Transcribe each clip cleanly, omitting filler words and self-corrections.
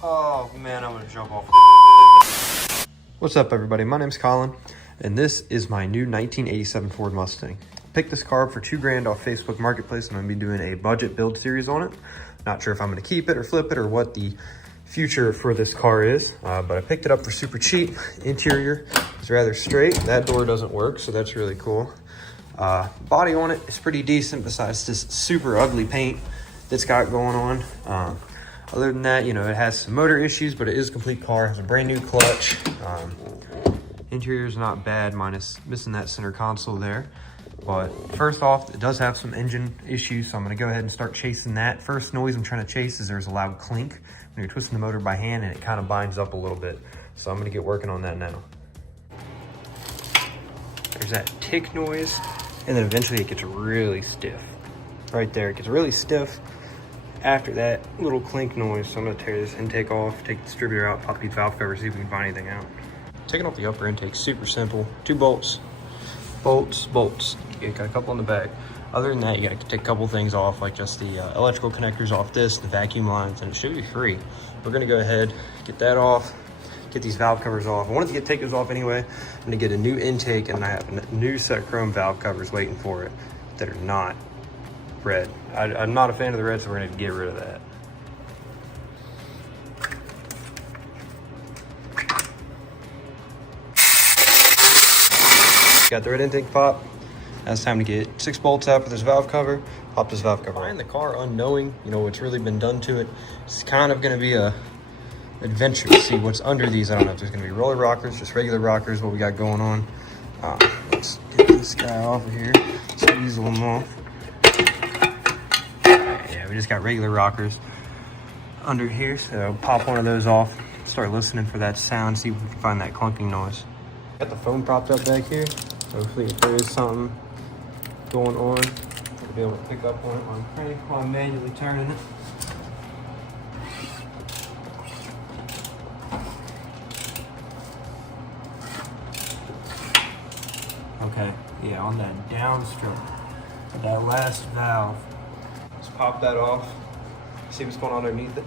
Oh man, I'm gonna jump off. What's up everybody, my name's Colin, and this is my new 1987 Ford Mustang. Picked this car up for $2,000 off Facebook Marketplace, and I'm gonna be doing a budget build series on it. Not sure if I'm gonna keep it or flip it or what the future for this car is, but I picked it up for super cheap. Interior is rather straight. That door doesn't work, so that's really cool. Body on it is pretty decent besides this super ugly paint that's got going on. Other than that, you know, it has some motor issues, but it is a complete car. It has a brand new clutch. Interior is not bad, minus missing that center console there. But first off, it does have some engine issues, so I'm gonna go ahead and start chasing that. First noise I'm trying to chase is there's a loud clink when you're twisting the motor by hand, and it kind of binds up a little bit. So I'm gonna get working on that now. There's that tick noise, and then eventually it gets really stiff. Right there, it gets really stiff. After that little clink noise, so I'm gonna tear this intake off, take the distributor out, pop these valve covers, see if we can find anything out. Taking off the upper intake, super simple. 2 bolts, bolts. You got a couple on the back. Other than that, you gotta take a couple things off, like just the electrical connectors off this, the vacuum lines, and it should be free. We're gonna go ahead, get that off, get these valve covers off. I wanted to take those off anyway. I'm gonna get a new intake, and I have a new set of chrome valve covers waiting for it that are not red. I'm not a fan of the red, so we're gonna get rid of that. Got the red intake pop. Now it's time to get 6 bolts out for this valve cover. Pop this valve cover. Buying the car unknowing, you know, what's really been done to it. It's kind of gonna be a adventure to see what's under these. I don't know if there's gonna be roller rockers, just regular rockers, what we got going on. Let's get this guy off of here. Let's weasel them off. We just got regular rockers under here, so pop one of those off, start listening for that sound, see if we can find that clunking noise. Got the phone propped up back here. Hopefully if there is something going on, I'll be able to pick up on it while I'm manually turning it. Okay, yeah, on that downstroke, that last valve. Let's pop that off, see what's going on underneath it.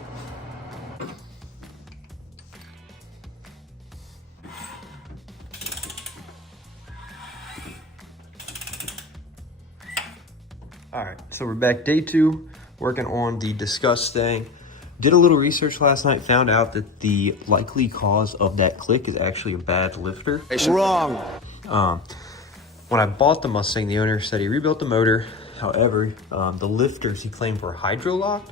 All right, so we're back day 2, working on the Disgust thing. Did a little research last night, found out that the likely cause of that click is actually a bad lifter. Wrong. When I bought the Mustang, the owner said he rebuilt the motor. However, the lifters he claimed were hydro-locked,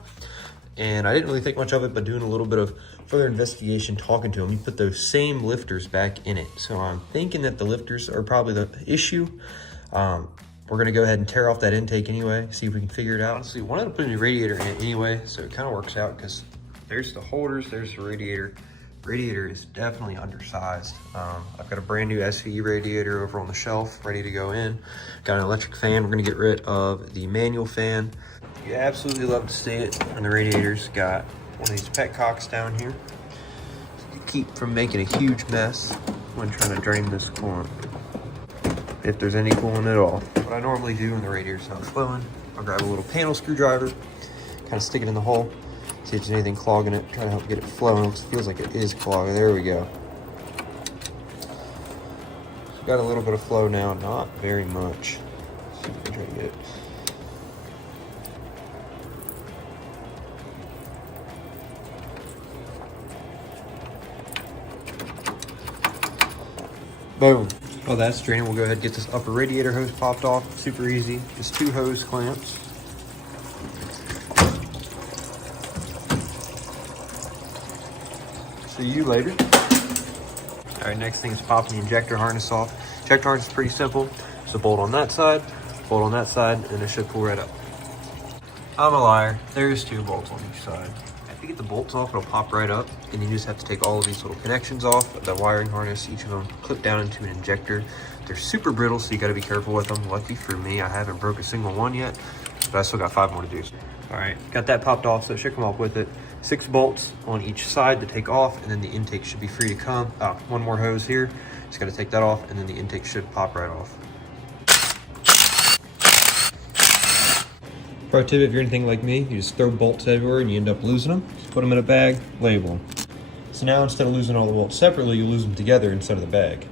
and I didn't really think much of it, but doing a little bit of further investigation, talking to him, he put those same lifters back in it. So I'm thinking that the lifters are probably the issue. We're gonna go ahead and tear off that intake anyway, see if we can figure it out. Honestly, wanted to put a new radiator in it anyway, so it kind of works out because there's the holders, there's the radiator. Radiator is definitely undersized. I've got a brand new SVE radiator over on the shelf, ready to go in. Got an electric fan. We're gonna get rid of the manual fan. You absolutely love to see it. And the radiator's got one of these petcocks down here to keep from making a huge mess when trying to drain this coolant, if there's any coolant at all. What I normally do when the radiator's not flowing, I'll grab a little panel screwdriver, kind of stick it in the hole, see if there's anything clogging it, try to help get it flowing. It feels like it is clogged. There we go. Got a little bit of flow now, not very much. Let's see if we can try to get it. Boom. Oh, that's draining. We'll go ahead and get this upper radiator hose popped off. Super easy. Just 2 hose clamps. See you later. All right, next thing is popping the injector harness off. Injector harness is pretty simple. So bolt on that side, and it should pull right up. I'm a liar. There's 2 bolts on each side. If you get the bolts off, it'll pop right up, and you just have to take all of these little connections off of that wiring harness. Each of them clip down into an injector. They're super brittle, so you gotta be careful with them. Lucky for me, I haven't broke a single one yet, but I still got 5 more to do. All right, got that popped off, so it should come off with it. 6 bolts on each side to take off, and then the intake should be free to come. 1 more hose here. Just gotta take that off, and then the intake should pop right off. Pro tip, if you're anything like me, you just throw bolts everywhere and you end up losing them. Just put them in a bag, label them. So now instead of losing all the bolts separately, you lose them together instead of the bag.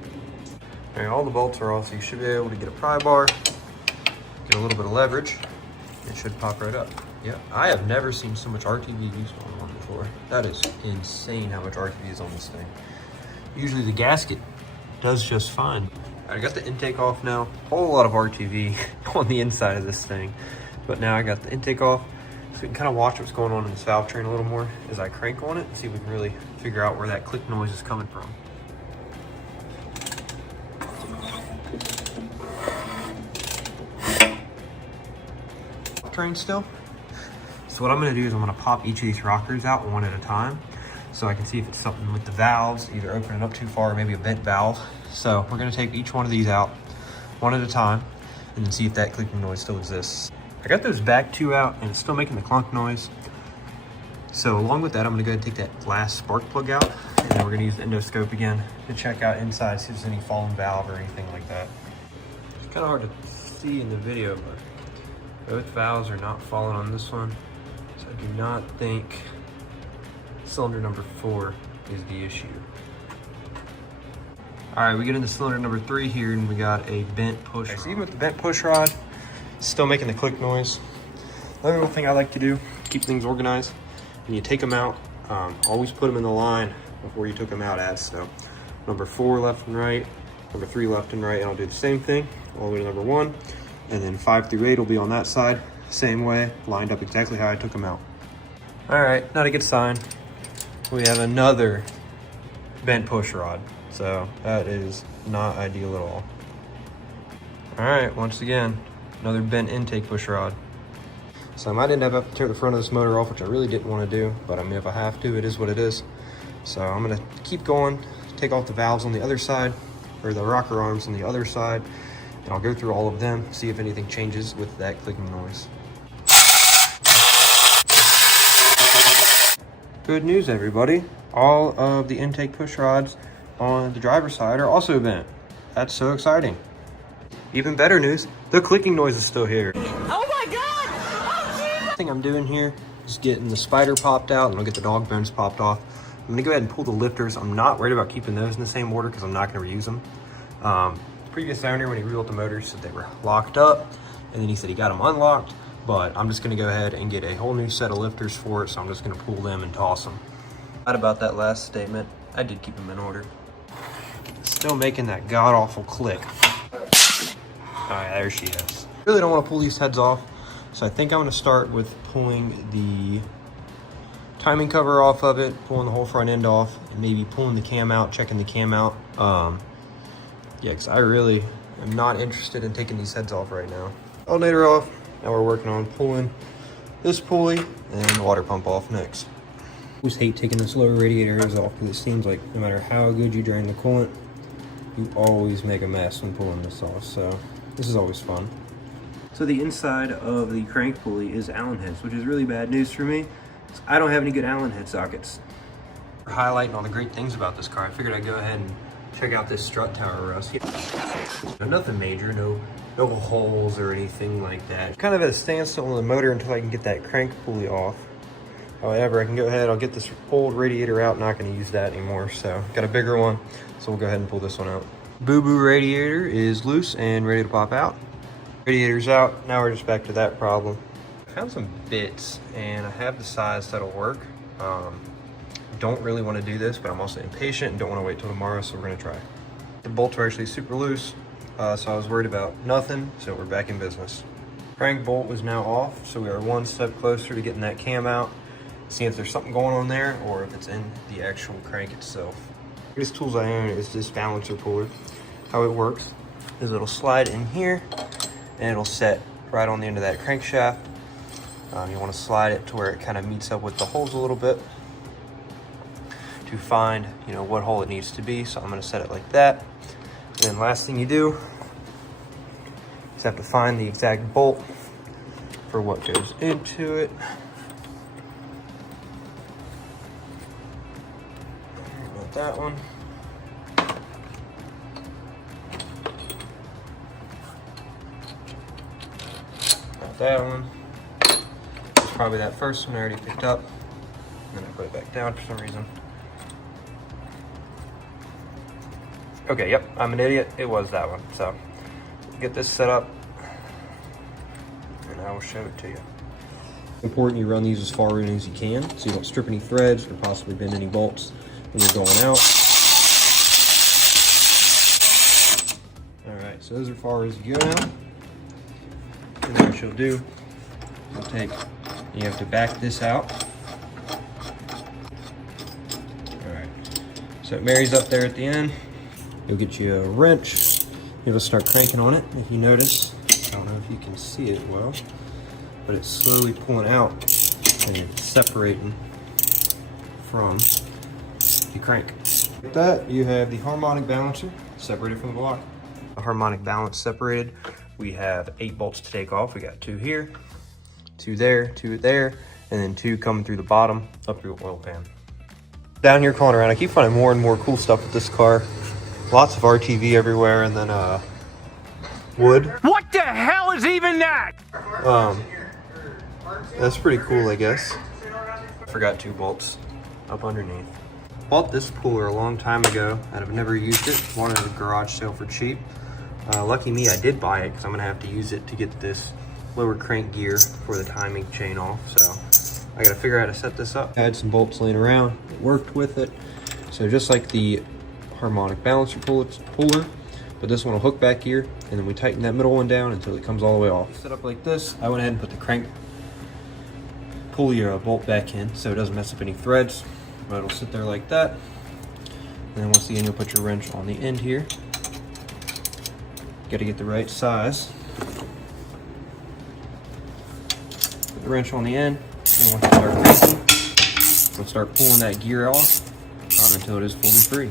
All right, all the bolts are off, so you should be able to get a pry bar, get a little bit of leverage. It should pop right up. Yeah, I have never seen so much RTV used on one before. That is insane how much RTV is on this thing. Usually the gasket does just fine. I got the intake off now. A whole lot of RTV on the inside of this thing. But now I got the intake off, so we can kind of watch what's going on in this valve train a little more as I crank on it and see if we can really figure out where that click noise is coming from. Train still. So what I'm going to do is I'm going to pop each of these rockers out one at a time so I can see if it's something with the valves, either opening up too far or maybe a bent valve. So we're going to take each one of these out one at a time and then see if that clicking noise still exists. I got those back two out and it's still making the clunk noise. So along with that, I'm going to go ahead and take that glass spark plug out, and then we're going to use the endoscope again to check out inside, see if there's any fallen valve or anything like that. It's kind of hard to see in the video, but both valves are not falling on this one. So I do not think cylinder number 4 is the issue. All right, we get into cylinder number 3 here, and we got a bent push rod. So even with the bent push rod, it's still making the click noise. Another little thing I like to do to keep things organized, when you take them out, always put them in the line before you took them out at. So number 4 left and right, number 3 left and right, and I'll do the same thing all the way to number 1. And then 5 through 8 will be on that side, same way, lined up exactly how I took them out. All right, not a good sign. We have another bent push rod. So that is not ideal at all. All right, once again, another bent intake push rod. So I might end up having to tear the front of this motor off, which I really didn't want to do, but I mean, if I have to, it is what it is. So I'm gonna keep going, take off the valves on the other side, or the rocker arms on the other side, and I'll go through all of them, see if anything changes with that clicking noise. Good news, everybody. All of the intake push rods on the driver's side are also bent. That's so exciting. Even better news, the clicking noise is still here. Oh my God! Oh, The thing I'm doing here is getting the spider popped out, and I'll get the dog bones popped off. I'm gonna go ahead and pull the lifters. I'm not worried about keeping those in the same order because I'm not gonna reuse them. The previous owner, when he rebuilt the motors, said they were locked up, and then he said he got them unlocked, but I'm just gonna go ahead and get a whole new set of lifters for it, so I'm just gonna pull them and toss them. Not about that last statement. I did keep them in order. Still making that god-awful click. All right, there she is. Really don't want to pull these heads off, so I think I'm going to start with pulling the timing cover off of it, pulling the whole front end off, and maybe pulling the cam out, checking the cam out. Yeah, because I really am not interested in taking these heads off right now. Alternator off. Now we're working on pulling this pulley and the water pump off next. I always hate taking this lower radiator hose off because it seems like no matter how good you drain the coolant, you always make a mess when pulling this off, so this is always fun. So the inside of the crank pulley is Allen heads, which is really bad news for me. I don't have any good Allen head sockets. For highlighting all the great things about this car, I figured I'd go ahead and check out this strut tower rust. Nothing major, no holes or anything like that. Kind of at a standstill on the motor until I can get that crank pulley off. However, I can go ahead, I'll get this old radiator out, not gonna use that anymore, so got a bigger one, so we'll go ahead and pull this one out. Boo-boo radiator is loose and ready to pop out. Radiator's out, now we're just back to that problem. I found some bits, and I have the size that'll work. Don't really wanna do this, but I'm also impatient and don't wanna wait till tomorrow, so we're gonna try. The bolts are actually super loose, so I was worried about nothing, so we're back in business. Crank bolt was now off, so we are one step closer to getting that cam out. See if there's something going on there or if it's in the actual crank itself. The biggest tools I own is this balancer puller. How it works is it'll slide in here and it'll set right on the end of that crankshaft. You want to slide it to where it kind of meets up with the holes a little bit to find, you know, what hole it needs to be. So I'm going to set it like that. And then last thing you do is have to find the exact bolt for what goes into it. That one. Got that one. probably that first one I already picked up. And then I put it back down for some reason. Okay, yep, I'm an idiot. It was that one. So get this set up and I will show it to you. Important you run these as far in as you can so you don't strip any threads or possibly bend any bolts when you're going out. Alright, so those are as far as you go now. And then what you'll do, you have to back this out. Alright, so it marries up there at the end. You'll get you a wrench. You'll start cranking on it. If you notice, I don't know if you can see it well, but it's slowly pulling out and it's separating from the crank. With that, you have the harmonic balancer separated from the block. The harmonic balance separated. We have 8 bolts to take off. We got 2 here, 2 there, 2 there, and then 2 coming through the bottom up through the oil pan. Down here calling around, I keep finding more and more cool stuff with this car. Lots of RTV everywhere, and then wood. What the hell is even that? That's pretty cool, I guess. I forgot 2 bolts up underneath. Bought this puller a long time ago, and I've never used it. Bought it at a garage sale for cheap. Lucky me, I did buy it because I'm gonna have to use it to get this lower crank gear for the timing chain off. So I gotta figure out how to set this up. I had some bolts laying around, it worked with it. So just like the harmonic balancer puller, but this one will hook back here, and then we tighten that middle one down until it comes all the way off. Set up like this, I went ahead and put the crank pulley bolt back in so it doesn't mess up any threads. But it'll sit there like that. And then once again, you'll put your wrench on the end here. Got to get the right size. Put the wrench on the end, and once you start cranking, we'll start pulling that gear off until it is fully free.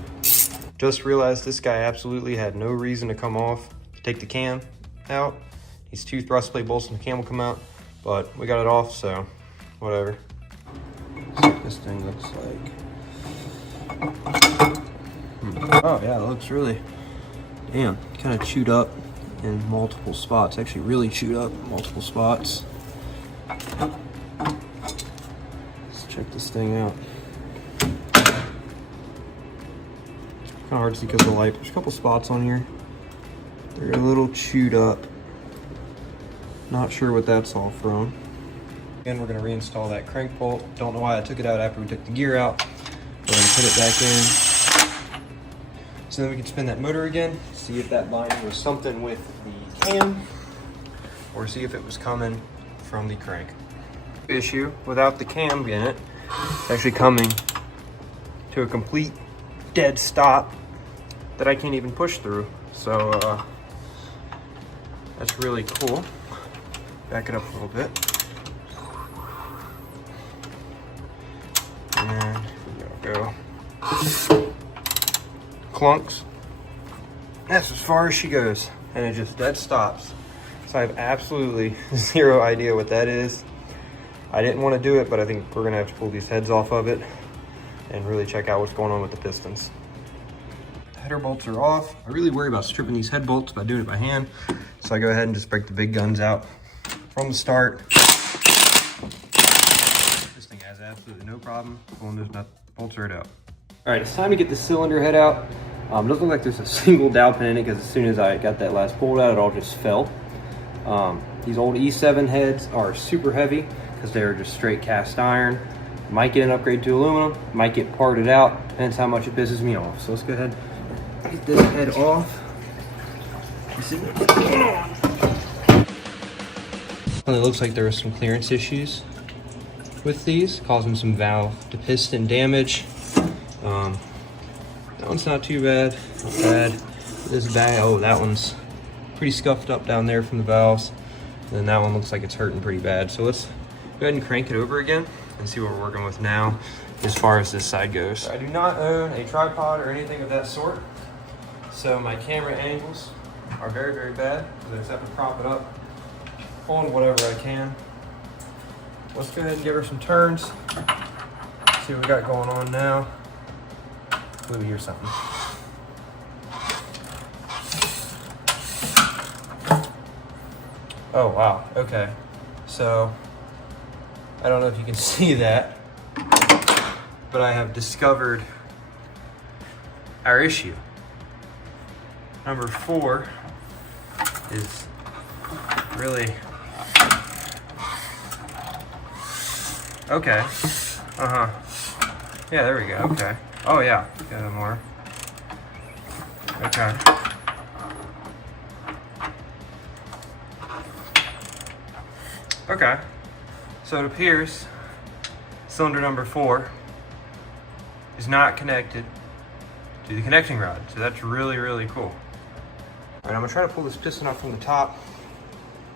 Just realized this guy absolutely had no reason to come off. Take the cam out. These 2 thrust plate bolts and the cam will come out, but we got it off, so whatever. See what this thing looks like. Oh yeah, it looks really, damn, kind of chewed up in multiple spots. Actually really chewed up in multiple spots. Let's check this thing out. It's kind of hard to see because of the light. There's a couple spots on here. They're a little chewed up. Not sure what that's all from. Again, we're going to reinstall that crank bolt. Don't know why I took it out after we took the gear out. We're going to put it back in. So then we can spin that motor again, see if that line was something with the cam, or see if it was coming from the crank. Issue, without the cam in it, it's actually coming to a complete dead stop that I can't even push through. So that's really cool. Back it up a little bit. And here we go. Clunks. That's as far as she goes, and it just dead stops. So I have absolutely zero idea what that is. I didn't want to do it, but I think we're gonna have to pull these heads off of it and really check out what's going on with the pistons. The header bolts are off. I really worry about stripping these head bolts by doing it by hand, so I go ahead and just break the big guns out from the start. This thing has absolutely no problem pulling those bolts right out. All right, it's time to get the cylinder head out. It doesn't look like there's a single dowel pin in it because as soon as I got that last bolt out, it all just fell. These old E7 heads are super heavy because they're just straight cast iron. Might get an upgrade to aluminum, might get parted out, depends how much it pisses me off. So let's go ahead and get this head off. You see what's going on? Well, it looks like there were some clearance issues with these, causing some valve to piston damage. That one's not too bad, not bad. This bag, oh, that one's pretty scuffed up down there from the valves. And then that one looks like it's hurting pretty bad. So let's go ahead and crank it over again and see what we're working with now as far as this side goes. I do not own a tripod or anything of that sort, so my camera angles are very, very bad because I just have to prop it up on whatever I can. Let's go ahead and give her some turns, see what we got going on now. Let me hear something. Oh wow, okay. So I don't know if you can see that, but I have discovered our issue. Number 4 is really okay. Yeah, there we go. Okay. Oh yeah, got more. Okay. Okay. So it appears cylinder number 4 is not connected to the connecting rod. So that's really, really cool. All right, I'm gonna try to pull this piston up from the top.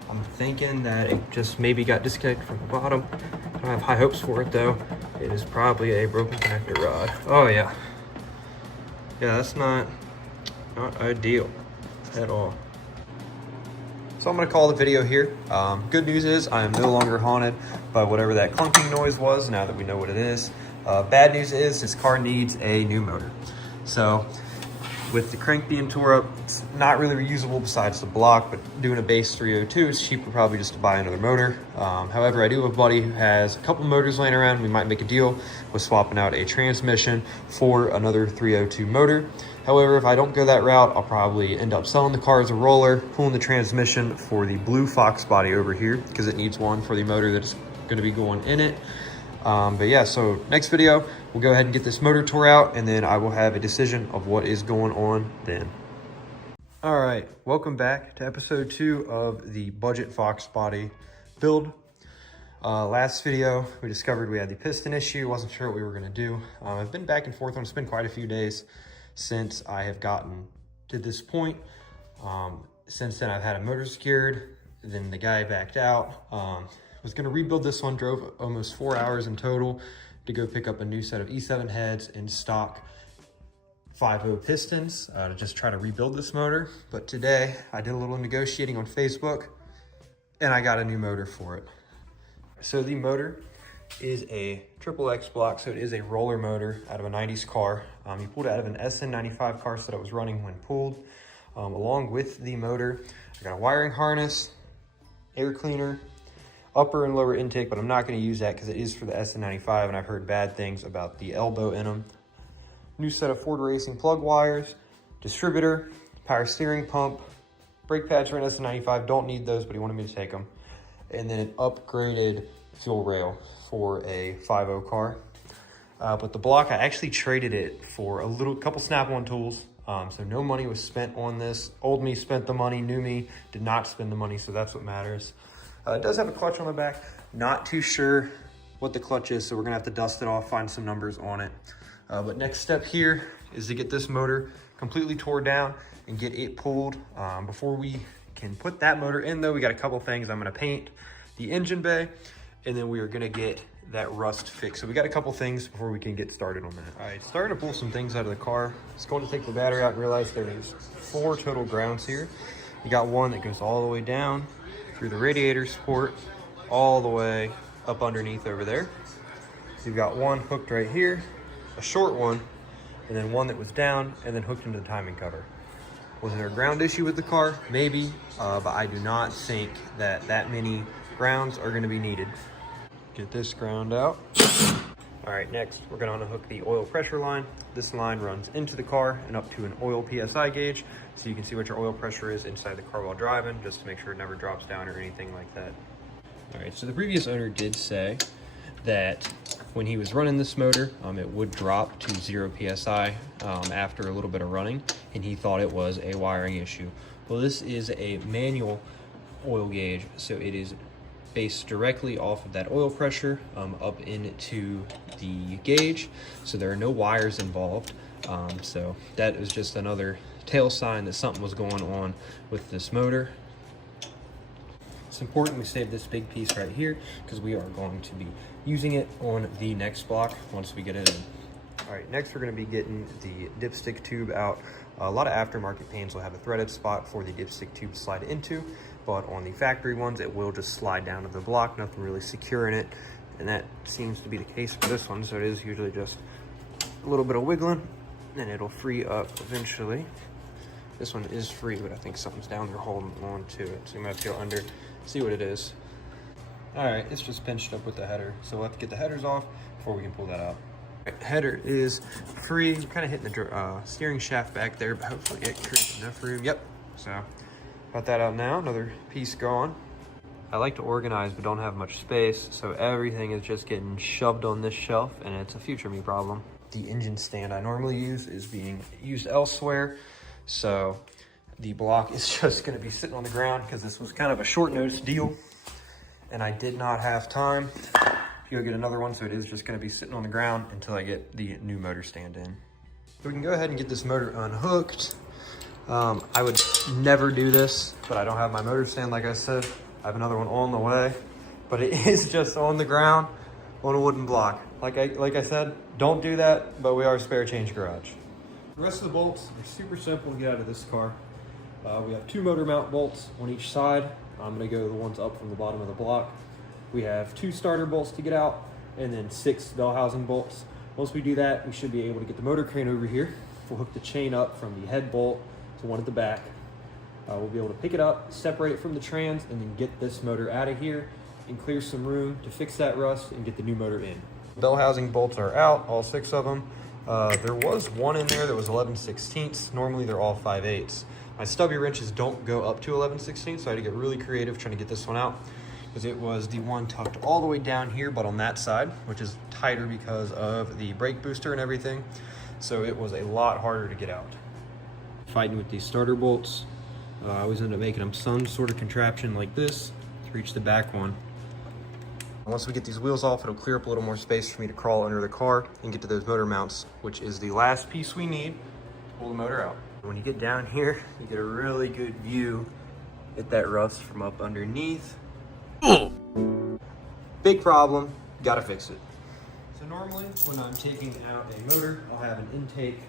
I'm thinking that it just maybe got disconnected from the bottom. I don't have high hopes for it though. It is probably a broken connector rod. Oh yeah. Yeah, that's not ideal at all. So I'm gonna call the video here. Good news is I am no longer haunted by whatever that clunking noise was, now that we know what it is. Bad news is this car needs a new motor. So with the crank being tore up, it's not really reusable besides the block, but doing a base 302 is cheaper probably just to buy another motor. However, I do have a buddy who has a couple motors laying around. We might make a deal with swapping out a transmission for another 302 motor. However, if I don't go that route, I'll probably end up selling the car as a roller, pulling the transmission for the blue Fox body over here because it needs one for the motor that's going to be going in it. But yeah, so next video, we'll go ahead and get this motor tore out, and then I will have a decision of what is going on then. All right, welcome back to episode 2 of the Budget Fox body build. Last video, we discovered we had the piston issue. Wasn't sure what we were gonna do. I've been back and forth on it. It's been quite a few days since I have gotten to this point. Since then, I've had a motor secured. Then the guy backed out. Was gonna rebuild this one, drove almost 4 hours in total to go pick up a new set of E7 heads and stock 5.0 pistons to just try to rebuild this motor. But today I did a little negotiating on Facebook and I got a new motor for it. So the motor is a XXX block, so it is a roller motor out of a 90s car. He pulled it out of an SN95 car so that it was running when pulled. Along with the motor, I got a wiring harness, air cleaner, upper and lower intake, but I'm not going to use that because it is for the SN95 and I've heard bad things about the elbow in them. New set of Ford Racing plug wires, distributor, power steering pump, brake pads for an SN95, don't need those, but he wanted me to take them. And then an upgraded fuel rail for a 5.0 car. But the block, I actually traded it for a couple Snap-on tools. So no money was spent on this. Old me spent the money, new me did not spend the money, so that's what matters. It does have a clutch on the back. Not too sure what the clutch is, so we're gonna have to dust it off, find some numbers on it. But next step here is to get this motor completely tore down and get it pulled. Before we can put that motor in though, we got a couple things. I'm gonna paint the engine bay, and then we are gonna get that rust fixed. So we got a couple things before we can get started on that. All right, starting to pull some things out of the car. Just going to take the battery out and realize there's 4 total grounds here. You got one that goes all the way down through the radiator support, all the way up underneath over there. So you've got one hooked right here, a short one, and then one that was down and then hooked into the timing cover. Was there a ground issue with the car? Maybe, but I do not think that many grounds are gonna be needed. Get this ground out. All right, next we're gonna unhook the oil pressure line. This line runs into the car and up to an oil PSI gauge, so you can see what your oil pressure is inside the car while driving, just to make sure it never drops down or anything like that. All right, so the previous owner did say that when he was running this motor, it would drop to 0 PSI after a little bit of running, and he thought it was a wiring issue. Well, this is a manual oil gauge, so it is based directly off of that oil pressure up into the gauge, so there are no wires involved. So that is just another tail sign that something was going on with this motor. It's important we save this big piece right here because we are going to be using it on the next block once we get it in. All right, next we're going to be getting the dipstick tube out. A lot of aftermarket paints will have a threaded spot for the dipstick tube to slide into, but on the factory ones, it will just slide down to the block, nothing really secure in it. And that seems to be the case for this one. So it is usually just a little bit of wiggling and it'll free up eventually. This one is free, but I think something's down there holding on to it. So you might have to go under, see what it is. All right, it's just pinched up with the header. So we'll have to get the headers off before we can pull that out. All right, header is free. You're kind of hitting the steering shaft back there, but hopefully it creates enough room. Yep, so got that out now, another piece gone. I like to organize, but don't have much space. So everything is just getting shoved on this shelf, and it's a future me problem. The engine stand I normally use is being used elsewhere. So the block is just gonna be sitting on the ground because this was kind of a short notice deal and I did not have time to go get another one. So it is just gonna be sitting on the ground until I get the new motor stand in. So we can go ahead and get this motor unhooked. I would never do this, but I don't have my motor stand, like I said. I have another one on the way, but it is just on the ground on a wooden block. Like I said, don't do that, but we are a spare change garage. The rest of the bolts are super simple to get out of this car. We have 2 motor mount bolts on each side. I'm gonna go the ones up from the bottom of the block. We have 2 starter bolts to get out, and then 6 bell housing bolts. Once we do that, we should be able to get the motor crane over here. We'll hook the chain up from the head bolt to one at the back. We'll be able to pick it up, separate it from the trans, and then get this motor out of here and clear some room to fix that rust and get the new motor in. Bell housing bolts are out, all 6 of them. There was one in there that was 11/16. Normally they're all 5/8. My stubby wrenches don't go up to 11/16, so I had to get really creative trying to get this one out because it was the one tucked all the way down here, but on that side, which is tighter because of the brake booster and everything. So it was a lot harder to get out. Fighting with these starter bolts. I always end up making them some sort of contraption like this to reach the back one. Once we get these wheels off, it'll clear up a little more space for me to crawl under the car and get to those motor mounts, which is the last piece we need to pull the motor out. When you get down here, you get a really good view at that rust from up underneath. Big problem, gotta fix it. So normally when I'm taking out a motor, I'll have an intake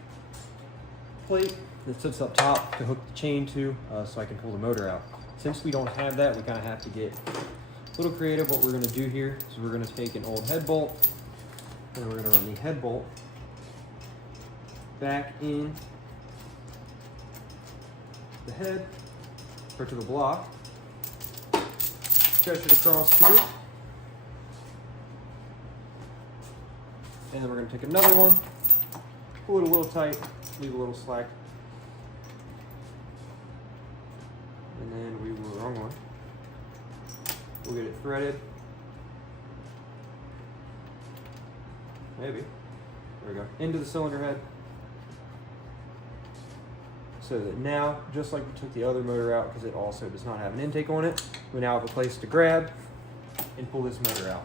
plate that sits up top to hook the chain to so I can pull the motor out. Since we don't have that, we kind of have to get a little creative. What we're going to do here is we're going to take an old head bolt and we're going to run the head bolt back in the head or to the block, stretch it across here, and then we're going to take another one, pull it a little tight, leave a little slack. And then we will, wrong one. We'll get it threaded. Maybe. There we go. Into the cylinder head. So that now, just like we took the other motor out, because it also does not have an intake on it, we now have a place to grab and pull this motor out.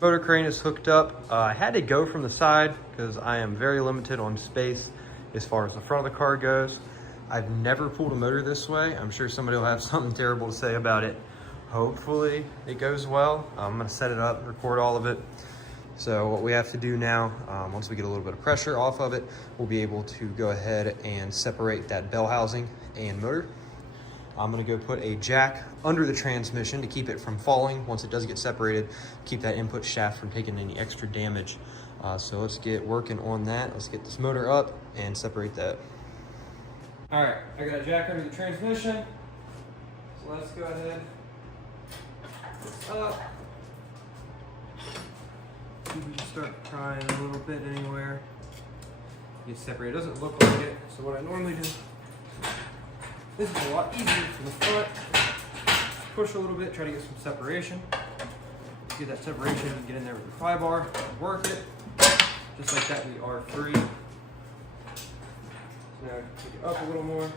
Motor crane is hooked up. I had to go from the side because I am very limited on space as far as the front of the car goes. I've never pulled a motor this way. I'm sure somebody will have something terrible to say about it. Hopefully it goes well. I'm gonna set it up, record all of it. So what we have to do now, once we get a little bit of pressure off of it, we'll be able to go ahead and separate that bell housing and motor. I'm gonna go put a jack under the transmission to keep it from falling once it does get separated, keep that input shaft from taking any extra damage. So let's get working on that. Let's get this motor up and separate that. All right, I got a jack under the transmission. So let's go ahead, put this up. See if we can start prying a little bit anywhere. Get separated, it doesn't look like it. So what I normally do, this is a lot easier from the front. Push a little bit, try to get some separation. Get that separation and get in there with the pry bar, work it. Just like that, we are free. Now take it up a little more.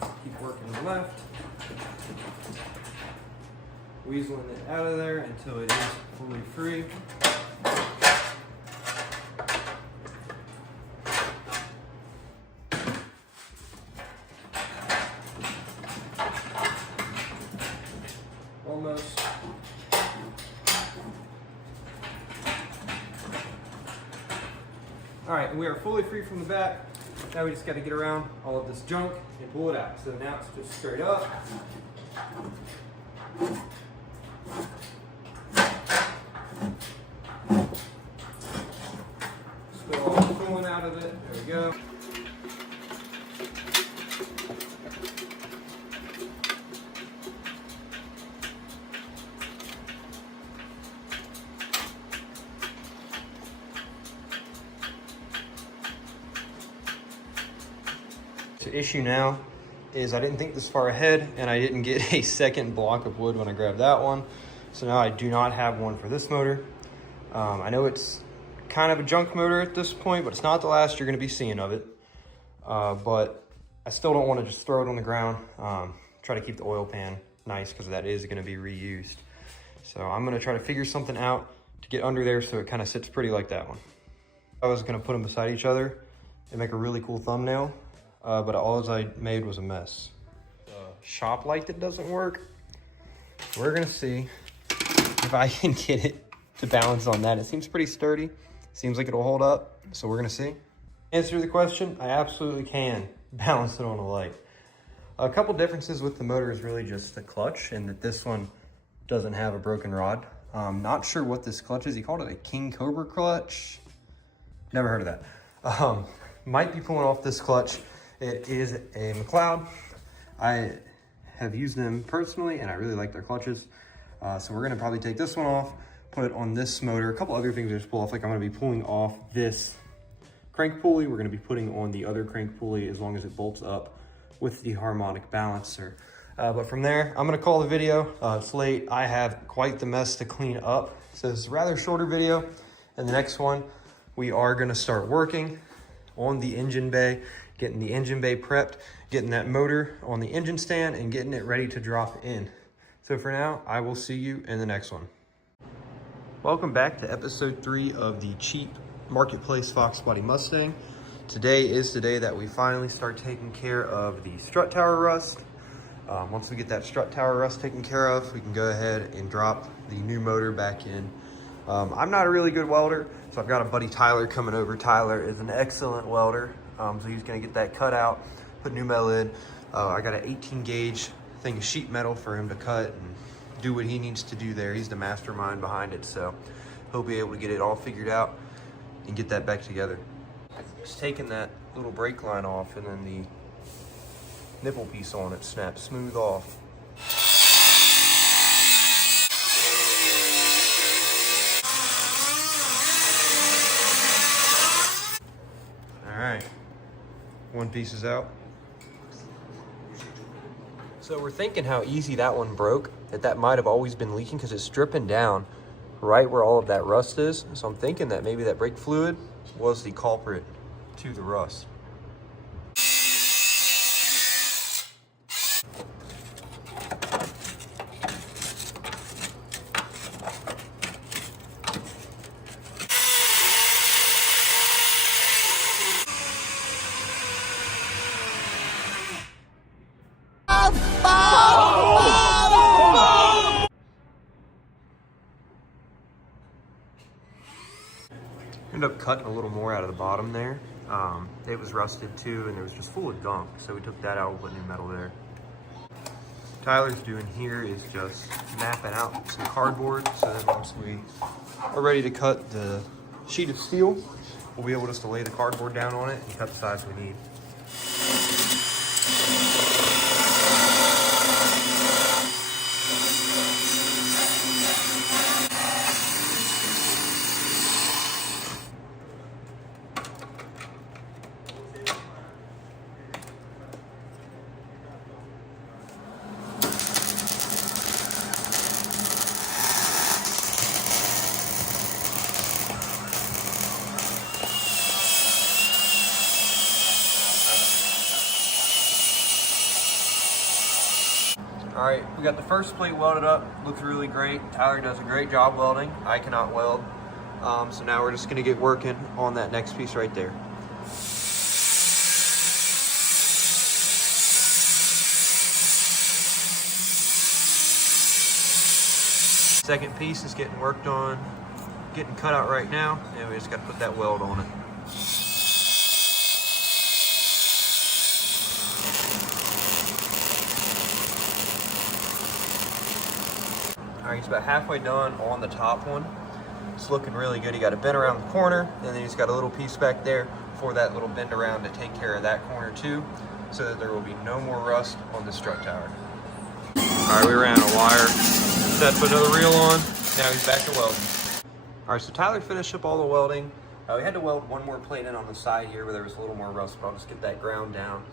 Keep working the left. Weaseling it out of there until it is fully free. Almost. All right, and we are fully free from the back. Now we just got to get around all of this junk and pull it out. So now it's just straight up. Spill all the coolant out of it. There we go. So issue now is I didn't think this far ahead, and I didn't get a second block of wood when I grabbed that one. So now I do not have one for this motor. I know it's kind of a junk motor at this point, but it's not the last you're gonna be seeing of it. But I still don't wanna just throw it on the ground. Try to keep the oil pan nice because that is gonna be reused. So I'm gonna try to figure something out to get under there so it kind of sits pretty like that one. I was gonna put them beside each other and make a really cool thumbnail, but all I made was a mess. Shop light that doesn't work. We're gonna see if I can get it to balance on that. It seems pretty sturdy. Seems like it'll hold up, so we're gonna see. Answer the question, I absolutely can balance it on a light. A couple differences with the motor is really just the clutch, and that this one doesn't have a broken rod. Not sure what this clutch is. He called it a King Cobra clutch. Never heard of that. Might be pulling off this clutch. It is a McLeod. I have used them personally, and I really like their clutches. So we're gonna probably take this one off, put it on this motor. A couple other things I just pull off, like I'm gonna be pulling off this crank pulley. We're gonna be putting on the other crank pulley as long as it bolts up with the harmonic balancer. But from there, I'm gonna call the video. It's late, I have quite the mess to clean up. So this is a rather shorter video. And the next one, we are gonna start working on the engine bay, getting the engine bay prepped, getting that motor on the engine stand, and getting it ready to drop in. So for now, I will see you in the next one. Welcome back to episode 3 of the cheap marketplace Fox Body Mustang. Today is the day that we finally start taking care of the strut tower rust. Once we get that strut tower rust taken care of, we can go ahead and drop the new motor back in. I'm not a really good welder, so I've got a buddy Tyler coming over. Tyler is an excellent welder, so he's gonna get that cut out, put new metal in. I got an 18 gauge thing of sheet metal for him to cut and do what he needs to do there. He's the mastermind behind it, so he'll be able to get it all figured out and get that back together. Just taking that little brake line off, and then the nipple piece on it snaps smooth off. All right, one piece is out. So we're thinking how easy that one broke, that might have always been leaking because it's dripping down right where all of that rust is. So I'm thinking that maybe that brake fluid was the culprit to the rust. Ended up cutting a little more out of the bottom there. It was rusted too, and it was just full of gunk, so we took that out and put new metal there. Tyler's doing here is just mapping out some cardboard, so that once we are ready to cut the sheet of steel, we'll be able just to lay the cardboard down on it and cut the size we need. All right, we got the first plate welded up. Looks really great. Tyler does a great job welding. I cannot weld. So now we're just gonna get working on that next piece right there. Second piece is getting worked on, getting cut out right now, and we just gotta put that weld on it. All right, he's about halfway done on the top one. It's looking really good. He got a bend around the corner, and then he's got a little piece back there for that little bend around to take care of that corner too, so that there will be no more rust on the strut tower. All right, we ran a wire, set put another reel on. Now he's back to welding. All right, so Tyler finished up all the welding. We had to weld one more plate in on the side here where there was a little more rust, but I'll just get that ground down.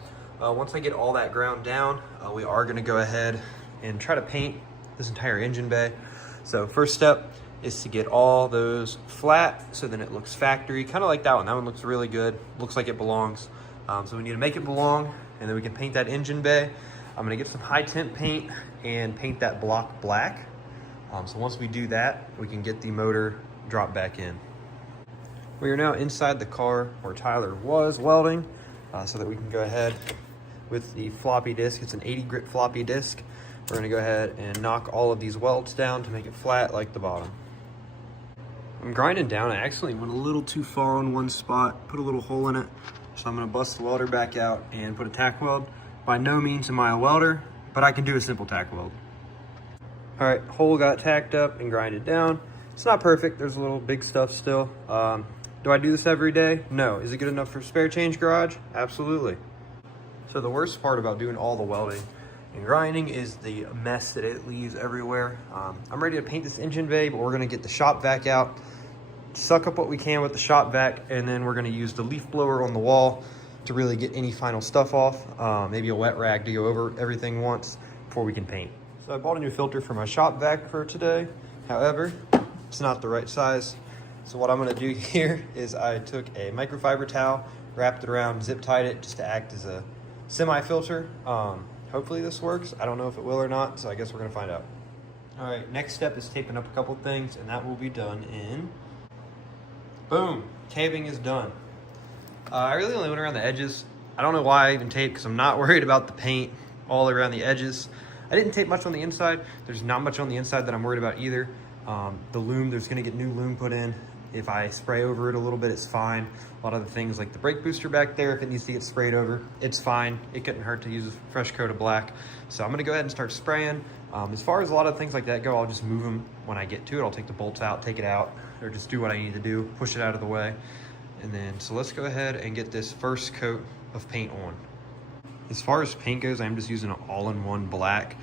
Once I get all that ground down, we are gonna go ahead and try to paint this entire engine bay. So first step is to get all those flat so then it looks factory, kind of like that one. That one looks really good, looks like it belongs. So we need to make it belong, and then we can paint that engine bay. I'm gonna get some high temp paint and paint that block black. So once we do that, we can get the motor dropped back in. We are now inside the car where Tyler was welding, so that we can go ahead with the floppy disk. It's an 80 grit floppy disk. We're gonna go ahead and knock all of these welds down to make it flat like the bottom. I'm grinding down. I accidentally went a little too far on one spot, put a little hole in it. So I'm gonna bust the welder back out and put a tack weld. By no means am I a welder, but I can do a simple tack weld. All right, hole got tacked up and grinded down. It's not perfect, there's a little big stuff still. Do I do this every day? No. Is it good enough for spare change garage? Absolutely. So the worst part about doing all the welding and grinding is the mess that it leaves everywhere. I'm ready to paint this engine bay, but we're gonna get the shop vac out, suck up what we can with the shop vac, and then we're gonna use the leaf blower on the wall to really get any final stuff off. Maybe a wet rag to go over everything once before we can paint. So I bought a new filter for my shop vac for today. However, it's not the right size. So what I'm gonna do here is I took a microfiber towel, wrapped it around, zip tied it just to act as a semi-filter. Hopefully this works. I don't know if it will or not, so I guess we're gonna find out. All right, next step is taping up a couple things, and that will be done in, boom, taping is done. I really only went around the edges. I don't know why I even taped, because I'm not worried about the paint all around the edges. I didn't tape much on the inside. There's not much on the inside that I'm worried about either. The loom, there's gonna get new loom put in. If I spray over it a little bit, it's fine. A lot of the things like the brake booster back there, if it needs to get sprayed over, it's fine. It couldn't hurt to use a fresh coat of black. So I'm gonna go ahead and start spraying. As far as a lot of things like that go, I'll just move them when I get to it. I'll take the bolts out, take it out, or just do what I need to do, push it out of the way. And then, so let's go ahead and get this first coat of paint on. As far as paint goes, I'm just using an all-in-one black.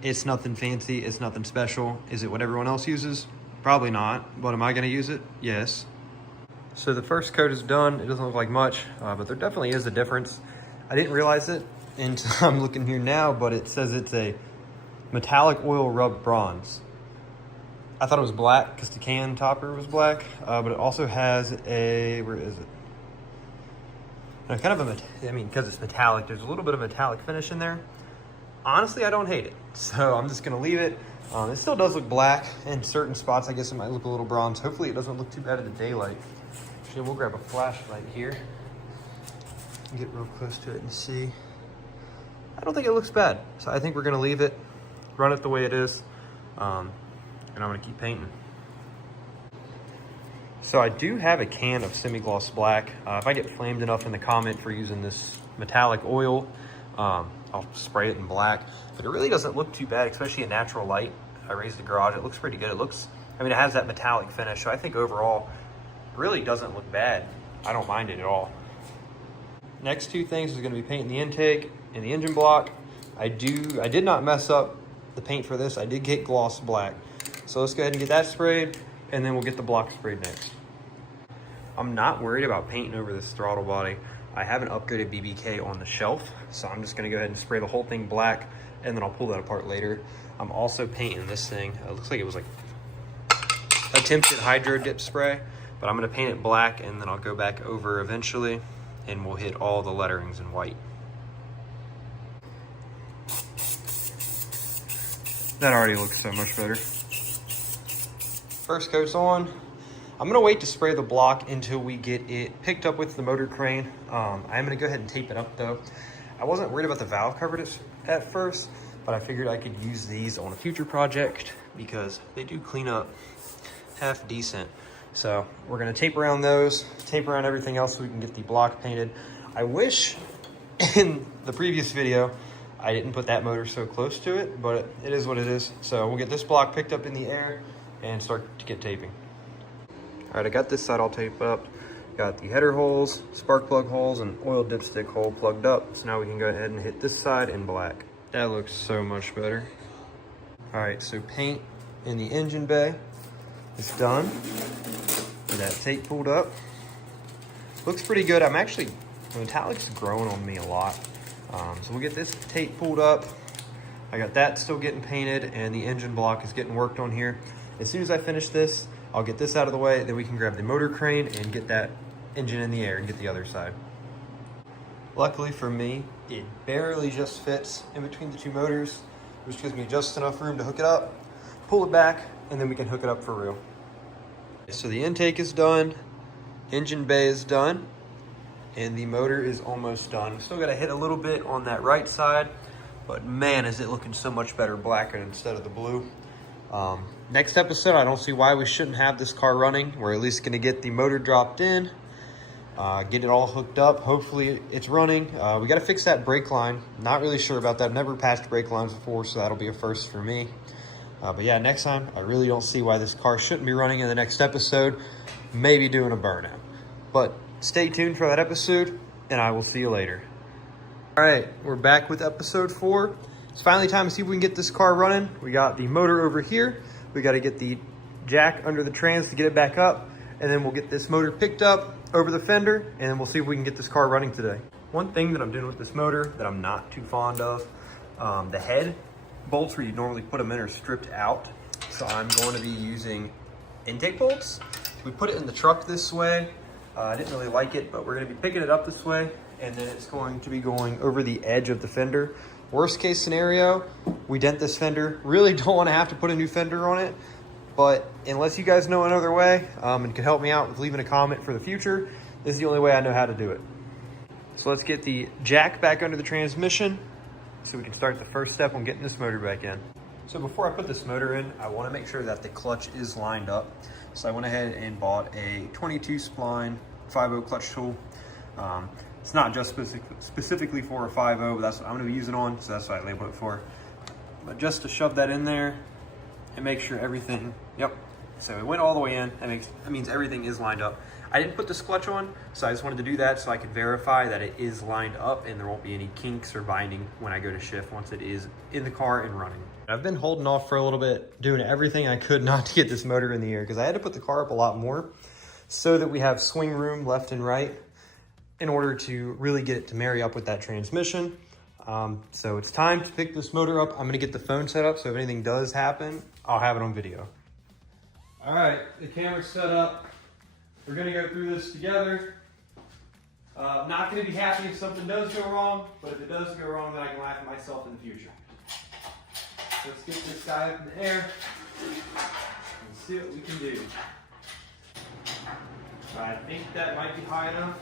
It's nothing fancy, it's nothing special. Is it what everyone else uses? Probably not, but am I gonna use it? Yes. So the first coat is done. It doesn't look like much, but there definitely is a difference. I didn't realize it until I'm looking here now, but it says it's a metallic oil rubbed bronze. I thought it was black because the can topper was black, but it also has a, where is it? No, kind of a, I mean, because it's metallic, there's a little bit of metallic finish in there. Honestly, I don't hate it, so I'm just gonna leave it. It still does look black in certain spots. I guess it might look a little bronze. Hopefully it doesn't look too bad in the daylight. Actually, we'll grab a flashlight here. Get real close to it and see. I don't think it looks bad. So I think we're gonna leave it, run it the way it is, and I'm gonna keep painting. So I do have a can of semi-gloss black. If I get flamed enough in the comment for using this metallic oil, I'll spray it in black, but it really doesn't look too bad, especially in natural light. I raised the garage, it looks pretty good. It looks, I mean, it has that metallic finish, so I think overall, it really doesn't look bad. I don't mind it at all. Next two things is gonna be painting the intake and the engine block. I did not mess up the paint for this. I did get gloss black. So let's go ahead and get that sprayed, and then we'll get the block sprayed next. I'm not worried about painting over this throttle body. I have an upgraded BBK on the shelf, so I'm just gonna go ahead and spray the whole thing black, and then I'll pull that apart later. I'm also painting this thing. It looks like it was like attempted hydro dip spray, but I'm gonna paint it black, and then I'll go back over eventually, and we'll hit all the letterings in white. That already looks so much better. First coat's on. I'm gonna wait to spray the block until we get it picked up with the motor crane. I'm gonna go ahead and tape it up though. I wasn't worried about the valve cover at first, but I figured I could use these on a future project because they do clean up half decent. So we're gonna tape around those, tape around everything else so we can get the block painted. I wish in the previous video I didn't put that motor so close to it, but it is what it is. So we'll get this block picked up in the air and start to get taping. All right, I got this side all taped up. Got the header holes, spark plug holes, and oil dipstick hole plugged up. So now we can go ahead and hit this side in black. That looks so much better. All right, so paint in the engine bay is done. Get that tape pulled up. Looks pretty good. The metallic's growing on me a lot. So we'll get this tape pulled up. I got that still getting painted, and the engine block is getting worked on here. As soon as I finish this, I'll get this out of the way, then we can grab the motor crane and get that engine in the air and get the other side. Luckily for me, it barely just fits in between the two motors, which gives me just enough room to hook it up, pull it back, and then we can hook it up for real. So the intake is done, engine bay is done, and the motor is almost done. Still gotta hit a little bit on that right side, but man, is it looking so much better blackened instead of the blue. Next episode, I don't see why we shouldn't have this car running. We're at least gonna get the motor dropped in, get it all hooked up. Hopefully it's running. We gotta fix that brake line. Not really sure about that. I've never patched brake lines before, so that'll be a first for me. But yeah, next time, I really don't see why this car shouldn't be running in the next episode. Maybe doing a burnout. But stay tuned for that episode, and I will see you later. All right, we're back with episode 4. It's finally time to see if we can get this car running. We got the motor over here. We got to get the jack under the trans to get it back up, and then we'll get this motor picked up over the fender, and then we'll see if we can get this car running today. One thing that I'm doing with this motor that I'm not too fond of, the head bolts where you normally put them in are stripped out. So I'm going to be using intake bolts. We put it in the truck this way. I didn't really like it, but we're going to be picking it up this way, and then it's going to be going over the edge of the fender. Worst case scenario, we dent this fender. Really don't want to have to put a new fender on it, but unless you guys know another way and can help me out with leaving a comment for the future, this is the only way I know how to do it. So let's get the jack back under the transmission so we can start the first step on getting this motor back in. So before I put this motor in, I want to make sure that the clutch is lined up. So I went ahead and bought a 22 spline 5.0 clutch tool. It's not just specifically for a 5.0, but that's what I'm going to be using on, so that's what I labeled it for. But just to shove that in there and make sure everything, yep. So it went all the way in. That means everything is lined up. I didn't put this clutch on, so I just wanted to do that so I could verify that it is lined up and there won't be any kinks or binding when I go to shift once it is in the car and running. I've been holding off for a little bit, doing everything I could not to get this motor in the air because I had to put the car up a lot more so that we have swing room left and right in order to really get it to marry up with that transmission. So it's time to pick this motor up. I'm gonna get the phone set up so if anything does happen, I'll have it on video. All right, the camera's set up. We're gonna go through this together. Not gonna be happy if something does go wrong, but if it does go wrong, then I can laugh at myself in the future. Let's get this guy up in the air and see what we can do. I think that might be high enough.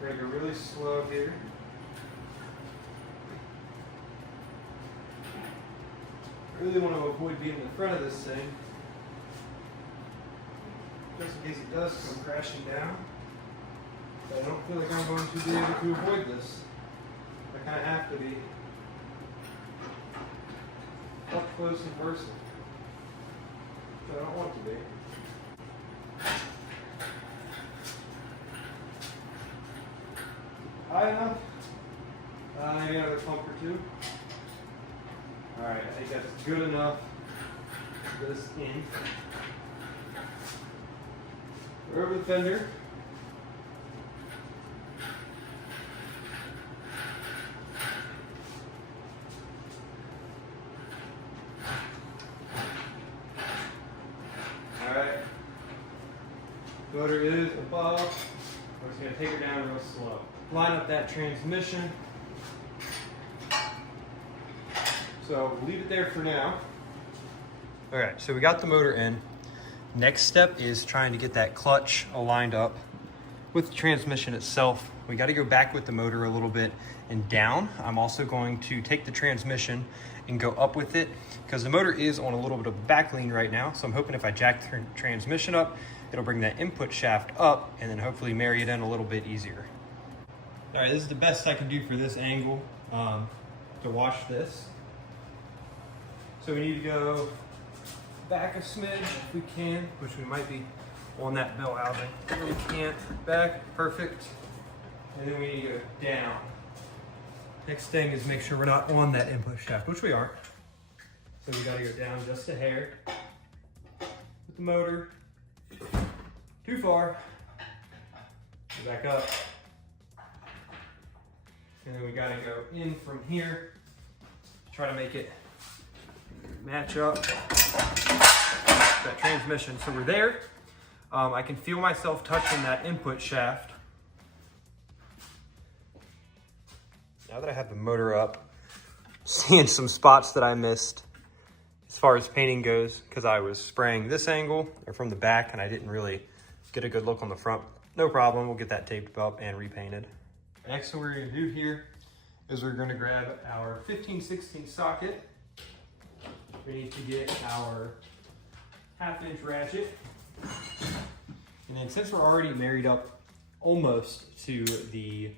We're gonna go really slow here. I really want to avoid being in the front of this thing, just in case it does come crashing down. But I don't feel like I'm going to be able to avoid this. I kind of have to be up close and personal. But I don't want to be. High enough? Maybe another pump or two. Alright, I think that's good enough. Get this in. We're over the fender. Alright. Motor is above. We're just going to take her down real slow. Line up that transmission. So we'll leave it there for now. All right, so we got the motor in. Next step is trying to get that clutch aligned up with the transmission itself. We got to go back with the motor a little bit and down. I'm also going to take the transmission and go up with it because the motor is on a little bit of a back lean right now. So I'm hoping if I jack the transmission up, it'll bring that input shaft up and then hopefully marry it in a little bit easier. All right, this is the best I can do for this angle to wash this. So we need to go back a smidge if we can, which we might be on that bell housing. No, we can't. Back, perfect. And then we need to go down. Next thing is make sure we're not on that input shaft, which we aren't. So we gotta go down just a hair with the motor. Too far. Go back up. And then we gotta go in from here, try to make it match up that transmission. So we're there. I can feel myself touching that input shaft. Now that I have the motor up, seeing some spots that I missed as far as painting goes, because I was spraying this angle or from the back and I didn't really get a good look on the front. No problem, we'll get that taped up and repainted. Next thing we're gonna do here is we're gonna grab our 15/16 socket. We need to get our 1/2-inch ratchet. And then since we're already married up almost to the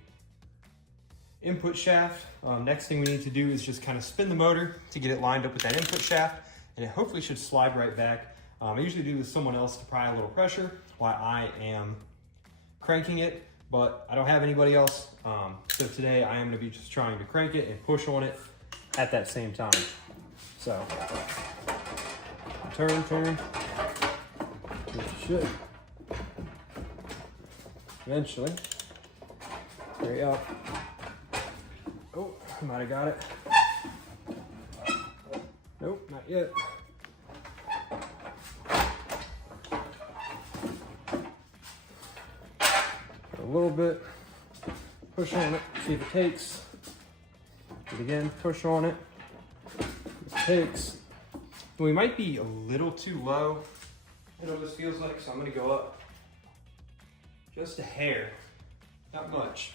input shaft, next thing we need to do is just kind of spin the motor to get it lined up with that input shaft, and it hopefully should slide right back. I usually do with someone else to apply a little pressure while I am cranking it, but I don't have anybody else. So today I am gonna be just trying to crank it and push on it at that same time. So, turn, which should eventually hurry up. Oh, I might have got it. Nope, not yet. A little bit, push on it, see if it takes. Do it again, push on it, if it takes. We might be a little too low, you know what this feels like, so I'm gonna go up just a hair, not much.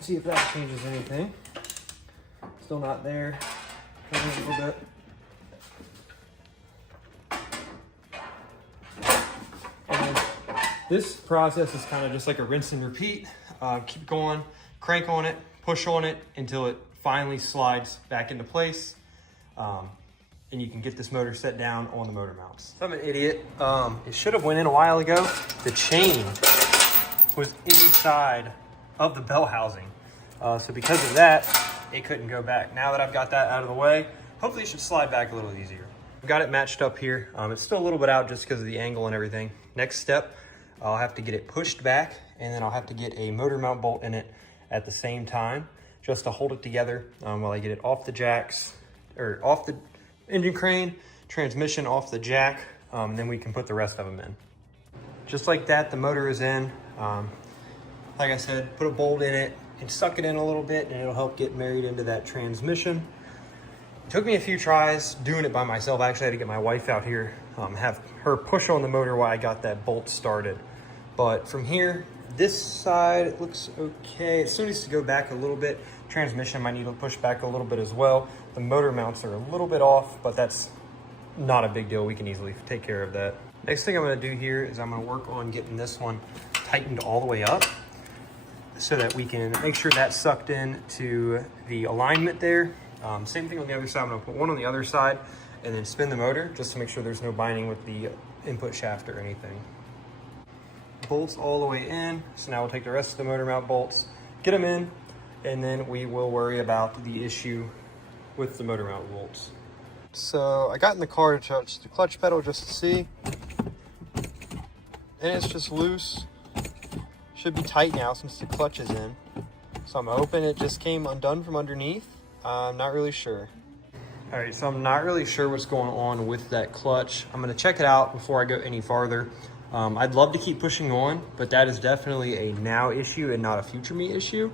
See if that changes anything. Still not there, turn it a little bit. And this process is kind of just like a rinse and repeat. Keep going, crank on it, push on it until it finally slides back into place. And you can get this motor set down on the motor mounts. So I'm an idiot. It should have went in a while ago. The chain was inside of the bell housing. So because of that, it couldn't go back. Now that I've got that out of the way, hopefully it should slide back a little easier. I've got it matched up here. It's still a little bit out just because of the angle and everything. Next step, I'll have to get it pushed back, and then I'll have to get a motor mount bolt in it at the same time just to hold it together while I get it off the jacks, or off the engine crane, transmission off the jack, and then we can put the rest of them in. Just like that, the motor is in. Like I said, put a bolt in it and suck it in a little bit, and it'll help get married into that transmission. It took me a few tries doing it by myself. I actually had to get my wife out here, have her push on the motor while I got that bolt started. But from here, this side, it looks okay. It still needs to go back a little bit. Transmission might need to push back a little bit as well. The motor mounts are a little bit off, but that's not a big deal. We can easily take care of that. Next thing I'm gonna do here is I'm gonna work on getting this one tightened all the way up so that we can make sure that's sucked in to the alignment there. Same thing on the other side. I'm gonna put one on the other side and then spin the motor just to make sure there's no binding with the input shaft or anything. Bolts all the way in. So now we'll take the rest of the motor mount bolts, get them in, and then we will worry about the issue with the motor mount bolts. So I got in the car to touch the clutch pedal just to see, and it's just loose. Should be tight now since the clutch is in. So I'm hoping it just came undone from underneath. I'm not really sure. All right, so I'm not really sure what's going on with that clutch. I'm gonna check it out before I go any farther. I'd love to keep pushing on, but that is definitely a now issue and not a future me issue.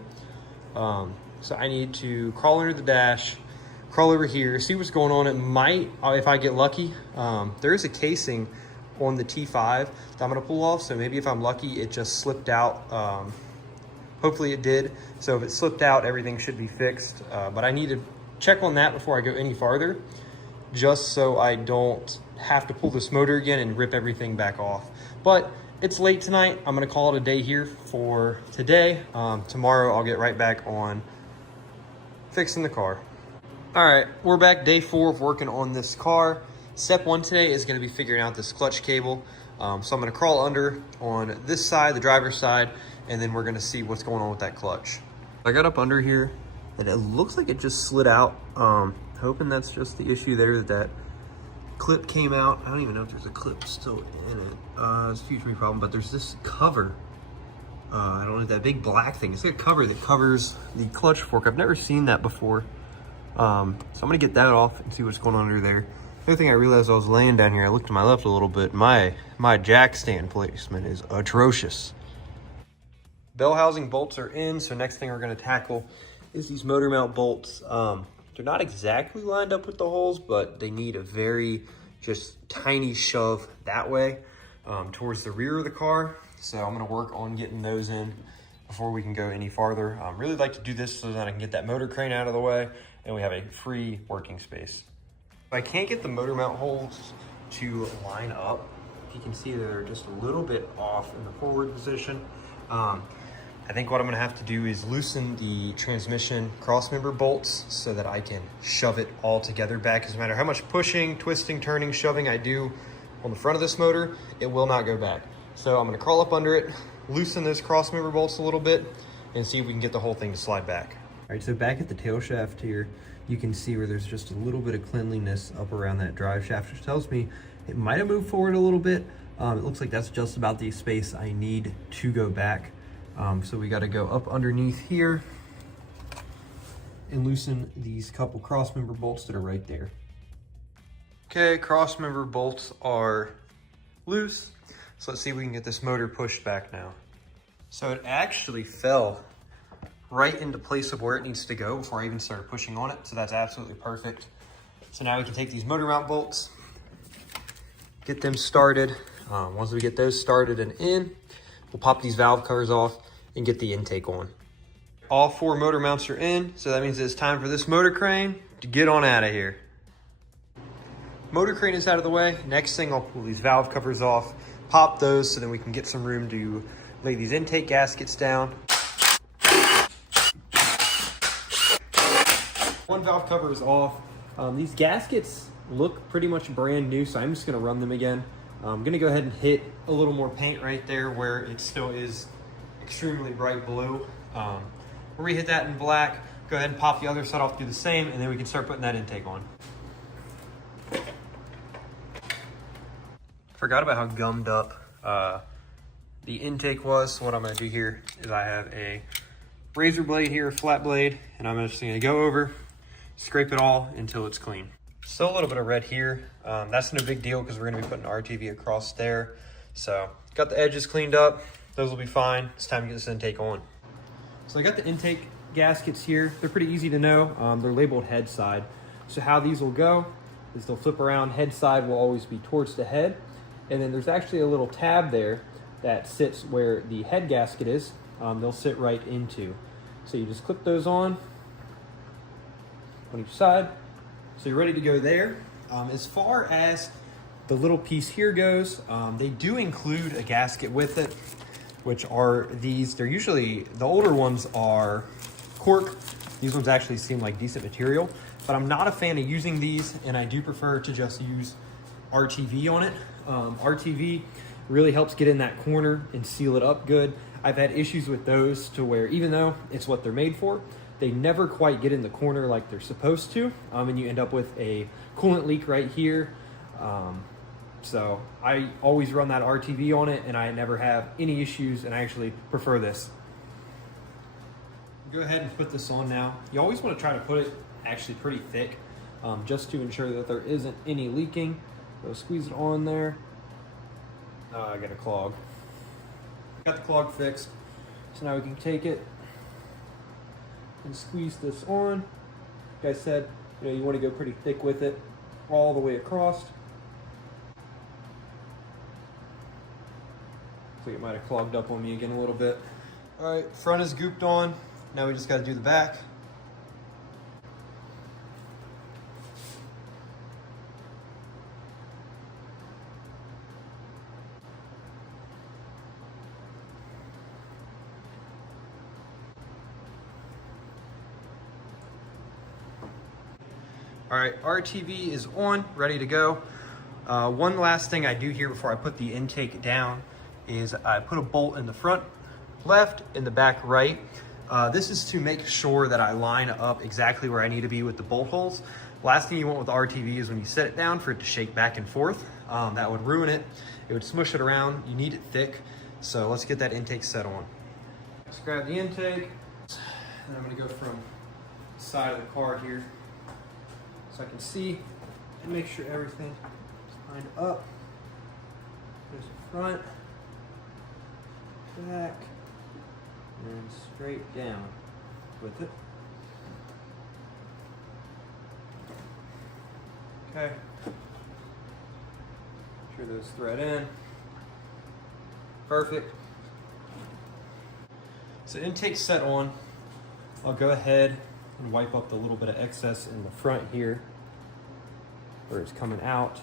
So I need to crawl under the dash, crawl over here, see what's going on. It might, if I get lucky, there is a casing on the T5 that I'm gonna pull off. So maybe if I'm lucky, it just slipped out. Hopefully it did. So if it slipped out, everything should be fixed. But I need to check on that before I go any farther, just so I don't have to pull this motor again and rip everything back off. But it's late tonight. I'm gonna call it a day here for today. Tomorrow I'll get right back on fixing the car. All right, we're back day 4 of working on this car. Step 1 today is gonna be figuring out this clutch cable. So I'm gonna crawl under on this side, the driver's side, and then we're gonna see what's going on with that clutch. I got up under here and it looks like it just slid out. Hoping that's just the issue there, that clip came out. I don't even know if there's a clip still in it. It's a future me problem, but there's this cover I don't know, that big black thing. It's got a cover that covers the clutch fork. I've never seen that before. So I'm gonna get that off and see what's going on under there. The other thing I realized, I was laying down here, I looked to my left a little bit. My jack stand placement is atrocious. Bell housing bolts are in, so next thing we're gonna tackle is these motor mount bolts. They're not exactly lined up with the holes, but they need a very just tiny shove that way towards the rear of the car. So I'm gonna work on getting those in before we can go any farther. Really like to do this so that I can get that motor crane out of the way and we have a free working space. If I can't get the motor mount holes to line up, you can see they're just a little bit off in the forward position. I think what I'm gonna have to do is loosen the transmission crossmember bolts so that I can shove it all together back. Because no matter how much pushing, twisting, turning, shoving I do on the front of this motor, it will not go back. So I'm gonna crawl up under it, loosen those crossmember bolts a little bit, and see if we can get the whole thing to slide back. All right, so back at the tail shaft here, you can see where there's just a little bit of cleanliness up around that drive shaft, which tells me it might have moved forward a little bit. It looks like that's just about the space I need to go back. So we got to go up underneath here and loosen these couple crossmember bolts that are right there. Okay, crossmember bolts are loose. So let's see if we can get this motor pushed back now. So it actually fell right into place of where it needs to go before I even started pushing on it. So that's absolutely perfect. So now we can take these motor mount bolts, get them started. Once we get those started and in, we'll pop these valve covers off and get the intake on. All 4 motor mounts are in, so that means it's time for this motor crane to get on out of here. Motor crane is out of the way. Next thing, I'll pull these valve covers off, pop those so then we can get some room to lay these intake gaskets down. One valve cover is off. These gaskets look pretty much brand new, so I'm just gonna run them again. I'm gonna go ahead and hit a little more paint right there where it still is extremely bright blue. Where we hit that in black, go ahead and pop the other side off, do the same, and then we can start putting that intake on. Forgot about how gummed up the intake was. So what I'm gonna do here is I have a razor blade here, a flat blade, and I'm just gonna go over, scrape it all until it's clean. Still a little bit of red here. That's no big deal because we're gonna be putting RTV across there. So got the edges cleaned up. Those will be fine. It's time to get this intake on. So I got the intake gaskets here. They're pretty easy to know. They're labeled head side. So how these will go is they'll flip around. Head side will always be towards the head. And then there's actually a little tab there that sits where the head gasket is. They'll sit right into. So you just clip those on each side. So you're ready to go there. As far as the little piece here goes, they do include a gasket with it, which are these. They're usually, the older ones are cork. These ones actually seem like decent material, but I'm not a fan of using these, and I do prefer to just use RTV on it. RTV really helps get in that corner and seal it up good. I've had issues with those to where even though it's what they're made for, they never quite get in the corner like they're supposed to, and you end up with a coolant leak right here. So I always run that RTV on it, and I never have any issues, and I actually prefer this. Go ahead and put this on now. You always want to try to put it actually pretty thick, just to ensure that there isn't any leaking. So squeeze it on there. Oh, I got a clog. Got the clog fixed. So now we can take it and squeeze this on. Like I said, you want to go pretty thick with it all the way across. So it might have clogged up on me again a little bit. All right, front is gooped on. Now we just got to do the back. All right, RTV is on, ready to go. One last thing I do here before I put the intake down is I put a bolt in the front left, in the back right. This is to make sure that I line up exactly where I need to be with the bolt holes. Last thing you want with the RTV is when you set it down for it to shake back and forth. That would ruin it. It would smush it around. You need it thick. So let's get that intake set on. Let's grab the intake, and I'm gonna go from the side of the car here so I can see and make sure everything is lined up. There's the front, back, and straight down with it. Okay. Sure those thread in. Perfect. So intake's set on. I'll go ahead and wipe up the little bit of excess in the front here where it's coming out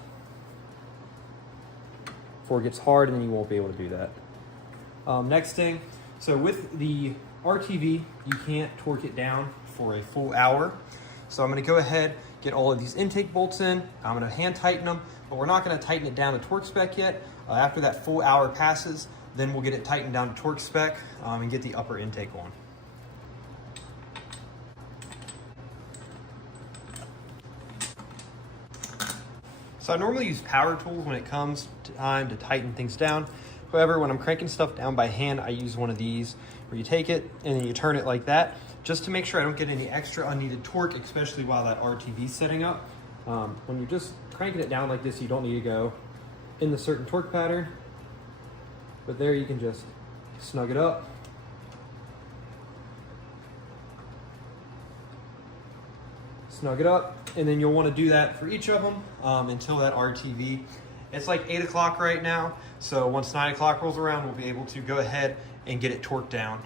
before it gets hard, and then you won't be able to do that. Next thing, so with the RTV, you can't torque it down for a full hour. So I'm gonna go ahead, get all of these intake bolts in. I'm gonna hand tighten them, but we're not gonna tighten it down to torque spec yet. After that full hour passes, then we'll get it tightened down to torque spec and get the upper intake on. So I normally use power tools when it comes to time to tighten things down. However, when I'm cranking stuff down by hand, I use one of these where you take it and then you turn it like that, just to make sure I don't get any extra unneeded torque, especially while that RTV is setting up. When you're just cranking it down like this, you don't need to go in the certain torque pattern, but there you can just snug it up. Snug it up, and then you'll want to do that for each of them until that RTV. It's like 8 o'clock right now, so once 9 o'clock rolls around, we'll be able to go ahead and get it torqued down.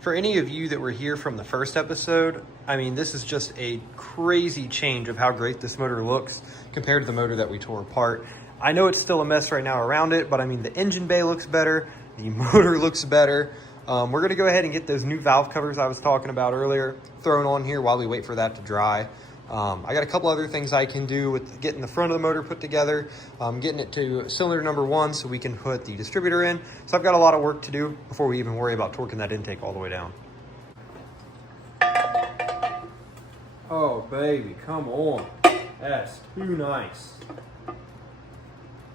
For any of you that were here from the first episode, I mean, this is just a crazy change of how great this motor looks compared to the motor that we tore apart. I know it's still a mess right now around it, but I mean, the engine bay looks better, the motor looks better. We're gonna go ahead and get those new valve covers I was talking about earlier thrown on here while we wait for that to dry. I got a couple other things I can do with getting the front of the motor put together, getting it to cylinder number 1 so we can put the distributor in. So I've got a lot of work to do before we even worry about torquing that intake all the way down. Oh baby, come on. That's too nice.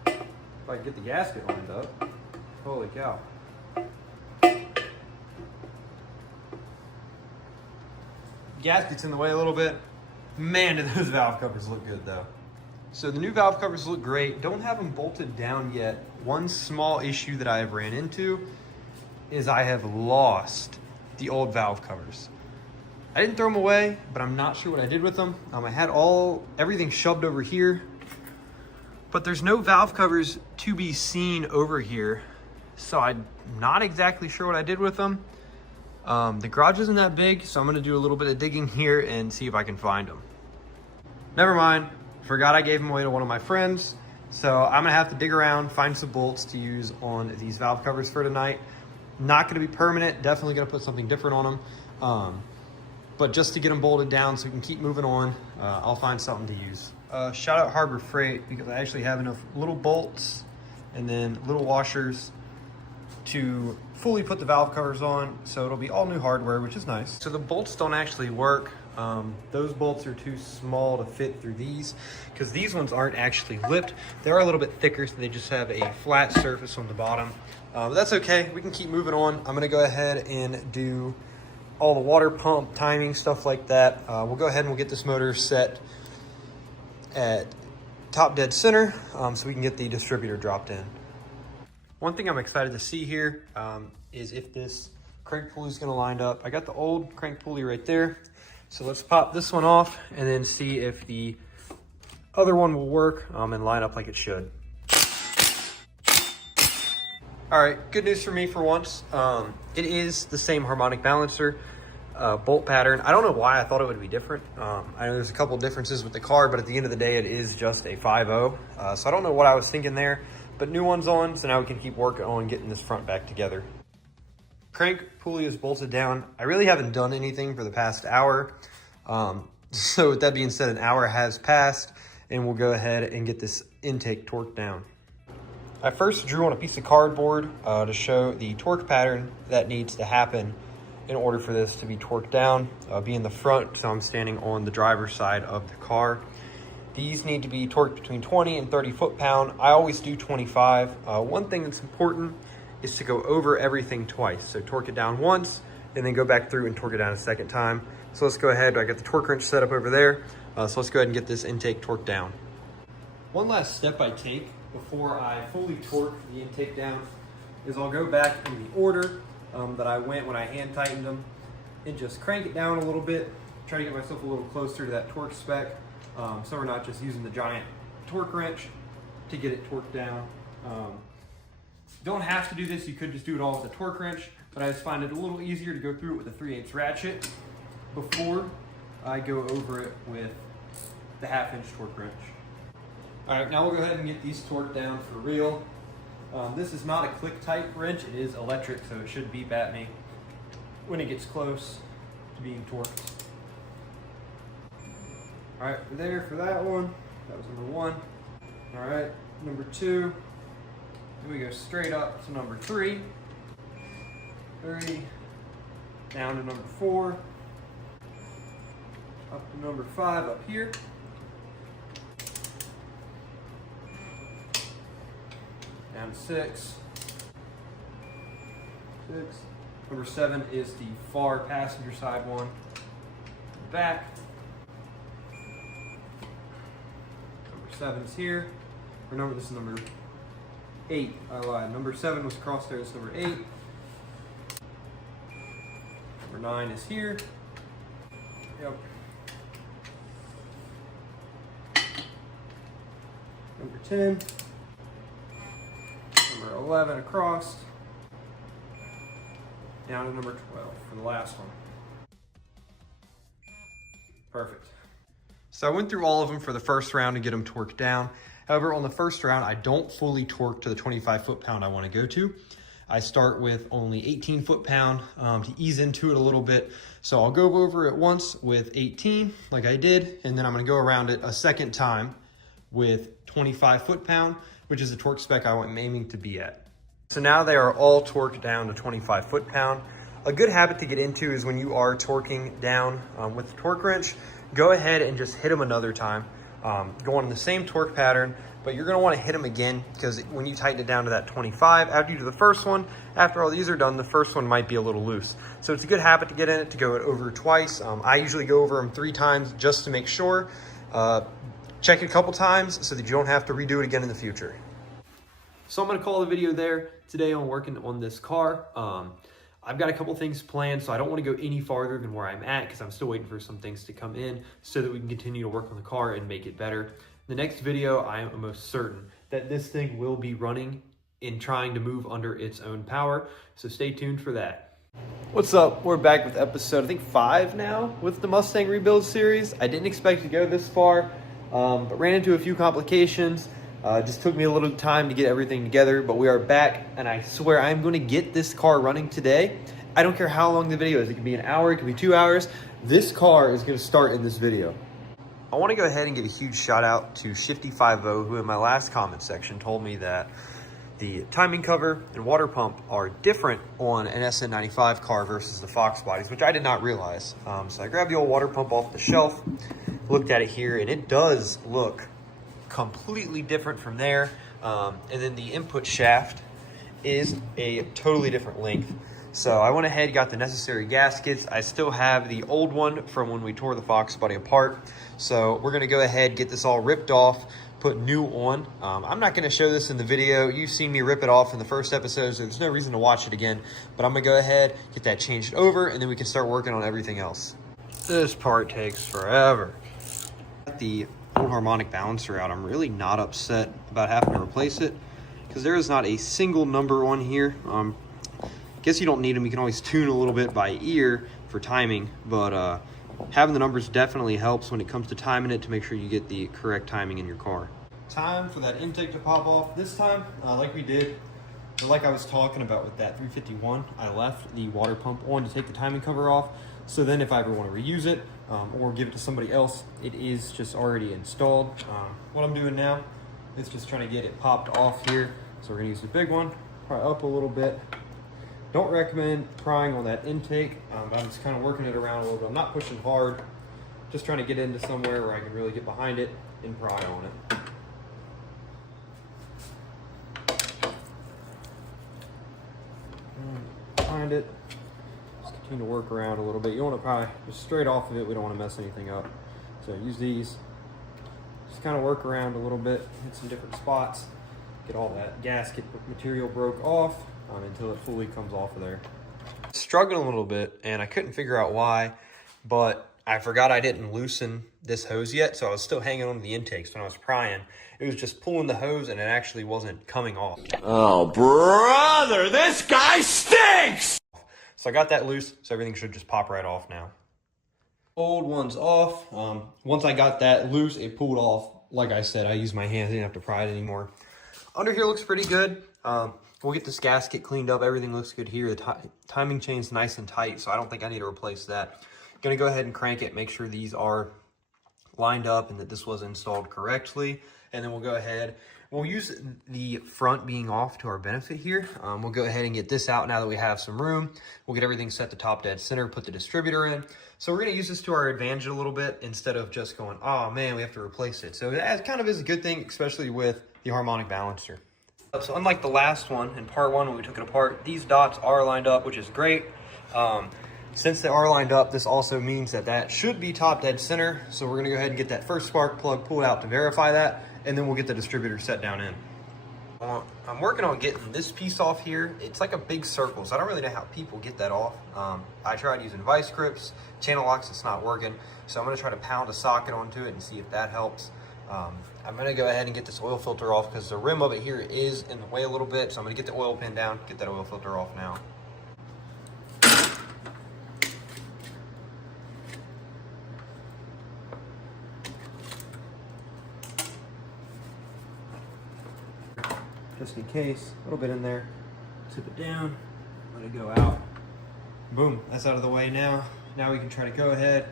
If I can get the gasket lined up, holy cow. Gasket's in the way a little bit. Man, do those valve covers look good though. So the new valve covers look great. Don't have them bolted down yet. One small issue that I have ran into is I have lost the old valve covers. I didn't throw them away, but I'm not sure what I did with them. I had everything shoved over here, but there's no valve covers to be seen over here. So I'm not exactly sure what I did with them. The garage isn't that big, so I'm gonna do a little bit of digging here and see if I can find them. Never mind, forgot I gave them away to one of my friends. So I'm gonna have to dig around, find some bolts to use on these valve covers for tonight. Not gonna be permanent, definitely gonna put something different on them. But just to get them bolted down so we can keep moving on, I'll find something to use. Shout out Harbor Freight, because I actually have enough little bolts and then little washers to fully put the valve covers on, so it'll be all new hardware, which is nice. So the bolts don't actually work. Those bolts are too small to fit through these, because these ones aren't actually lipped. They are a little bit thicker, so they just have a flat surface on the bottom. But that's okay, we can keep moving on. I'm gonna go ahead and do all the water pump, timing, stuff like that. We'll go ahead and we'll get this motor set at top dead center so we can get the distributor dropped in. One thing I'm excited to see here is if this crank pulley is going to line up. I got the old crank pulley right there. So let's pop this one off and then see if the other one will work and line up like it should. All right, good news for me for once. It is the same harmonic balancer bolt pattern. I don't know why I thought it would be different. I know there's a couple differences with the car, but at the end of the day, it is just a 5.0. So I don't know what I was thinking there. But new one's on, so now we can keep working on getting this front back together. Crank pulley is bolted down. I really haven't done anything for the past hour. So with that being said, an hour has passed, and we'll go ahead and get this intake torqued down. I first drew on a piece of cardboard to show the torque pattern that needs to happen in order for this to be torqued down. Be in the front, so I'm standing on the driver's side of the car. These need to be torqued between 20 and 30 foot-pound. I always do 25. One thing that's important is to go over everything twice. So torque it down once and then go back through and torque it down a second time. So let's go ahead. I got the torque wrench set up over there. So let's go ahead and get this intake torqued down. One last step I take before I fully torque the intake down is I'll go back in the order that I went when I hand tightened them and just crank it down a little bit, try to get myself a little closer to that torque spec, so we're not just using the giant torque wrench to get it torqued down. Don't have to do this, you could just do it all with a torque wrench, but I just find it a little easier to go through it with a 3/8 ratchet before I go over it with the 1/2-inch torque wrench. All right, now we'll go ahead and get these torqued down for real. This is not a click type wrench, it is electric, so it should beep at me when it gets close to being torqued. All right, we're there for that one. That was number 1. All right, number 2. Then we go straight up to number 3. 3, down to number 4, up to number 5 up here. Down to 6. Number 7 is the far passenger side one. Back. Number 7 is here. Remember, this is number 8. I lied. Number 7 was across there. It's number 8. Number 9 is here. Yep. Number 10. Number 11 across. Down to number 12 for the last one. Perfect. So I went through all of them for the first round to get them torqued down. However, on the first round, I don't fully torque to the 25 foot-pound I want to go to. I start with only 18 foot-pound to ease into it a little bit. So I'll go over it once with 18, like I did, and then I'm going to go around it a second time with 25 foot-pound, which is the torque spec I'm aiming to be at. So now they are all torqued down to 25 foot-pound. A good habit to get into is when you are torquing down with the torque wrench, go ahead and just hit them another time. Go on the same torque pattern, but you're gonna wanna hit them again because when you tighten it down to that 25, after you do the first one, after all these are done, the first one might be a little loose. So it's a good habit to get in it, to go over twice. I usually go over them 3 times just to make sure. Check it a couple times so that you don't have to redo it again in the future. So I'm gonna call the video there. Today I'm working on this car. I've got a couple things planned, so I don't want to go any farther than where I'm at because I'm still waiting for some things to come in so that we can continue to work on the car and make it better. The next video, I am almost certain that this thing will be running and trying to move under its own power, so stay tuned for that. What's up? We're back with episode, I think 5 now, with the Mustang Rebuild series. I didn't expect to go this far, but ran into a few complications. Just took me a little time to get everything together, but we are back, and I swear I'm going to get this car running today. I don't care how long the video is. It could be an hour, it could be 2 hours. This car is going to start in this video. I want to go ahead and give a huge shout out to Shifty50, who in my last comment section told me that the timing cover and water pump are different on an SN95 car versus the Fox bodies, which I did not realize. So I grabbed the old water pump off the shelf, looked at it here, and it does look completely different from there. And then the input shaft is a totally different length. So I went ahead, got the necessary gaskets. I still have the old one from when we tore the Fox body apart. So we're gonna go ahead, get this all ripped off, put new on. I'm not gonna show this in the video. You've seen me rip it off in the first episode, so there's no reason to watch it again. But I'm gonna go ahead, get that changed over, and then we can start working on everything else. This part takes forever. The old harmonic balancer out. I'm really not upset about having to replace it because there is not a single number on here. Guess you don't need them. You can always tune a little bit by ear for timing, but having the numbers definitely helps when it comes to timing it to make sure you get the correct timing in your car. Time for that intake to pop off. This time, like we did, or like I was talking about with that 351, I left the water pump on to take the timing cover off. So then if I ever want to reuse it or give it to somebody else, it is just already installed. What I'm doing now is just trying to get it popped off here. So we're gonna use the big one, pry up a little bit. Don't recommend prying on that intake, but I'm just kind of working it around a little bit. I'm not pushing hard, just trying to get into somewhere where I can really get behind it and pry on it. behind it. Just continue to work around a little bit. You want to probably just straight off of it. We don't want to mess anything up. So use these. Just kind of work around a little bit, hit some different spots, get all that gasket material broke off until it fully comes off of there. Struggling a little bit, and I couldn't figure out why, but I forgot I didn't loosen this hose yet, so I was still hanging on to the intakes when I was prying. It was just pulling the hose, and it actually wasn't coming off. Oh, brother, this guy stinks! So I got that loose, so everything should just pop right off now. Old one's off. Once I got that loose, it pulled off. Like I said, I used my hands, I didn't have to pry it anymore. Under here looks pretty good. We'll get this gasket cleaned up. Everything looks good here. The timing chain's nice and tight, so I don't think I need to replace that. Gonna go ahead and crank it, make sure these are lined up and that this was installed correctly. And then we'll go ahead, we'll use the front being off to our benefit here. We'll go ahead and get this out now that we have some room. We'll get everything set to top dead center, put the distributor in. So we're gonna use this to our advantage a little bit instead of just going, oh man, we have to replace it. So it kind of is a good thing, especially with the harmonic balancer. So unlike the last one, in part one when we took it apart, these dots are lined up, which is great. Since they are lined up, this also means that that should be top dead center. So we're gonna go ahead and get that first spark plug pulled out to verify that, and then we'll get the distributor set down in. I'm working on getting this piece off here. It's like a big circle, so I don't really know how people get that off. I tried using vice grips, channel locks, it's not working. So I'm gonna try to pound a socket onto it and see if that helps. I'm gonna go ahead and get this oil filter off because the rim of it here is in the way a little bit. So I'm gonna get the oil pin down, get that oil filter off now. Just in case, a little bit in there, tip it down, let it go out. Boom, that's out of the way now. Now we can try to go ahead,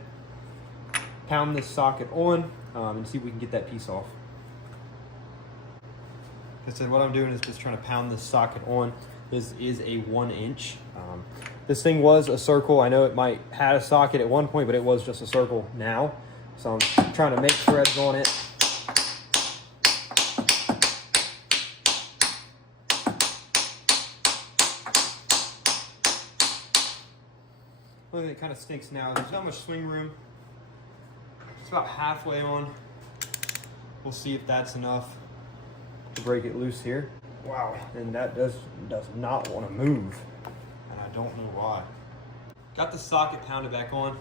pound this socket on, and see if we can get that piece off. Like I said, what I'm doing is just trying to pound this socket on. This is a 1 inch. This thing was a circle. I know it might had a socket at one point, but it was just a circle now. So I'm trying to make threads on it. Look, it kind of stinks now. There's not much swing room. It's about halfway on. We'll see if that's enough to break it loose here. Wow, and that does not want to move, and I don't know why. Got the socket pounded back on.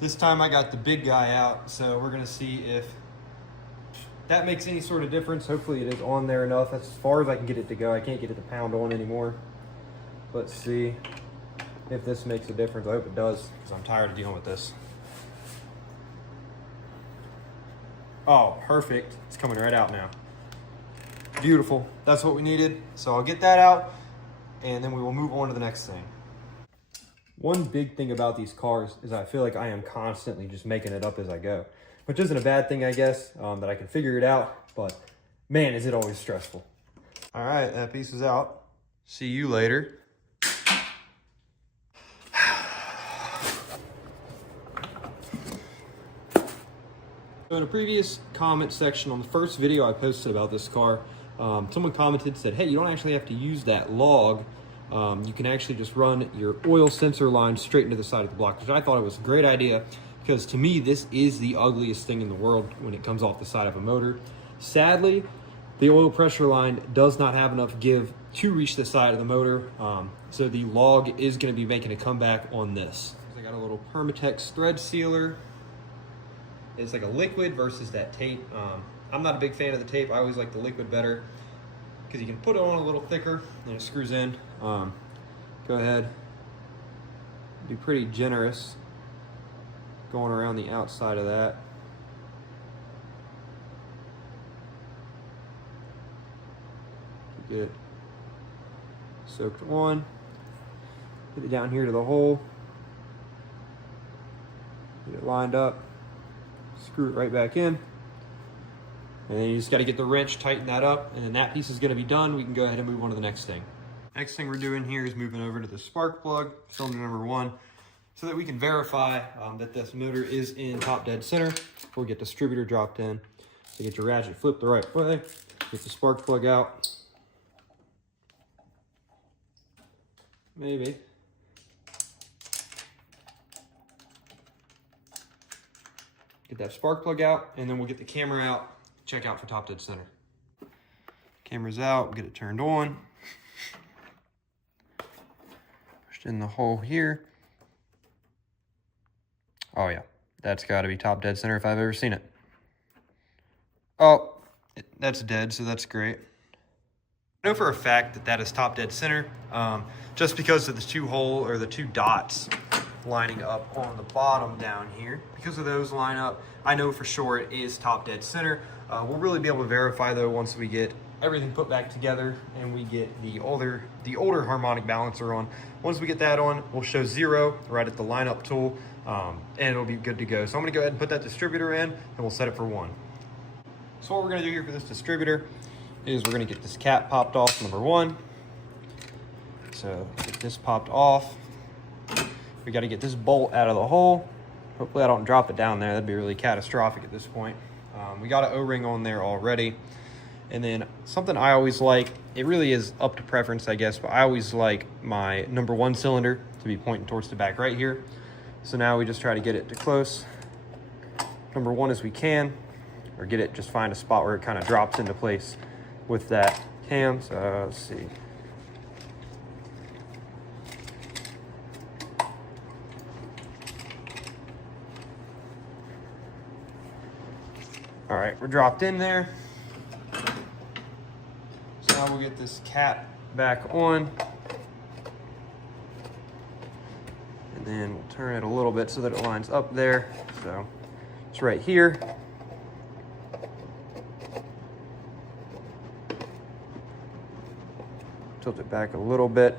This time I got the big guy out, so we're gonna see if that makes any sort of difference. Hopefully it is on there enough. That's as far as I can get it to go. I can't get it to pound on anymore. Let's see if this makes a difference. I hope it does, because I'm tired of dealing with this. Oh, perfect. It's coming right out now. Beautiful. That's what we needed. So I'll get that out, and then we will move on to the next thing. One big thing about these cars is I feel like I am constantly just making it up as I go, which isn't a bad thing, I guess, that I can figure it out, but man, is it always stressful. All right, that piece is out. See you later. So in a previous comment section on the first video I posted about this car, someone commented, said, hey, you don't actually have to use that log. You can actually just run your oil sensor line straight into the side of the block, which I thought it was a great idea, because to me, this is the ugliest thing in the world when it comes off the side of a motor. Sadly, the oil pressure line does not have enough give to reach the side of the motor, so the log is going to be making a comeback on this. I got a little Permatex thread sealer. It's like a liquid versus that tape. I'm not a big fan of the tape. I always like the liquid better because you can put it on a little thicker and it screws in. Go ahead, be pretty generous going around the outside of that. Get it soaked on. Get it down here to the hole. Get it lined up. Screw it right back in. And then you just got to get the wrench, tighten that up, and then that piece is going to be done. We can go ahead and move on to the next thing. Next thing we're doing here is moving over to the spark plug, cylinder number 1, so that we can verify that this motor is in top dead center. We'll get distributor dropped in. So get your ratchet flipped the right way, get the spark plug out. Maybe. that spark plug out, and then we'll get the camera out, check out for top dead center. Camera's out, we'll get it turned on. Pushed in the hole here. Oh yeah, that's gotta be top dead center if I've ever seen it. Oh, that's dead, so that's great. I know for a fact that that is top dead center, just because of the two dots lining up on the bottom down here. Because of those line up, I know for sure it is top dead center. We'll really be able to verify though once we get everything put back together and we get the older harmonic balancer on. Once we get that on, we'll show 0 right at the lineup tool, and it'll be good to go. So I'm gonna go ahead and put that distributor in, and we'll set it for 1. So what we're gonna do here for this distributor is we're gonna get this cap popped off, number 1. So get this popped off. We gotta get this bolt out of the hole. Hopefully I don't drop it down there. That'd be really catastrophic at this point. We got an O-ring on there already. And then something I always like, it really is up to preference, I guess, but I always like my number 1 cylinder to be pointing towards the back right here. So now we just try to get it to close number 1 as we can, or get it, just find a spot where it kind of drops into place with that cam. So let's see. All right, we're dropped in there. So now we'll get this cap back on. And then we'll turn it a little bit so that it lines up there. So it's right here. Tilt it back a little bit.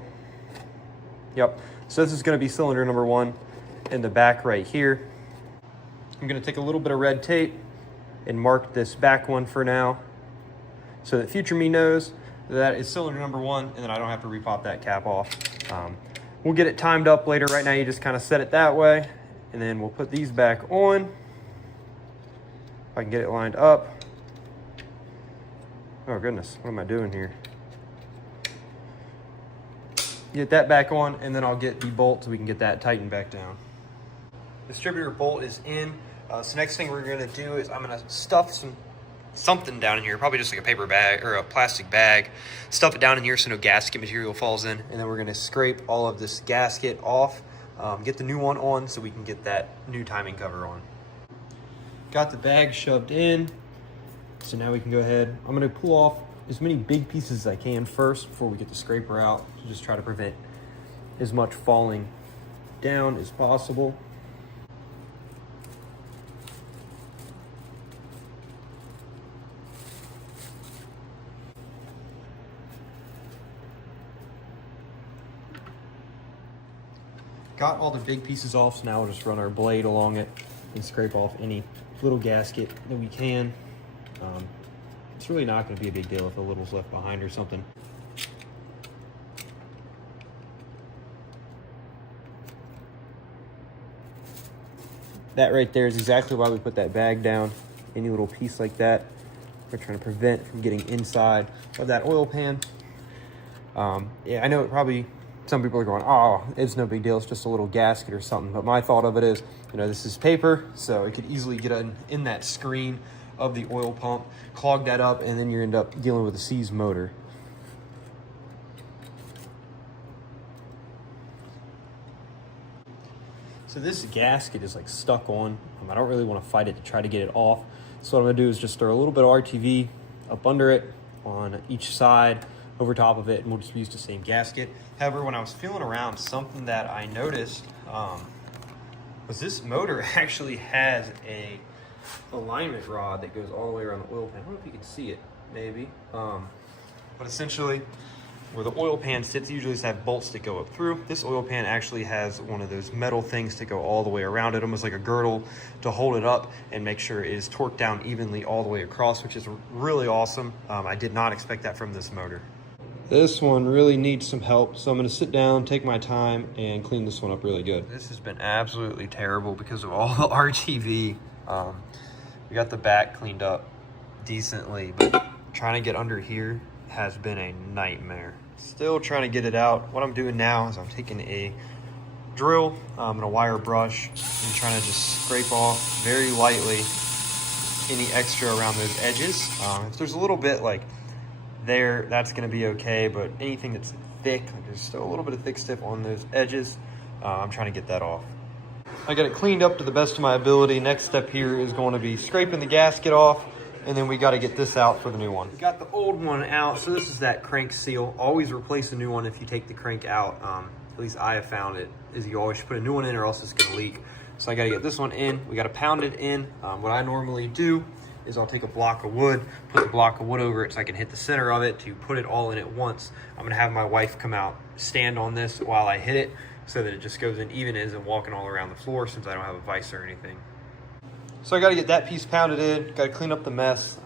Yep, so this is gonna be cylinder number 1 in the back right here. I'm gonna take a little bit of red tape and mark this back one for now, so that future me knows that is cylinder number 1, and then I don't have to repop that cap off. We'll get it timed up later. Right now you just kind of set it that way, and then we'll put these back on. If I can get it lined up. Oh goodness, what am I doing here? Get that back on, and then I'll get the bolt so we can get that tightened back down. Distributor bolt is in. So next thing we're gonna do is I'm gonna stuff something down in here, probably just like a paper bag or a plastic bag. Stuff it down in here so no gasket material falls in, and then we're gonna scrape all of this gasket off, get the new one on so we can get that new timing cover on. Got the bag shoved in, so now we can go ahead. I'm gonna pull off as many big pieces as I can first before we get the scraper out, to just try to prevent as much falling down as possible. Got all the big pieces off, so now we'll just run our blade along it and scrape off any little gasket that we can. It's really not going to be a big deal if a little's left behind or something. That right there is exactly why we put that bag down. Any little piece like that, we're trying to prevent from getting inside of that oil pan. Yeah, I know it probably, some people are going, oh, it's no big deal, it's just a little gasket or something. But my thought of it is, you know, this is paper, so it could easily get in that screen of the oil pump, clog that up, and then you end up dealing with a seized motor. So this gasket is like stuck on. I don't really want to fight it to try to get it off. So what I'm gonna do is just throw a little bit of RTV up under it on each side, over top of it, and we'll just use the same gasket. However, when I was feeling around, something that I noticed was this motor actually has a alignment rod that goes all the way around the oil pan. I don't know if you can see it, maybe. But essentially, where the oil pan sits, usually just have bolts that go up through. This oil pan actually has one of those metal things to go all the way around it, almost like a girdle to hold it up and make sure it is torqued down evenly all the way across, which is really awesome. I did not expect that from this motor. This one really needs some help, so I'm gonna sit down, take my time, and clean this one up really good. This has been absolutely terrible because of all the RTV. We got the back cleaned up decently, but trying to get under here has been a nightmare. Still trying to get it out. What I'm doing now is I'm taking a drill. I'm gonna wire brush and trying to just scrape off very lightly any extra around those edges. If there's a little bit like there, that's gonna be okay, but anything that's thick, like there's still a little bit of thick stuff on those edges, I'm trying to get that off. I got it cleaned up to the best of my ability. Next step here is going to be scraping the gasket off, and then we got to get this out for the new one. We got the old one out, so this is that crank seal. Always replace a new one if you take the crank out. At least I have found it, is you always should put a new one in or else it's gonna leak. So I gotta get this one in. We gotta pound it in. What I normally do is I'll take a block of wood, put the block of wood over it so I can hit the center of it to put it all in at once. I'm gonna have my wife come out, stand on this while I hit it so that it just goes in even as I'm walking all around the floor since I don't have a vise or anything. So I gotta get that piece pounded in, gotta clean up the mess.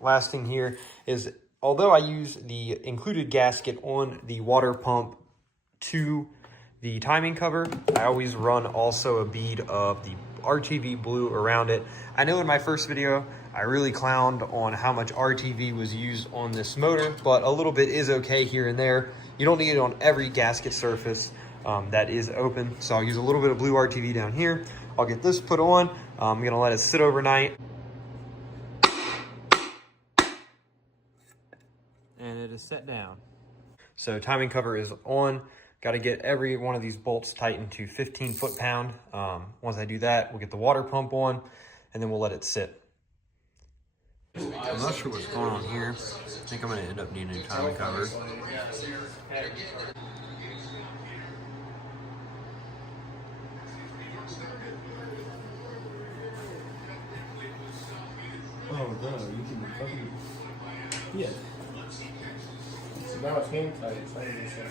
Last thing here is, although I use the included gasket on the water pump to the timing cover, I always run also a bead of the RTV blue around it. I know in my first video, I really clowned on how much RTV was used on this motor, but a little bit is okay here and there. You don't need it on every gasket surface that is open. So I'll use a little bit of blue RTV down here. I'll get this put on. I'm gonna let it sit overnight. And it is set down. So timing cover is on. Got to get every one of these bolts tightened to 15 foot-pound. Once I do that, we'll get the water pump on, and then we'll let it sit. I'm not sure what's going on here. I think I'm going to end up needing a timing cover. Oh no, you can fucking... Yeah. So now it's hand tight, it's not even so.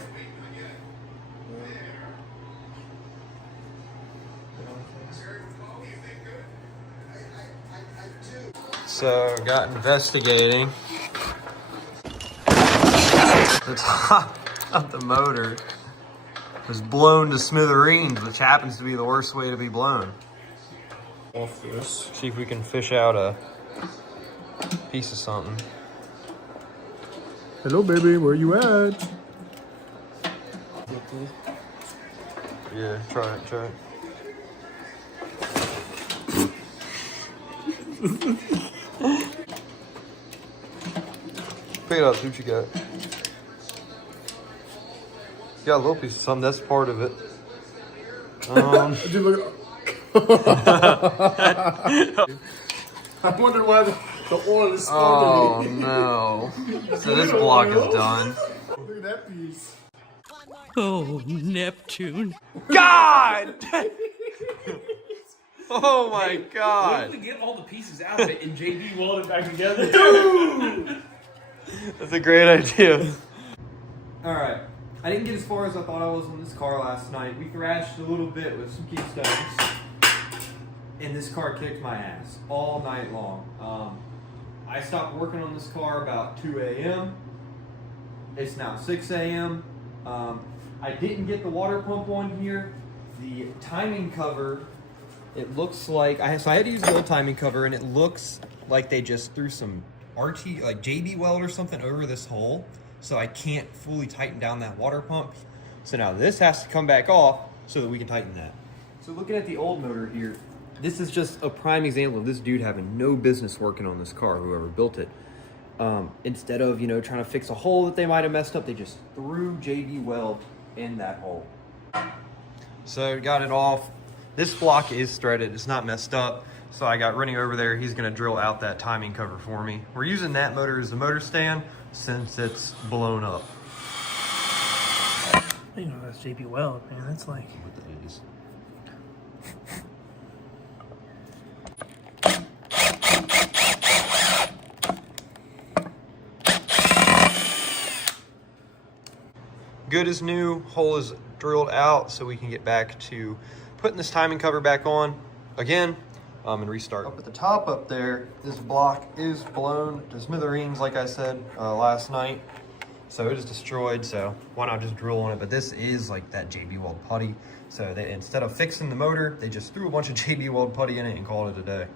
So, got investigating. The top of the motor was blown to smithereens, which happens to be the worst way to be blown. Off this. See if we can fish out a piece of something. Hello, baby, where you at? Yeah, try it. Pick it up, see what you got. You got a little piece of something, that's part of it. Dude, look I wonder why the oil is Oh starting. no. So this block is done. Look at that piece. Oh, Neptune. God! Oh my God. To get all the pieces out of it and JB weld it back together. That's a great idea. Alright. I didn't get as far as I thought I was on this car last night. We thrashed a little bit with some keystones. And this car kicked my ass all night long. I stopped working on this car about 2 a.m. It's now 6 a.m. I didn't get the water pump on here. The timing cover, it looks like, so I had to use the old timing cover, and it looks like they just threw some RT, like JB weld or something over this hole. So I can't fully tighten down that water pump. So now this has to come back off so that we can tighten that. So looking at the old motor here, this is just a prime example of this dude having no business working on this car, whoever built it. Instead of, trying to fix a hole that they might have messed up, they just threw JB weld in that hole. So got it off. This block is threaded, it's not messed up. So I got Rennie over there, he's gonna drill out that timing cover for me. We're using that motor as the motor stand since it's blown up. You know, that's JB Weld, man. That's like... What that is. Good as new, hole is drilled out so we can get back to putting this timing cover back on again and restart. Up at the top up there, this block is blown to smithereens like I said last night. So it is destroyed, so why not just drill on it? But this is like that JB Weld putty. So they, instead of fixing the motor, they just threw a bunch of JB Weld putty in it and called it a day.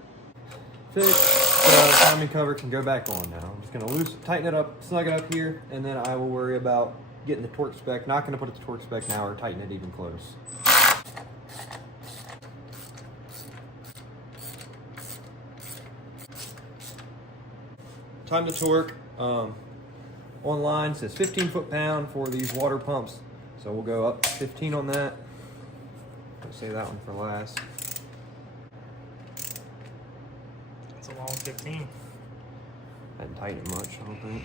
Fixed, so the timing cover can go back on now. I'm just gonna tighten it up, snug it up here, and then I will worry about getting the torque spec. Not gonna put it to torque spec now or tighten it even close. Time to torque. Online says 15 foot-pound for these water pumps. So we'll go up 15 on that. I'll save that one for last. It's a long 15. I didn't tighten it much, I don't think.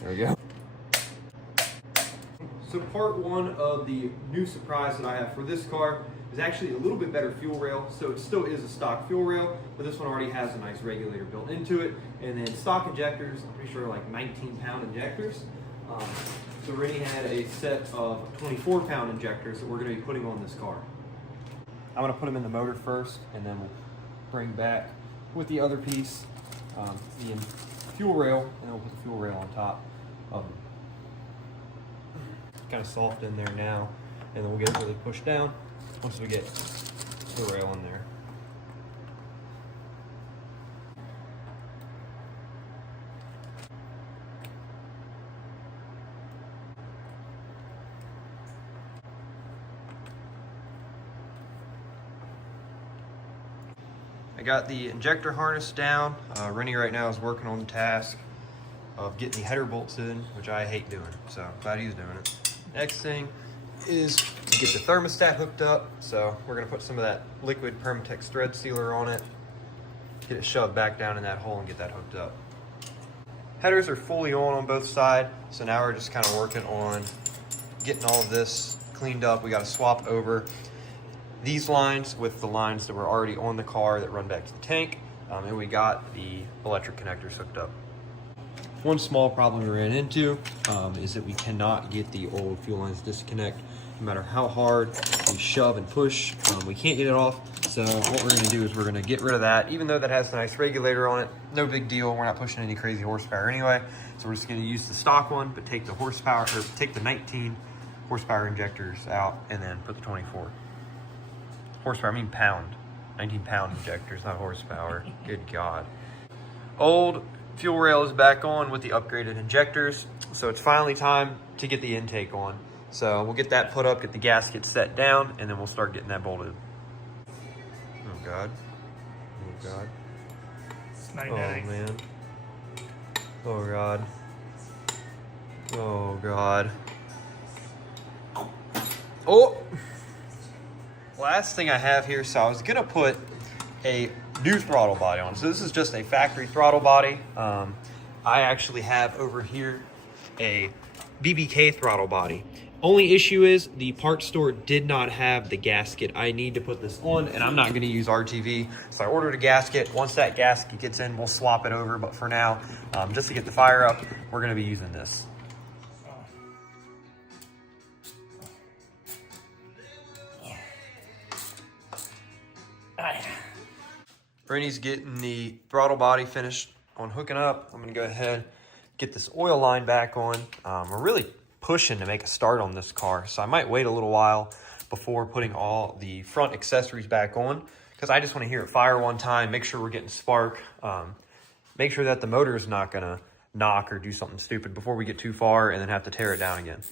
There we go. So part one of the new surprise that I have for this car is actually a little bit better fuel rail. So it still is a stock fuel rail, but this one already has a nice regulator built into it. And then stock injectors, I'm pretty sure like 19-pound injectors. So Rennie had a set of 24-pound injectors that we're gonna be putting on this car. I'm gonna put them in the motor first, and then we'll bring back with the other piece, the fuel rail, and then we'll put the fuel rail on top of them. Kind of soft in there now, and then we'll get it really pushed down once we get the rail in there. I got the injector harness down. Rennie right now is working on the task of getting the header bolts in, which I hate doing, so I'm glad he's doing it. Next thing is to get the thermostat hooked up. So we're gonna put some of that liquid Permatex thread sealer on it, get it shoved back down in that hole and get that hooked up. Headers are fully on both sides, so now we're just kind of working on getting all of this cleaned up. We gotta swap over these lines with the lines that were already on the car that run back to the tank, and we got the electric connectors hooked up. One small problem we ran into is that we cannot get the old fuel lines to disconnect. No matter how hard we shove and push, we can't get it off. So what we're gonna do is we're gonna get rid of that. Even though that has a nice regulator on it, no big deal. We're not pushing any crazy horsepower anyway. So we're just gonna use the stock one, but take the horsepower, or take the 19 horsepower injectors out and then put the 24. Horsepower, I mean pound. 19-pound injectors, not horsepower. Good God. Old fuel rail is back on with the upgraded injectors, so it's finally time to get the intake on. So we'll get that put up, get the gasket set down, and then we'll start getting that bolted. Oh God. Oh God. It's night Oh night. man. Oh God. Oh God. Oh! Last thing I have here, so I was gonna put a new throttle body on. So this is just a factory throttle body. I actually have over here a BBK throttle body. Only issue is the parts store did not have the gasket. I need to put this on, and I'm not gonna use RTV. So I ordered a gasket. Once that gasket gets in, we'll swap it over. But for now, just to get the fire up, we're gonna be using this. Rennie's getting the throttle body finished on hooking up. I'm gonna go ahead, get this oil line back on. We're really pushing to make a start on this car, so I might wait a little while before putting all the front accessories back on, because I just want to hear it fire one time, make sure we're getting spark, make sure that the motor is not gonna knock or do something stupid before we get too far and then have to tear it down again.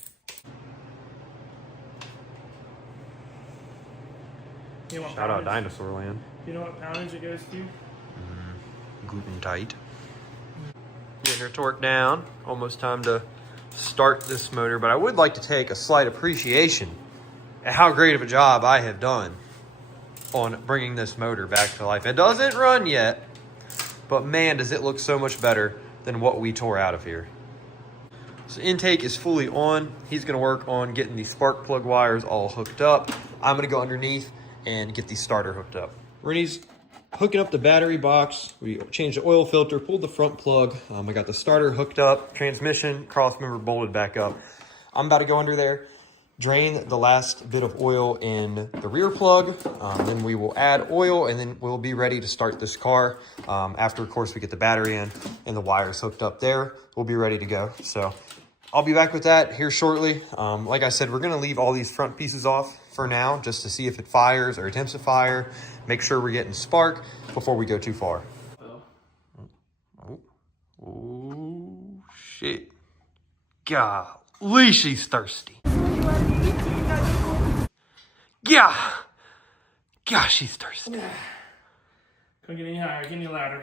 You know what Shout out poundage- Dinosaur Land. You know what poundage it goes to? Gluten tight. Getting her torque down. Almost time to start this motor, but I would like to take a slight appreciation at how great of a job I have done on bringing this motor back to life. It doesn't run yet, but man, does it look so much better than what we tore out of here. So intake is fully on. He's gonna work on getting the spark plug wires all hooked up. I'm gonna go underneath and get the starter hooked up. Rennie's hooking up the battery box. We changed the oil filter, pulled the front plug. I got the starter hooked up, transmission, cross member bolted back up. I'm about to go under there, drain the last bit of oil in the rear plug. Then we will add oil, and then we'll be ready to start this car. After, of course, we get the battery in and the wires hooked up there, we'll be ready to go. So I'll be back with that here shortly. Like I said, we're gonna leave all these front pieces off for now, just to see if it fires or attempts to fire. Make sure we're getting spark before we go too far. Oh shit. Golly, she's thirsty. Yeah. Gosh, she's thirsty. Couldn't get any higher, get any louder.